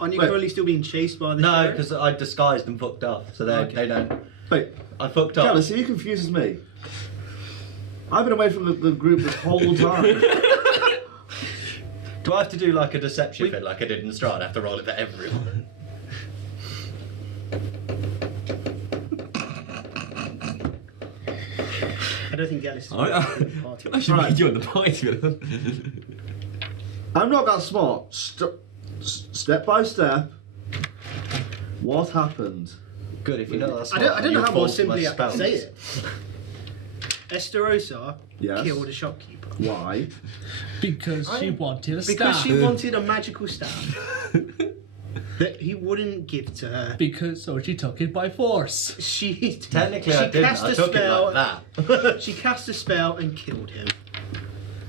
Aren't you Wait. currently still being chased by the No, sheriff? because I disguised and fucked up, so they don't. Wait, I fucked up. Gellest, he confuses me. I've been away from the group this whole time. Do I have to do like a deception bit like I did in Strahd? I have to roll it for everyone. I don't think Gellest is I party. I should Right. be doing the party. I'm not that smart. Step by step, what happened? Good, if you know that's I don't know you'll how more fall for my simply I can spells. say it. Estarosa Yes. killed a shopkeeper. Why? Because she wanted a Because staff. she wanted a magical staff that he wouldn't give to her. Because so she took it by force. She Technically, she I didn't. cast I a took spell. it like that. She cast a spell and killed him.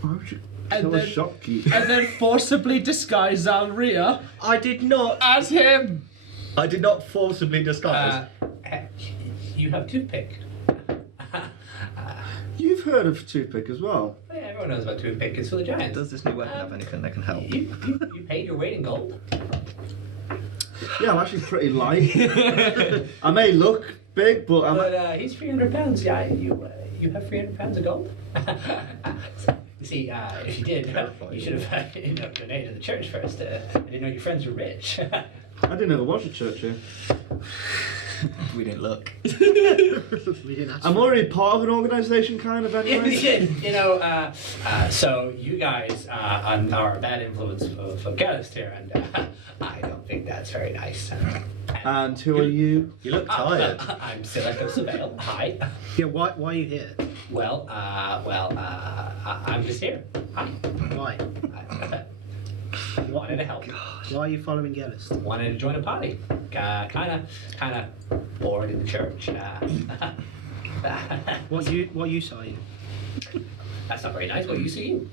Why would you And kill a then- shopkeeper? And then forcibly disguised Zalryia I did not. as him. I did not forcibly disguise. You have toothpick. You've heard of Toothpick as well. Yeah, everyone knows about toothpick. It's for the giants. Does this new weapon have anything that can help? You paid your weight in gold. Yeah, I'm actually pretty light. I may look big, but I'm. But he's 300 pounds. Yeah, you have 300 pounds of gold. You see, if you did, you should have donated to the church first. I didn't know your friends were rich. I didn't know there was a church here. We didn't look. We didn't ask. I'm already part of an organisation, kind of, anyway. So you guys are a bad influence for Gellest here, and I don't think that's very nice. And who are you? You look tired. I'm Silica Savale. Hi. Yeah, why are you here? Well, I'm just here. Hi. Why? I wanted to help. Why are you following Gellest? Wanted to join a party. Kind of bored in the church. What use are you? That's not very nice. What use are you?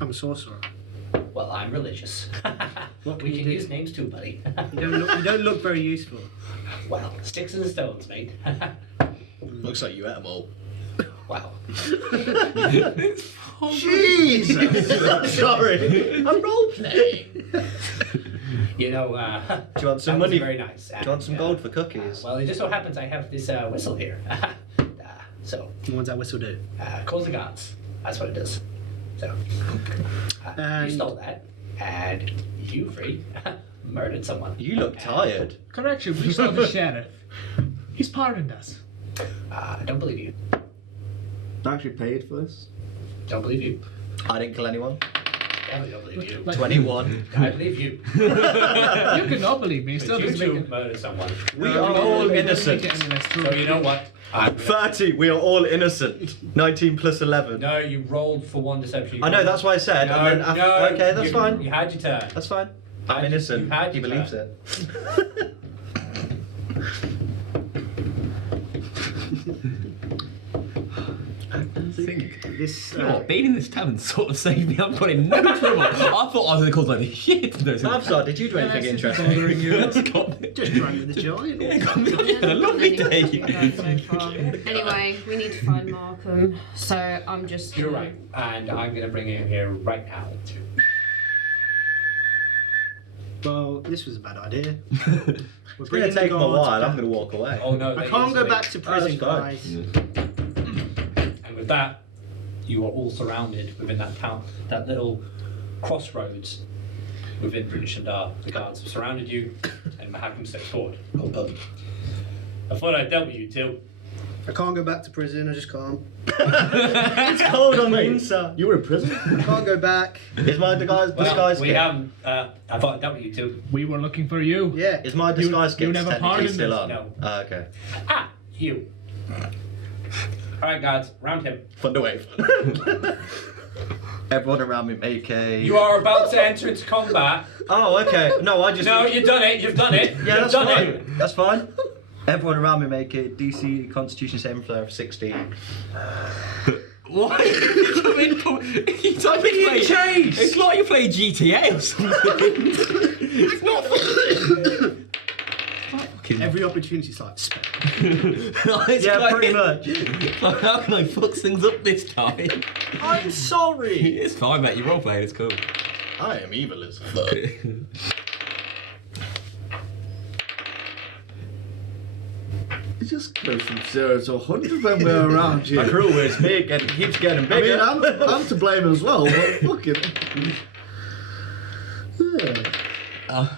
I'm a sorcerer. Well, I'm religious. What can We you can do? use names too, buddy. You don't look very useful. Well, sticks and stones, mate. Looks like you ate them all. Wow. Jesus! Sorry, I'm role playing. You know, Do you want some that was money? very nice. Do you want some gold for cookies? Well, it just so happens I have this whistle here. So, What does that whistle do? calls the gods. That's what it does. So, you stole that, and you, Free, murdered someone. You look tired. Correction, we saw the sheriff. He's pardoned us. I don't believe you. I actually paid for this. Don't believe you. I didn't kill anyone. Definitely don't believe you. 21. I believe you. You could not believe me. Still But you doesn't make two it. murdered someone. We are all innocent. So you know what? 30. We are all innocent. 19 plus 11. No, you rolled for one deception. I know. That's what I said. No, and then after, no, okay, that's fine. You had your turn. That's fine. Had I'm you- innocent. you had He your believes turn. it. This. You know what? Being in this tavern sort of saved me. I'm in no trouble. I thought I was going to cause like shit. No, Balthazar, did you do anything interesting? Bothering you. Just drank with the giant. had a lovely day. Anyway, we need to find Markham, so I'm just. You're right, and I'm going to bring him here right now. Well, this was a bad idea. We're It's going bringing to the take him a guards while. back. I'm going to walk away. Oh no, I they can't go easily- back to prison, that's fine. guys. And with that, you are all surrounded within that town, that little crossroads within Bryn Shander. The guards have surrounded you, and Mahakam steps forward. I thought I'd dealt with you two. I can't go back to prison. I just can't. It's cold on the inside. You were in prison? I can't go back. Is my disguise we kit? haven't. I thought I'd dealt with you two. We were looking for you. Yeah. Is my disguise you kit never technically pardoned still us. on? No. Okay. Ah, you. All right, guards, round him. Thunderwave. Everyone around me make a. You are about to enter into combat. Oh, okay. No, I just. No, you've done it. You've done it. Yeah, you've that's done fine. it. That's fine. Everyone around me make a DC Constitution saving throw of 16. Why? You being chased. It's like you play GTA or something. It's not fucking. Every opportunity's like spam. It's Yeah, like- pretty much. Like, how can I fuck things up this time? I'm sorry. It's fine, mate. You're role playing. It's cool. I am evil as fuck. It just goes from 0 to 100 when we're around you. My crew is big and keeps getting I bigger. mean, I'm to blame as well, but fucking. Yeah.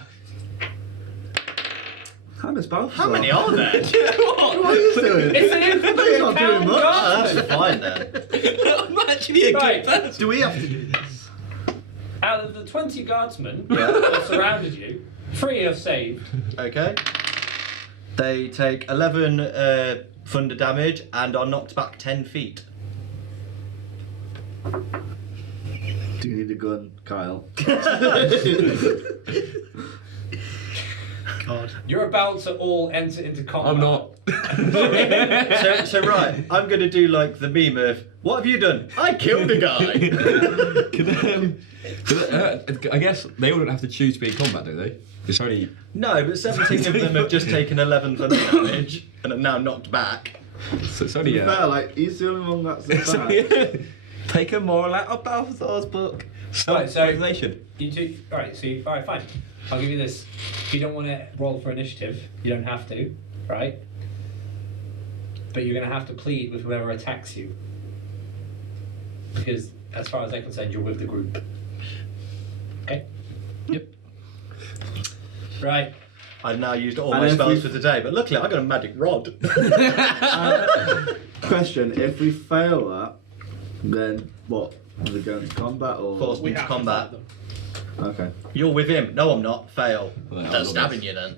How much Balthazar? How many are there? What are you doing? It's an infinite He's not doing much. Oh, that's fine then. I'm actually a Right. good person. Do we have to do this? Out of the 20 guardsmen Yeah. that have surrounded you, 3 have saved. Okay. They take 11 thunder damage and are knocked back 10 feet. Do you need a gun, Kyle? God. You're about to all enter into combat. I'm not. So right, I'm gonna do like the meme of, what have you done? I killed a guy. I guess they all don't have to choose to be in combat, do they? It's only. No, but 17 of them have just taken 11 thunder damage and are now knocked back. So it's only. Fair, like, he's the only one that's It's back. only take a moral out of Balthazar's book. Right, so- Self-regulation. You two, alright, so alright, fine. I'll give you this. If you don't want to roll for initiative, you don't have to, right? But you're going to have to plead with whoever attacks you. Because, as far as I'm concerned, you're with the group. Okay? Yep. Right. I've now used all And my if spells we- for today, but luckily I got a magic rod. Question, if we fail that, then what? Are we going to combat or? Force me to combat. Okay. You're with him. No, I'm not. Fail. Well, They're I'm stabbing you then.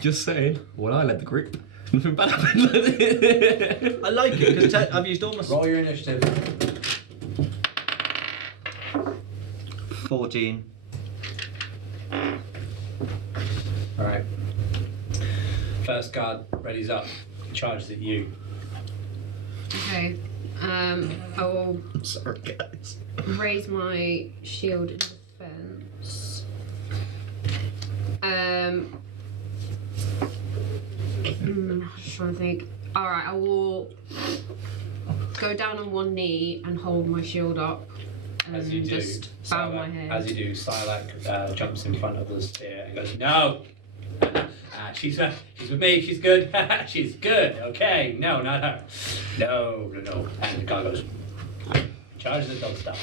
Just saying. When I led the group, nothing bad happened. I like it because I've used all my Roll your initiative. 14. Alright. First guard readies up. He charges at you. Okay. I will Sorry, guys. raise my shield in defense. Just trying to think. Alright, I will go down on one knee and hold my shield up and As you do, just bow my Silac, head. as you do, Silac jumps in front of the spear and goes, "No, she's with me. She's good. She's good. Okay, no, not her. No." And the guy goes, charge the Dosdarth.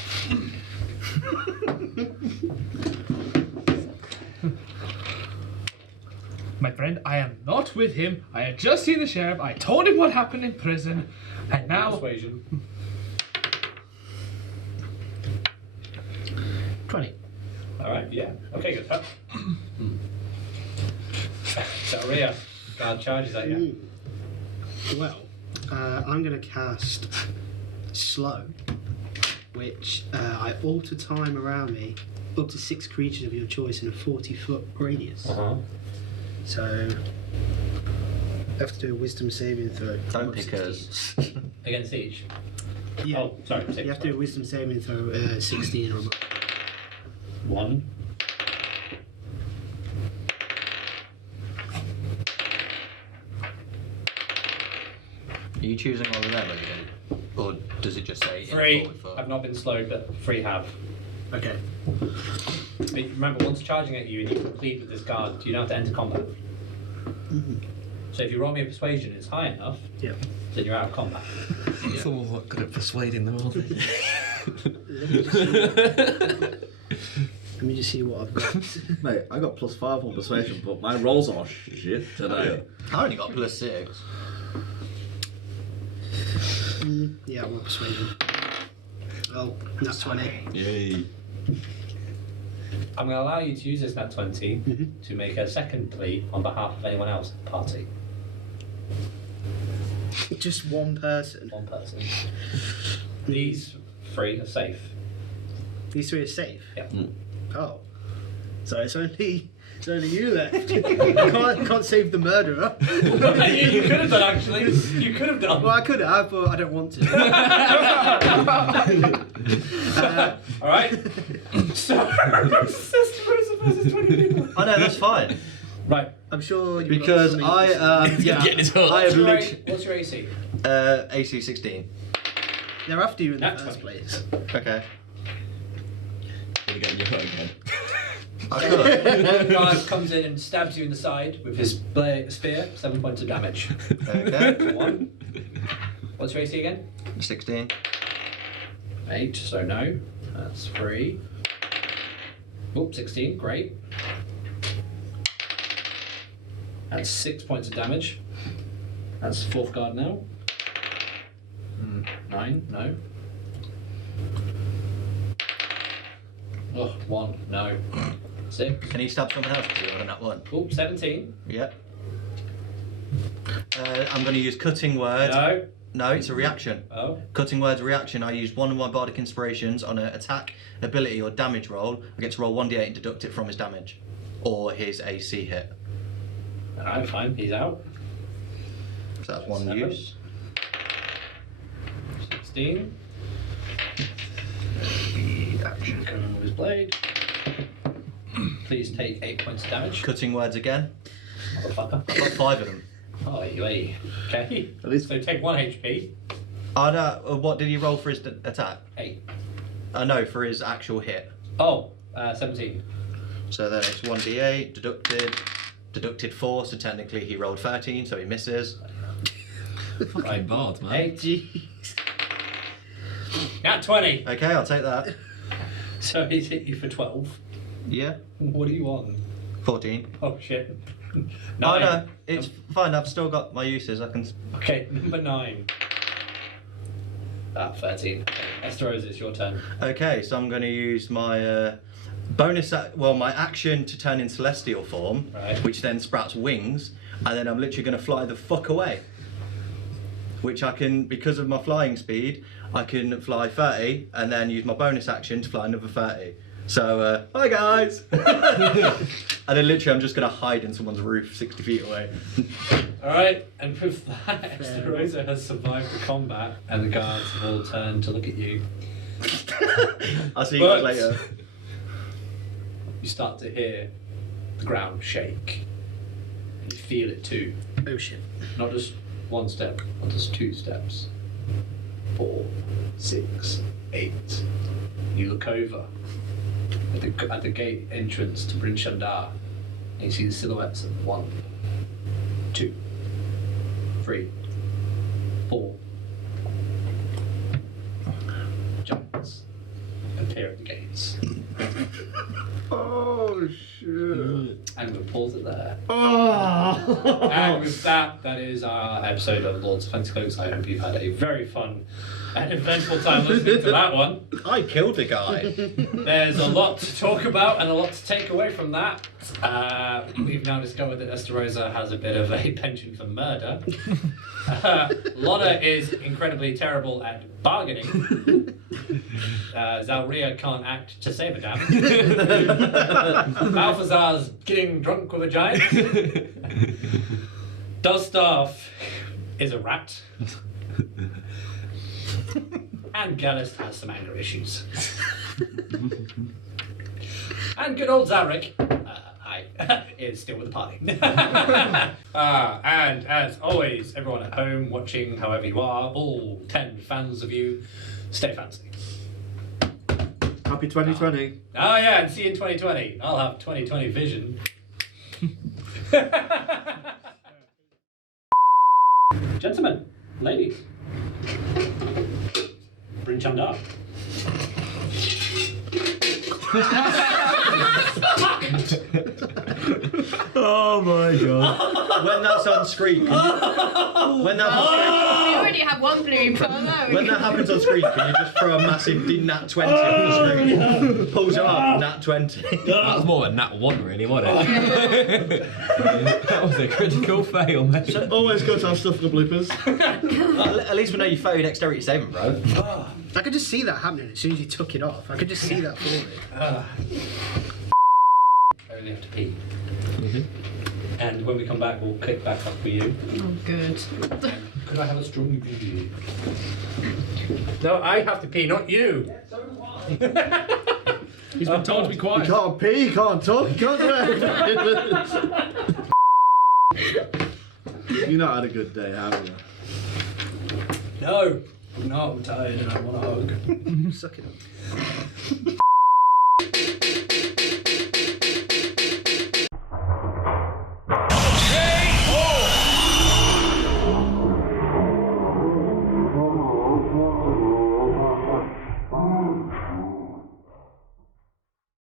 My friend, I am not with him. I had just seen the sheriff. I told him what happened in prison. And now... Persuasion. 20. All right, yeah. Okay, good. Zalryia, guard charges at you. Well, I'm going to cast Slow, which I alter time around me up to 6 creatures of your choice in a 40-foot radius. So, I have to do a wisdom saving throw. Don't pick us. Against each. Yeah. Oh, sorry. Six. You have to do a wisdom saving throw 16 or above. 1. Are you choosing all of them again? Or does it just say in 3. 40 foot? I've not been slowed, but 3 have. Okay. But remember, once charging at you and you complete with this guard, you don't have to enter combat. So if you roll me a persuasion, it's high enough, Yeah. then you're out of combat. It's all not good at persuading them, are they? Let me just see what I've got. Mate, I got +5 on persuasion, but my rolls are shit today. I only got +6. Yeah, I want persuasion. Oh, that's 20. Yay. I'm going to allow you to use this nat 20 to make a second plea on behalf of anyone else in the party. Just one person. One person. These 3 are safe. These 3 are safe. Yeah. Oh. So it's only you left. can't save the murderer. You could have done, actually. You could have done. Well, I could have, but I don't want to. All right. So, Estarosa versus 20 people. I know, that's fine. Right. I'm sure you Because I Getting his heart. I have What's your AC? AC 16. They're after you in the Nat first 20. place. Okay. You're getting your hurt again. I could. One guy comes in and stabs you in the side with his spear, 7 points of damage. Okay. 1. What's your AC again? 16. 8, so no. That's 3. Oop, 16, great. That's 6 points of damage. That's 4th guard now. 9, no. Oh, 1, no. 6. Can he stab someone else because you're on that one? Oop, 17. Yep. I'm going to use cutting word. No. No, it's a reaction. Oh. Cutting word's reaction. I use one of my bardic inspirations on an attack, ability, or damage roll. I get to roll 1d8 and deduct it from his damage or his AC hit. Alright, fine, he's out. So that's one 7. use. 16. Action. Going on with his blade. Please take 8 points of damage. Cutting words again. Motherfucker. I've got 5 of them. Oh, you. Okay. At least- So take 1 HP. Oh no, what did he roll for his attack? 8. No, for his actual hit. Oh, 17. So then it's 1d8, deducted 4, so technically he rolled 13, so he misses. Fucking bard, man. 8. Jeez. At 20. Okay, I'll take that. So he's hit you for 12. Yeah, What do you want? 14. Oh shit. Oh 9. no, it's fine, I've still got my uses, I can... Okay, number 9. 13. Estarosa, it's your turn. Okay, so I'm going to use my my action to turn in celestial form, Right. which then sprouts wings, and then I'm literally going to fly the fuck away. Which I can, because of my flying speed, I can fly 30, and then use my bonus action to fly another 30. So, hi guys! And then literally I'm just going to hide in someone's roof 60 feet away. Alright, and with that, Estarosa has survived the combat, and the guards have all turned to look at you. I'll see you guys But- later. You start to hear the ground shake. And you feel it too. Oh shit. Not just one step, not just 2 steps. 4, 6, 8. You look over at the gate entrance to Bryn Shander, and you see the silhouettes of 1, 2, 3, 4 giants appear at the gates. Oh shit. And we'll pause it there. Oh. And with that, that is our episode of Lords of Fancy Cloaks. I hope you've had a very fun and eventful time listening to that one. I killed a guy. There's a lot to talk about and a lot to take away from that. We've now discovered that Estarosa has a bit of a penchant for murder. Lotta is incredibly terrible at bargaining. Zalryia can't act to save a damn. Balthazar's getting drunk with a giant. Dosdarth is a rat. And Gellest has some anger issues. And good old Zalryia is still with the party. And as always, everyone at home watching, however you are, all 10 fans of you, stay fancy. Happy 2020. Oh yeah, and see you in 2020. I'll have 2020 vision. Gentlemen, ladies, Bryn Shander. Oh my god. When that's on screen, can you, when that's on screen, We already have one blooper alone. when that happens on screen, can you just throw a massive nat 20 on the screen? Pulls it off, nat 20. That was more than nat 1 really, wasn't it? That was a critical fail, mate. Always good to have stuff for the bloopers. At least we know you failed your dexterity saving, bro. I could just see that happening as soon as you took it off. I could just see that forming. I only have to pee. And when we come back, we'll kick back up for you. Oh, good. Could I have a strong pee? No, I have to pee, not you. He's been told to be You quiet. can't pee, you can't talk, you can't do anything. You've not had a good day, have you? No, I'm not. I'm tired and I want a hug. Suck it up.